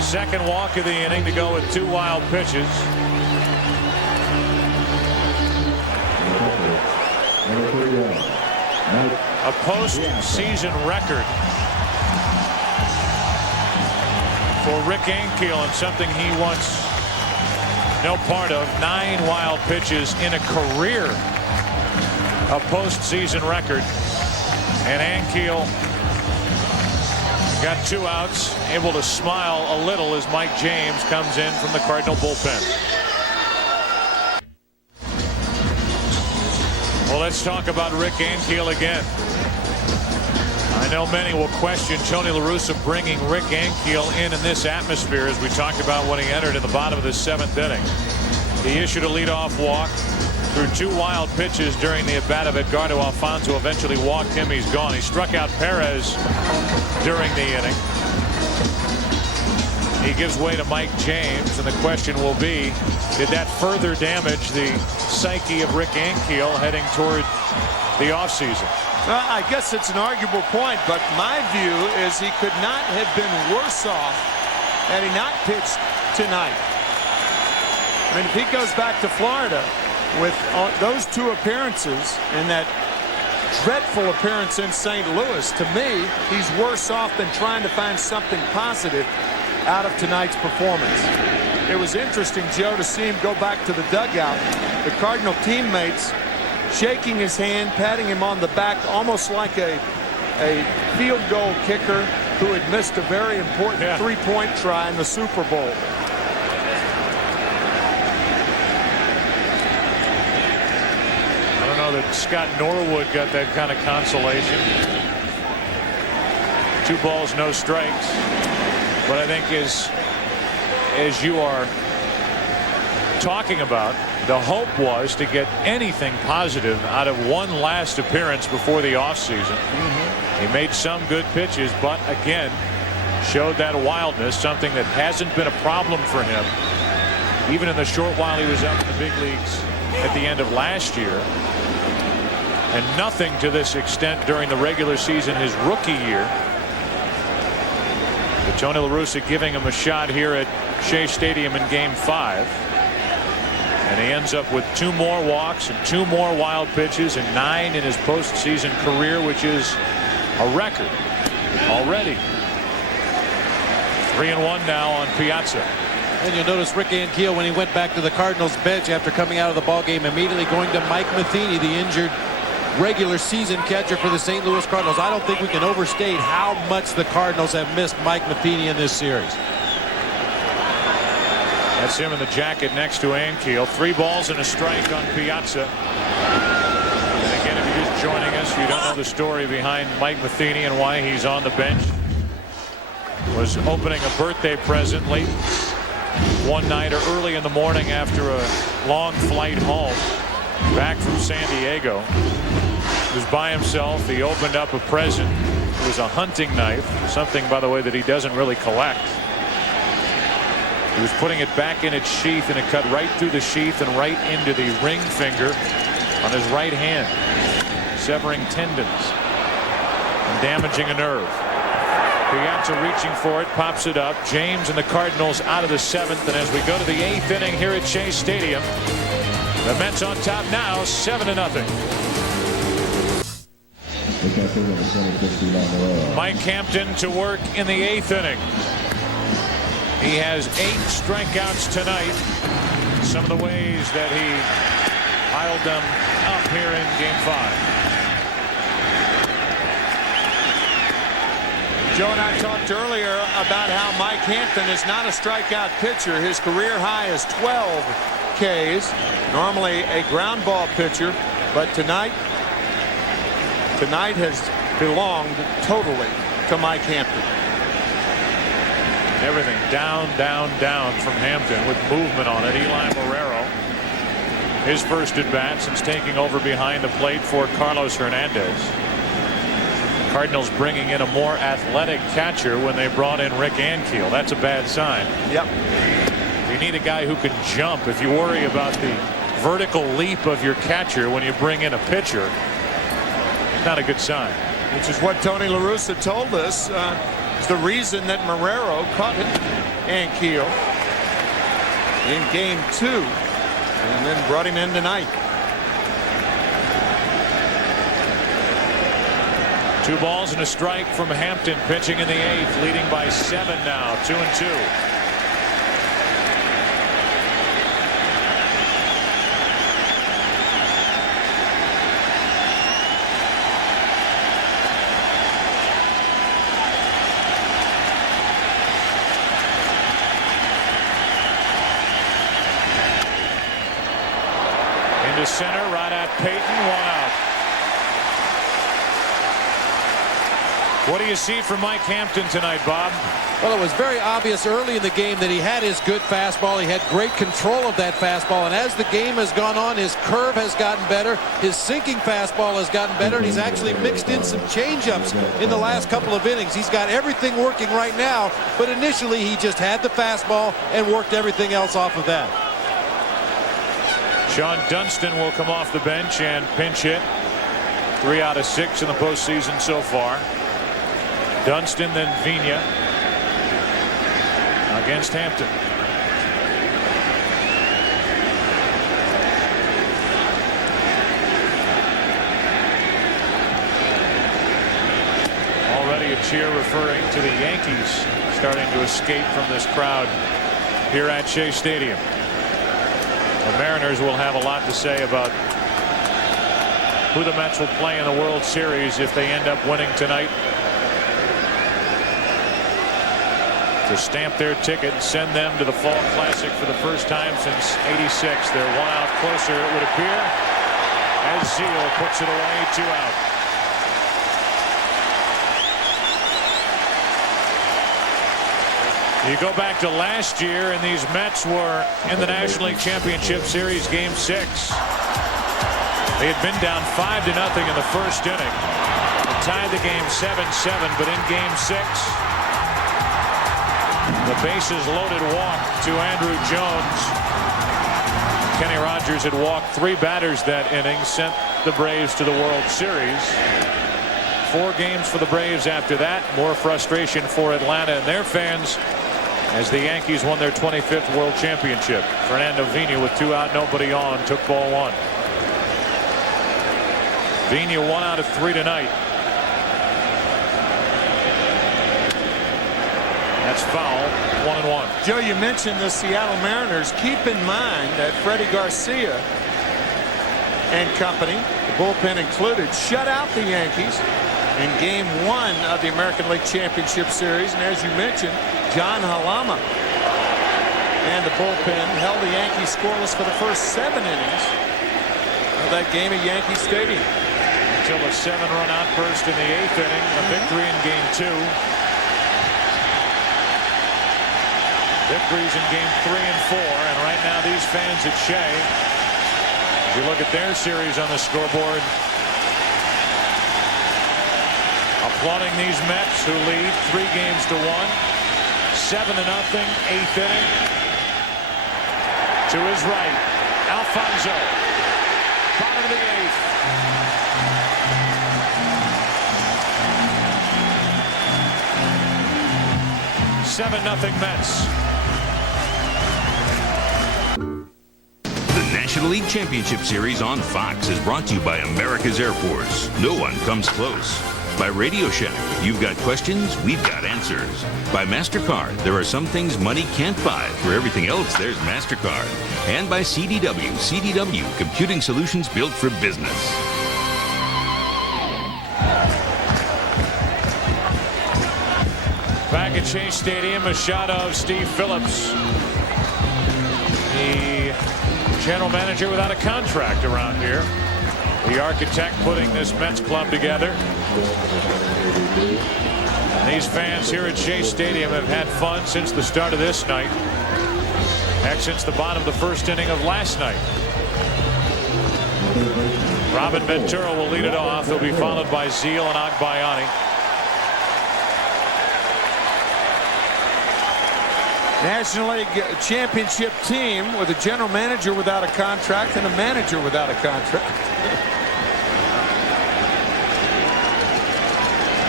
Second walk of the inning to go with 2 wild pitches. A postseason record for Rick Ankiel, and something he wants no part of. 9 wild pitches in a career. A postseason record. And Ankiel got 2 outs, able to smile a little as Mike James comes in from the Cardinal bullpen. Well, let's talk about Rick Ankiel again. I know many will question Tony La Russa bringing Rick Ankiel in this atmosphere, as we talked about when he entered in the bottom of the 7th inning. He issued a leadoff walk, threw 2 wild pitches during the at-bat of Edgardo Alfonso, eventually walked him. He's gone. He struck out Perez during the inning. He gives way to Mike James, and the question will be, did that further damage the psyche of Rick Ankiel heading toward the offseason? Well, I guess it's an arguable point, but my view is he could not have been worse off had he not pitched tonight. I mean, if he goes back to Florida with those 2 appearances and that dreadful appearance in St. Louis, to me, he's worse off than trying to find something positive out of tonight's performance. It was interesting, Joe, to see him go back to the dugout. The Cardinal teammates shaking his hand, patting him on the back, almost like a field goal kicker who had missed a very important 3-point try in the Super Bowl. know that Scott Norwood got that kind of consolation. 2 balls, no strikes. But I think as you are talking about, the hope was to get anything positive out of one last appearance before the offseason. He made some good pitches, but again, showed that wildness, something that hasn't been a problem for him, even in the short while he was up in the big leagues at the end of last year. And nothing to this extent during the regular season his rookie year. But Tony La Russa giving him a shot here at Shea Stadium in Game 5. And he ends up with 2 more walks and 2 more wild pitches and 9 in his postseason career, which is a record already. 3-1 now on Piazza. And you'll notice Rick Ankiel, when he went back to the Cardinals bench after coming out of the ballgame, immediately going to Mike Matheny, the injured regular season catcher for the St. Louis Cardinals. I don't think we can overstate how much the Cardinals have missed Mike Matheny in this series. That's him in the jacket next to Ankiel. 3 balls and a strike on Piazza. And again, if you're just joining us, you don't know the story behind Mike Matheny and why he's on the bench. Was opening a birthday present late one night or early in the morning after a long flight home back from San Diego. He was by himself. He opened up a present. It was a hunting knife, something, by the way, that he doesn't really collect. He was putting it back in its sheath, and it cut right through the sheath and right into the ring finger on his right hand, severing tendons and damaging a nerve. Piazza reaching for it, pops it up. James and the Cardinals out of the 7th, and as we go to the 8th inning here at Shea Stadium, the Mets on top now, 7-0. Mike Hampton to work in the 8th inning. He has 8 strikeouts tonight. Some of the ways that he piled them up here in Game 5. Joe and I talked earlier about how Mike Hampton is not a strikeout pitcher. His career high is 12 Ks. Normally a ground ball pitcher, but tonight has belonged totally to Mike Hampton. Everything down, down, down from Hampton with movement on it. Eli Marrero, his first at bat since taking over behind the plate for Carlos Hernandez. Cardinals bringing in a more athletic catcher when they brought in Rick Ankiel. That's a bad sign. Yep. You need a guy who can jump. If you worry about the vertical leap of your catcher when you bring in a pitcher, it's not a good sign. Which is what Tony La Russa told us is the reason that Marrero caught Ankiel in Game 2 and then brought him in tonight. 2 balls and a strike from Hampton, pitching in the 8th, leading by 7 now, 2-2. Into center, right at Peyton, 1 out. What do you see from Mike Hampton tonight, Bob? Well, it was very obvious early in the game that he had his good fastball. He had great control of that fastball. And as the game has gone on, his curve has gotten better. His sinking fastball has gotten better. And he's actually mixed in some changeups in the last couple of innings. He's got everything working right now. But initially, he just had the fastball and worked everything else off of that. Sean Dunston will come off the bench and pinch hit. 3 out of 6 in the postseason so far. Dunston, then Vina against Hampton. Already a cheer referring to the Yankees starting to escape from this crowd here at Shea Stadium. The Mariners will have a lot to say about who the Mets will play in the World Series if they end up winning tonight, to stamp their ticket and send them to the Fall Classic for the first time since '86. They're 1 out closer, it would appear, as Zeal puts it away, 2 out. You go back to last year, and these Mets were in the National League Championship Series Game 6. They had been down 5-0 in the first inning. They tied the game 7-7, but in Game 6, the bases loaded walk to Andrew Jones. Kenny Rogers had walked 3 batters that inning, sent the Braves to the World Series. 4 games for the Braves after that. More frustration for Atlanta and their fans as the Yankees won their 25th World Championship. Fernando Vina with 2 out, nobody on, took ball 1. Vina 1 out of 3 tonight. That's foul. 1-1. Joe, you mentioned the Seattle Mariners. Keep in mind that Freddie Garcia and company, the bullpen included, shut out the Yankees in Game 1 of the American League Championship Series. And as you mentioned, John Halama and the bullpen held the Yankees scoreless for the first 7 innings of that game at Yankee Stadium. Until a 7-run outburst in the 8th inning, a victory in Game 2. Victories in Game 3 and 4, and right now these fans at Shea, if you look at their series on the scoreboard, applauding these Mets who lead 3-1. 7-0, 8th inning. To his right, Alfonso. Bottom of the 8th. $7-0 Mets. The National League Championship Series on Fox is brought to you by America's Airports. No one comes close. By Radio Shack, you've got questions, we've got answers. By MasterCard, there are some things money can't buy. For everything else, there's MasterCard. And by CDW. CDW, computing solutions built for business. Back at Chase Stadium, a shot of Steve Phillips, the general manager without a contract around here. The architect putting this Mets club together. And these fans here at Chase Stadium have had fun since the start of this night. Heck, since the bottom of the first inning of last night. Robin Ventura will lead it off. He'll be followed by Zeal and Agbayani. National League Championship team with a general manager without a contract and a manager without a contract.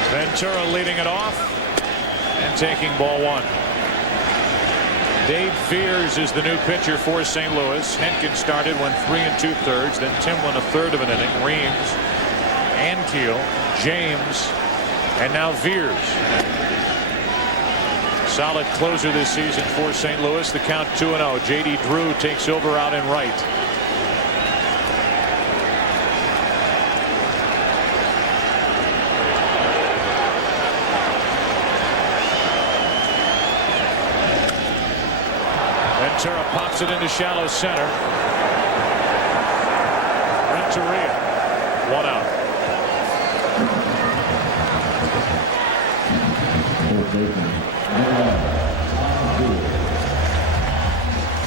Ventura leading it off and taking ball 1. Dave Fears is the new pitcher for St. Louis. Hentgen started, went 3 2/3. Then Timlin a third of an inning. Reams, Ankiel, James, and now Veers. Solid closer this season for St. Louis. The count 2-0. J.D. Drew takes over out in right. Ventura pops it into shallow center. Renteria, 1 out.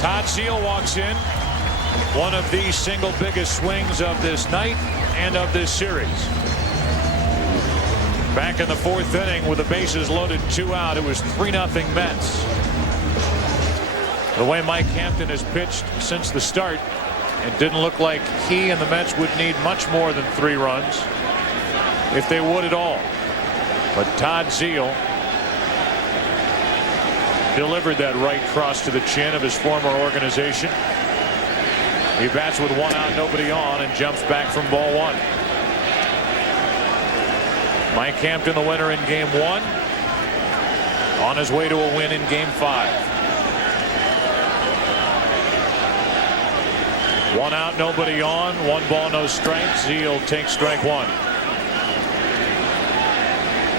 Todd Zeal walks in. One of the single biggest swings of this night and of this series. Back in the 4th inning with the bases loaded, 2 out. It was 3-0 Mets. The way Mike Hampton has pitched since the start, it didn't look like he and the Mets would need much more than 3 runs, if they would at all. But Todd Zeal delivered that right cross to the chin of his former organization. He bats with 1 out, nobody on, and jumps back from ball 1. Mike Hampton, the winner in Game 1, on his way to a win in Game 5. 1 out, nobody on, 1 ball, no strikes. Zeal takes strike 1.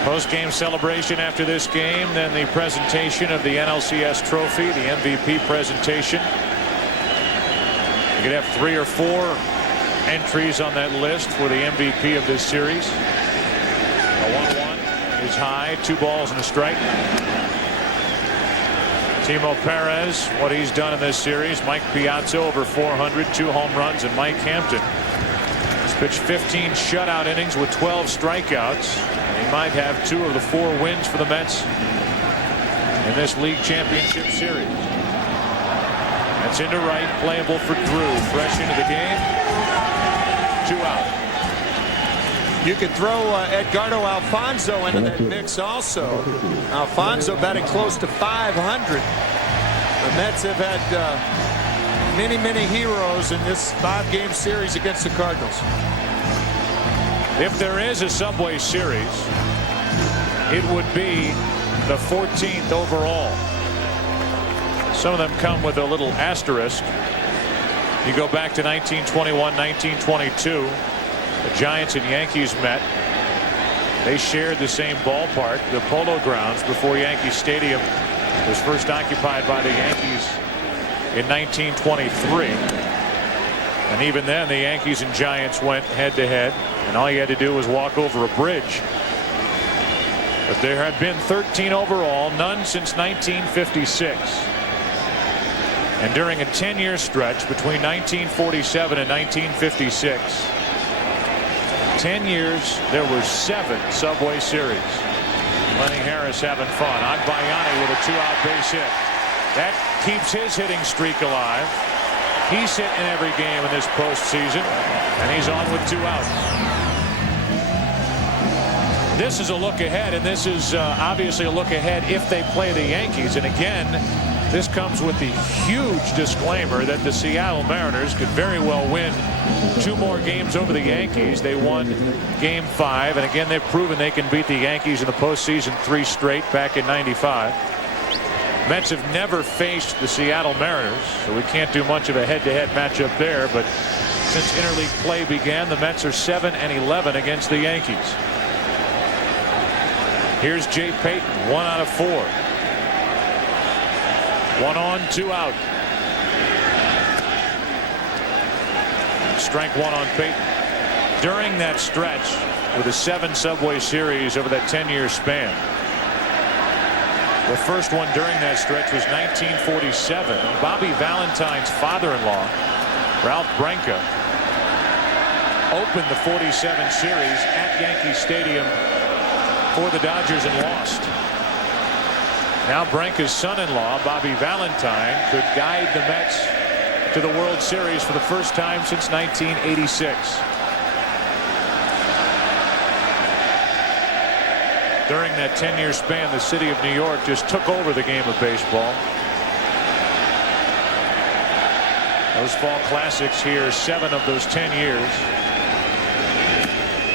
Post-game celebration after this game, then the presentation of the NLCS trophy, the MVP presentation. You could have 3 or 4 entries on that list for the MVP of this series. A 1-1 is high. 2 balls and a strike. Timo Perez, what he's done in this series. Mike Piazza over 400, 2 home runs, and Mike Hampton has pitched 15 shutout innings with 12 strikeouts. And he might have 2 of the 4 wins for the Mets in this league championship series. That's into right, playable for Drew. Fresh into the game. 2 out. You could throw Edgardo Alfonso into that mix also. Alfonso batting close to 500. The Mets have had many heroes in this 5-game series against the Cardinals. If there is a Subway Series, it would be the 14th overall. Some of them come with a little asterisk. You go back to 1921, 1922. The Giants and Yankees met. They shared the same ballpark, the Polo Grounds, before Yankee Stadium was first occupied by the Yankees in 1923. And even then, the Yankees and Giants went head-to-head, and all you had to do was walk over a bridge. But there had been 13 overall, none since 1956. And during a 10-year stretch between 1947 and 1956, 10 years, there were 7 Subway Series. Lenny Harris having fun. Agbayani with a 2-out base hit. That keeps his hitting streak alive. He's hit in every game in this postseason, and he's on with 2 outs. This is a look ahead, and this is obviously a look ahead if they play the Yankees. And again, this comes with the huge disclaimer that the Seattle Mariners could very well win 2 more games over the Yankees. They won Game 5, and again, they've proven they can beat the Yankees in the postseason 3 straight back in '95. Mets have never faced the Seattle Mariners, so we can't do much of a head-to-head matchup there. But since interleague play began, the Mets are 7-11 against the Yankees. Here's Jay Payton, 1 out of 4. 1 on, 2 out. Strike 1 on Payton. During that stretch with the 7 Subway Series over that 10-year span, the first one during that stretch was 1947. Bobby Valentine's father-in-law, Ralph Branca, opened the 47 series at Yankee Stadium for the Dodgers and lost. Now Branca's son-in-law, Bobby Valentine, could guide the Mets to the World Series for the first time since 1986. During that 10-year span, the city of New York just took over the game of baseball. Those fall classics here, 7 of those 10 years.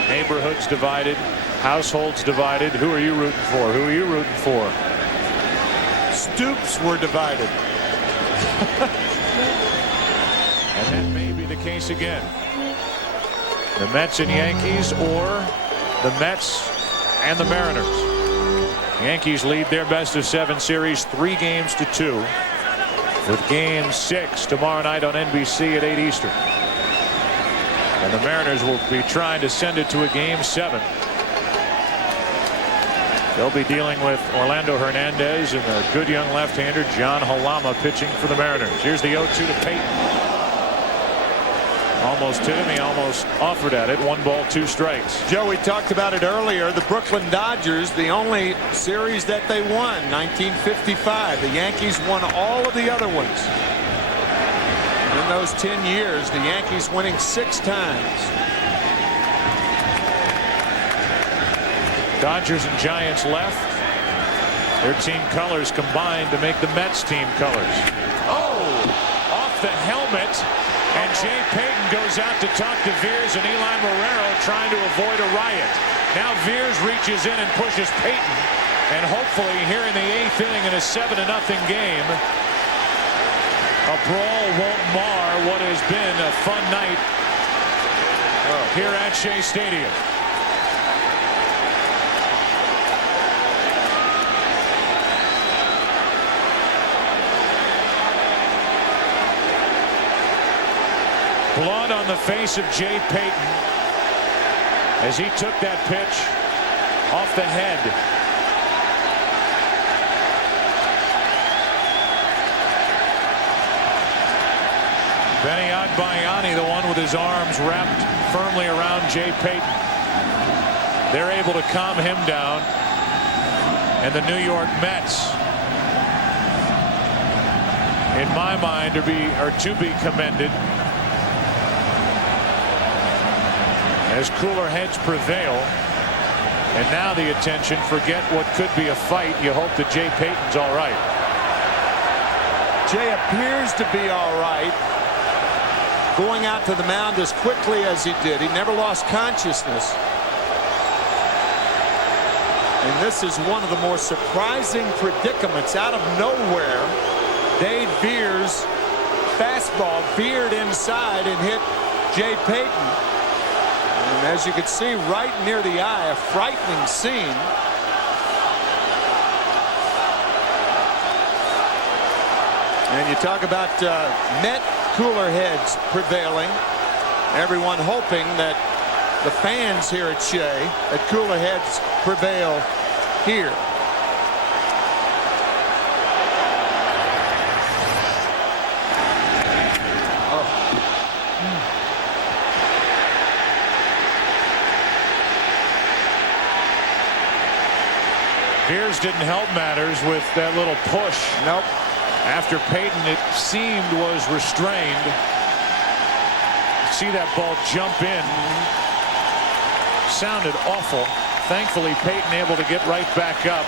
Neighborhoods divided, households divided. Who are you rooting for? Who are you rooting for? Stoops were divided. And that may be the case again. The Mets and Yankees, or the Mets and the Mariners. Yankees lead their best-of-7 series 3-2, with Game 6 tomorrow night on NBC at 8 Eastern. And the Mariners will be trying to send it to a Game 7. They'll be dealing with Orlando Hernandez and a good young left-hander John Halama pitching for the Mariners. Here's the 0-2 to Payton. Almost hit him. He almost offered at it. 1 ball, 2 strikes. Joe, we talked about it earlier. The Brooklyn Dodgers, the only series that they won, 1955. The Yankees won all of the other ones. In those 10 years, the Yankees winning 6 times. Dodgers and Giants left. Their team colors combined to make the Mets team colors. Oh, off the helmet. And Jay Payton goes out to talk to Veers and Eli Marrero, trying to avoid a riot. Now Veers reaches in and pushes Payton. And hopefully here in the 8th inning in a 7-0 game, a brawl won't mar what has been a fun night here at Shea Stadium. Blood on the face of Jay Payton as he took that pitch off the head. Benny Agbayani, the one with his arms wrapped firmly around Jay Payton. They're able to calm him down. And the New York Mets, in my mind, are to be commended as cooler heads prevail. And now the attention, forget what could be a fight. You hope that Jay Payton's all right. Jay appears to be all right. Going out to the mound as quickly as he did. He never lost consciousness. And this is one of the more surprising predicaments. Out of nowhere, Dave Veer's fastball veered inside and hit Jay Payton. And as you can see, right near the eye, a frightening scene. And you talk about Met cooler heads prevailing. Everyone hoping that the fans here at Shea, that cooler heads prevail here. Veers didn't help matters with that little push. Nope. After Payton, it seemed, was restrained. See that ball jump in. Sounded awful. Thankfully, Payton able to get right back up.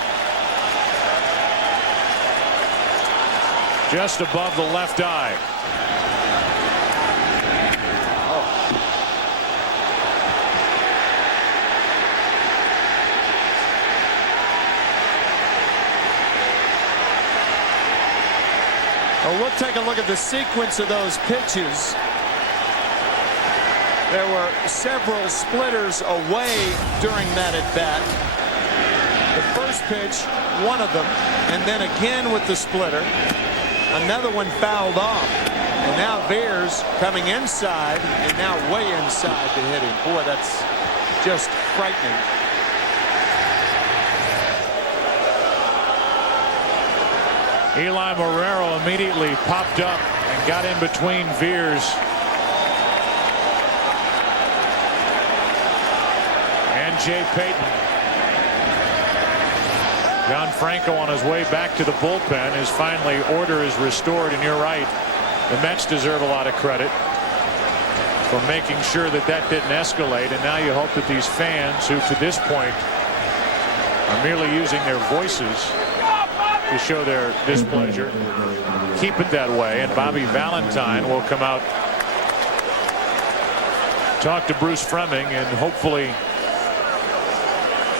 Just above the left eye. Well, we'll take a look at the sequence of those pitches. There were several splitters away during that at bat. The first pitch, one of them, and then again with the splitter. Another one fouled off. And now Veers coming inside and now way inside to hit him. Boy, that's just frightening. Eli Marrero immediately popped up and got in between Veers and Jay Payton. John Franco on his way back to the bullpen as finally order is restored. And you're right, the Mets deserve a lot of credit for making sure that that didn't escalate. And now you hope that these fans, who to this point are merely using their voices to show their displeasure, keep it that way. And Bobby Valentine will come out, talk to Bruce Fleming, and hopefully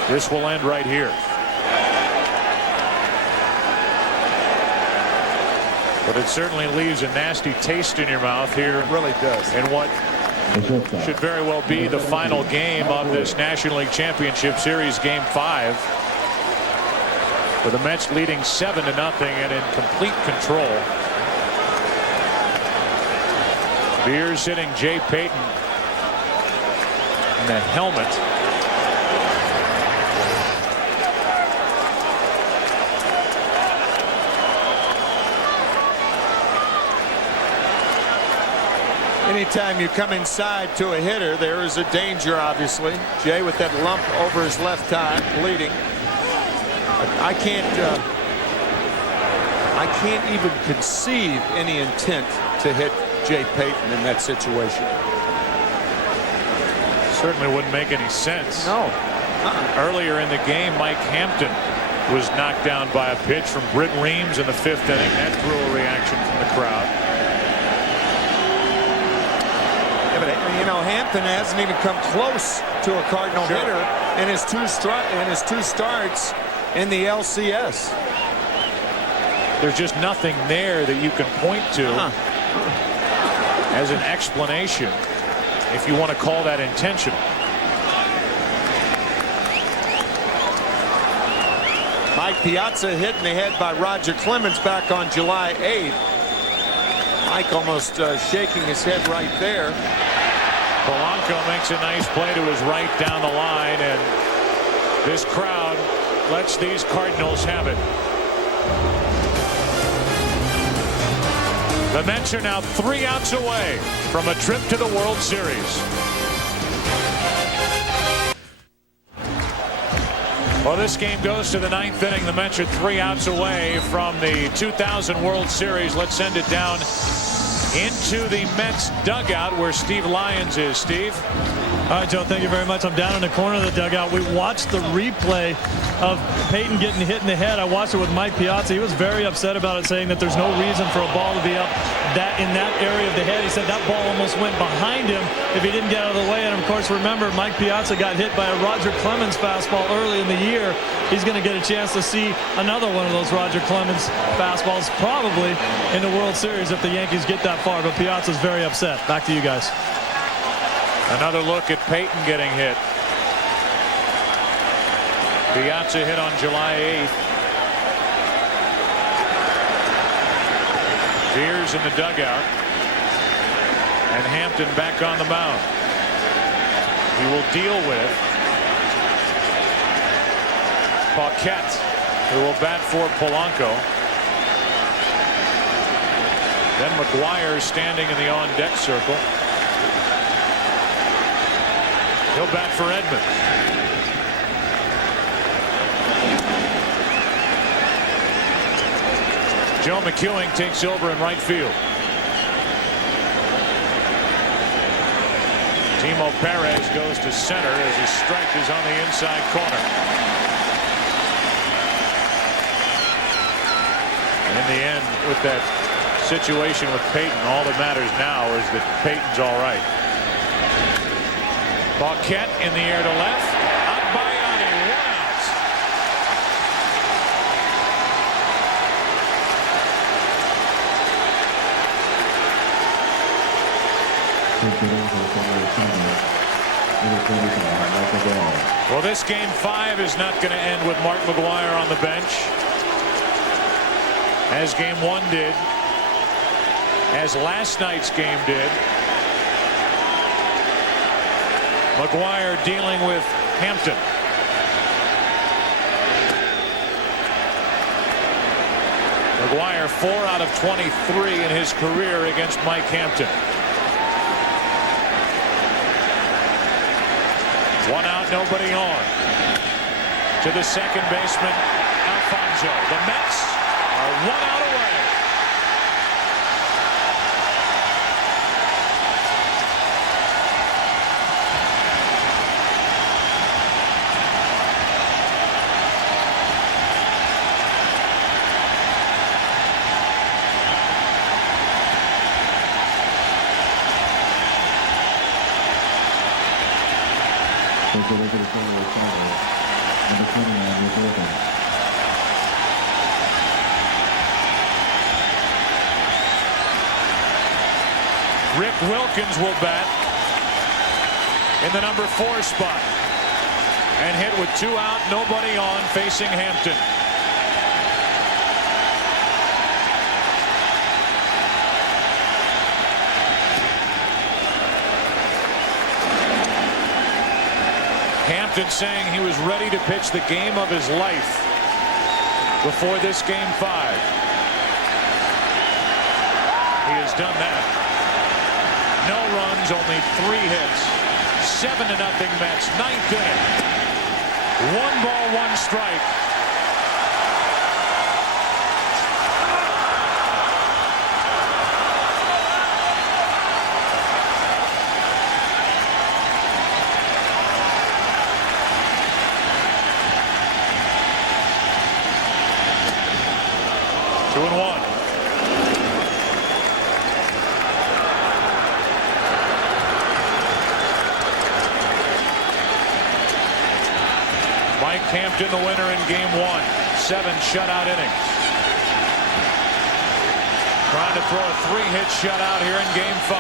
this will end right here. But it certainly leaves a nasty taste in your mouth here. It really does. And what should very well be the final game of this National League Championship Series, Game 5. With the Mets leading 7-0 and in complete control. Veers hitting Jay Payton in the helmet. Anytime you come inside to a hitter, there is a danger, obviously. Jay with that lump over his left eye, bleeding. I can't even conceive any intent to hit Jay Payton in that situation. Certainly wouldn't make any sense. No. Earlier in the game, Mike Hampton was knocked down by a pitch from Britt Reams in the 5th inning. That drew a reaction from the crowd. Yeah, but you know, Hampton hasn't even come close to a Cardinal hitter in his two starts in the LCS. There's just nothing there that you can point to as an explanation, if you want to call that intentional. Mike Piazza hit in the head by Roger Clemens back on July 8th. Mike almost shaking his head right there. Polanco makes a nice play to his right down the line, and this crowd lets these Cardinals have it. The Mets are now 3 outs away from a trip to the World Series. Well, this game goes to the 9th inning. The Mets are 3 outs away from the 2000 World Series. Let's send it down into the Mets dugout where Steve Lyons is. Steve? All right, Joe, thank you very much. I'm down in the corner of the dugout. We watched the replay of Peyton getting hit in the head. I watched it with Mike Piazza. He was very upset about it, saying that there's no reason for a ball to be up in that area of the head. He said that ball almost went behind him if he didn't get out of the way. And, of course, remember, Mike Piazza got hit by a Roger Clemens fastball early in the year. He's going to get a chance to see another one of those Roger Clemens fastballs probably in the World Series if the Yankees get that far. But Piazza's very upset. Back to you guys. Another look at Peyton getting hit. Piazza hit on July 8th. Beers in the dugout. And Hampton back on the mound. He will deal with Paquette, who will bat for Polanco. Then McGuire standing in the on-deck circle. He'll bat for Edmonds. Joe McEwing takes over in right field. Timo Perez goes to center as his strike is on the inside corner. And in the end, with that situation with Peyton, all that matters now is that Peyton's all right. Paquette in the air to left. Agbayani, 1 out. Well, this game 5 is not going to end with Mark McGuire on the bench, as game 1 did, as last night's game did. McGuire dealing with Hampton. McGuire 4 out of 23 in his career against Mike Hampton. 1 out, nobody on. To the second baseman, Alfonso. The Mets are 1 out away. Rick Wilkins will bat in the number 4 spot and hit with 2 out, nobody on, facing Hampton. Hampton saying he was ready to pitch the game of his life before this game 5. He has done that. No runs, only 3 hits. 7-0 Mets, 9th inning. 1 ball, 1 strike. Two and 1. Mike Hampton, the winner in game 1. 7 shutout innings. Trying to throw a 3-hit shutout here in game 5.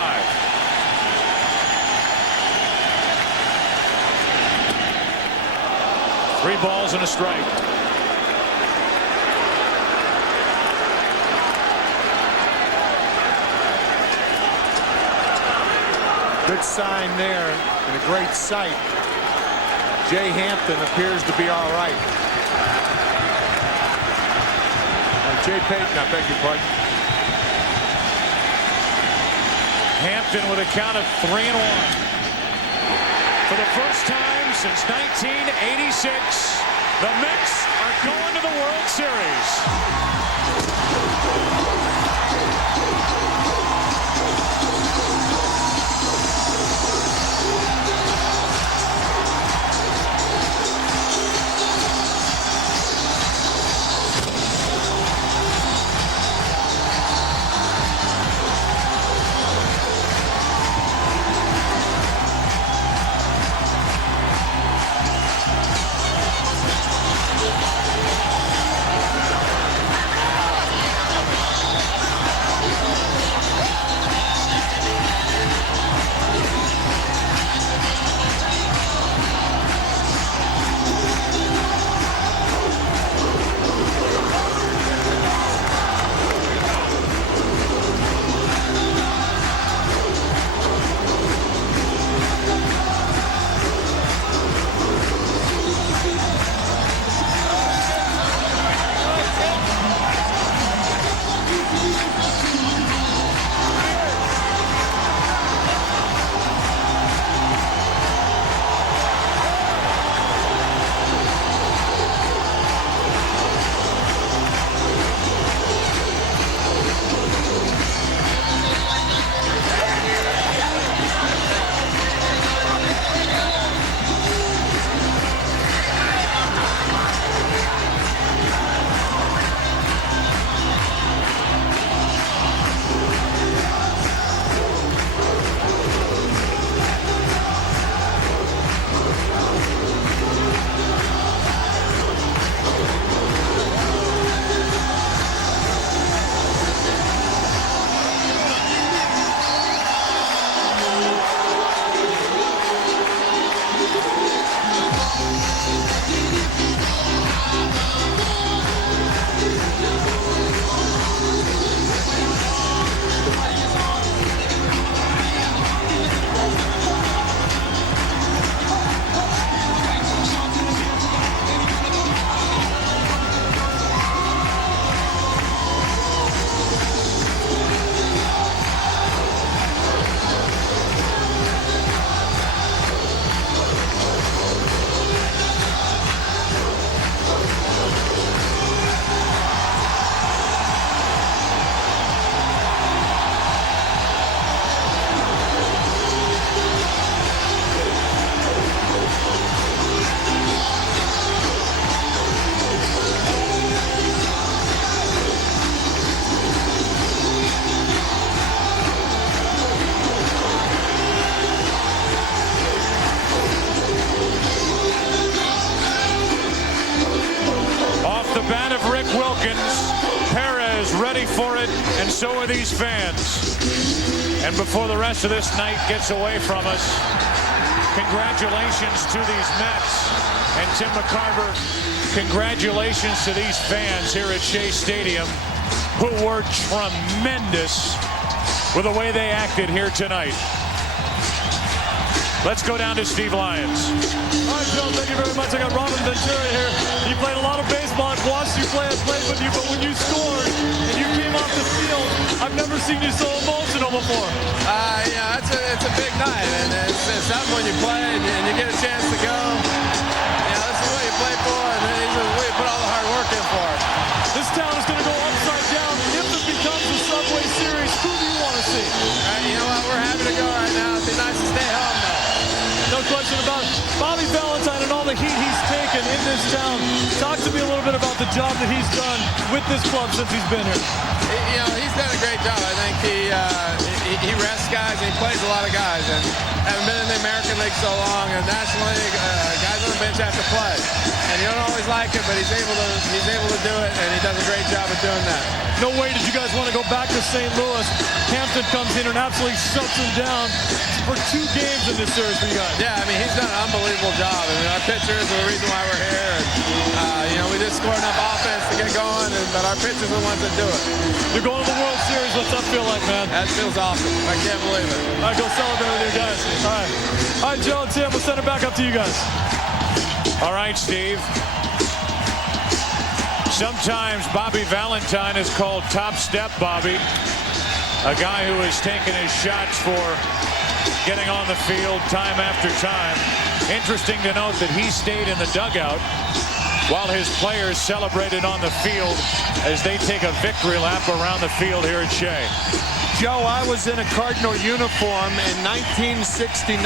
Three balls and a strike. Good sign there and a great sight. Jay Hampton appears to be all right. Jay Payton, I beg your pardon. Hampton with a count of 3-1. For the first time since 1986, the Mets are going to the World Series. And so are these fans. And before the rest of this night gets away from us, congratulations to these Mets. And Tim McCarver, congratulations to these fans here at Shea Stadium, who were tremendous with the way they acted here tonight. Let's go down to Steve Lyons. All right, Joe, thank you very much. I got Robin Ventura here. You played a lot of baseball. I've watched you play. I played with you, but when you scored and you came off the field, I've never seen you so emotional before. Yeah, it's a big night, and it's something when you play and you get a chance to go. This is what you play for, and this is what you put all the hard work in for. This town is going to go upside down if it becomes a Subway Series. Who do you want to see? You know what? We're happy to go right now. It'd be nice to stay home, though. No question about it. Bobby Valentine and all the heat he's taken in this town. Talk to me a little bit about the job that he's done with this club since he's been here. He's done a great job. I think he rests guys and he plays a lot of guys. And having been in the American League so long and National League, guys on the bench have to play. And you don't always like it, but he's able to do it, and he does a great job of doing that. No way did you guys want to go back to St. Louis. Hampton comes in and absolutely shuts him down for 2 games in this series for you guys. Yeah, I mean, he's done an unbelievable job. I mean, our pitchers are the reason why we're here. And, we just scored enough offense to get going, and but our pitchers are the ones that do it. You're going to the World Series. What's that feel like, man? That feels awesome. I can't believe it. All right, go celebrate with your guys. All right. All right, Joe and Tim, we'll send it back up to you guys. All right, Steve. Sometimes Bobby Valentine is called Top Step Bobby, a guy who has taken his shots for getting on the field time after time. Interesting to note that he stayed in the dugout while his players celebrated on the field as they take a victory lap around the field here at Shea. Joe, I was in a Cardinal uniform in 1969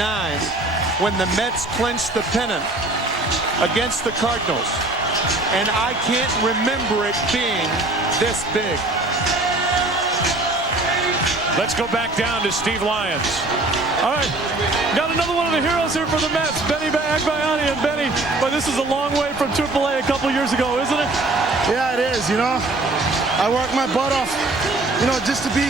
when the Mets clinched the pennant against the Cardinals, and I can't remember it being this big. Let's go back down to Steve Lyons. All right, got another one of the heroes here for the Mets, Benny Agbayani. And Benny, but this is a long way from AAA a couple years ago, isn't it? Yeah, it is. You know, I worked my butt off, you know, just to be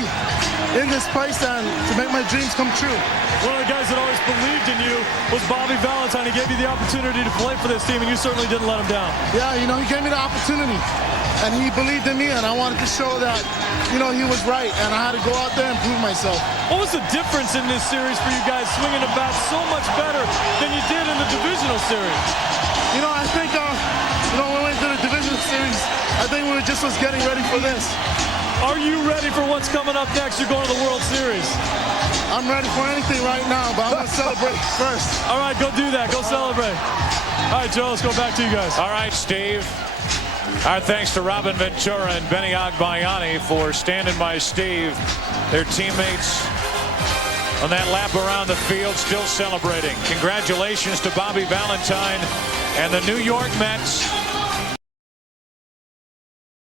in this place and to make my dreams come true. One of the guys that always believed in you was Bobby Valentine. He gave you the opportunity to play for this team, and you certainly didn't let him down. Yeah, you know, he gave me the opportunity, and he believed in me, and I wanted to show that, you know, he was right, and I had to go out there and prove myself. What was the difference in this series for you guys, swinging the bat so much better than you did in the divisional series? You know, I think, you know, when we went to the divisional series, I think we were just getting ready for this. Are you ready for what's coming up next? You're going to the World Series. I'm ready for anything right now, but I'm going to celebrate first. All right, go do that. Go celebrate. All right, Joe, let's go back to you guys. All right, Steve. Our thanks to Robin Ventura and Benny Agbayani for standing by Steve. Their teammates on that lap around the field still celebrating. Congratulations to Bobby Valentine and the New York Mets.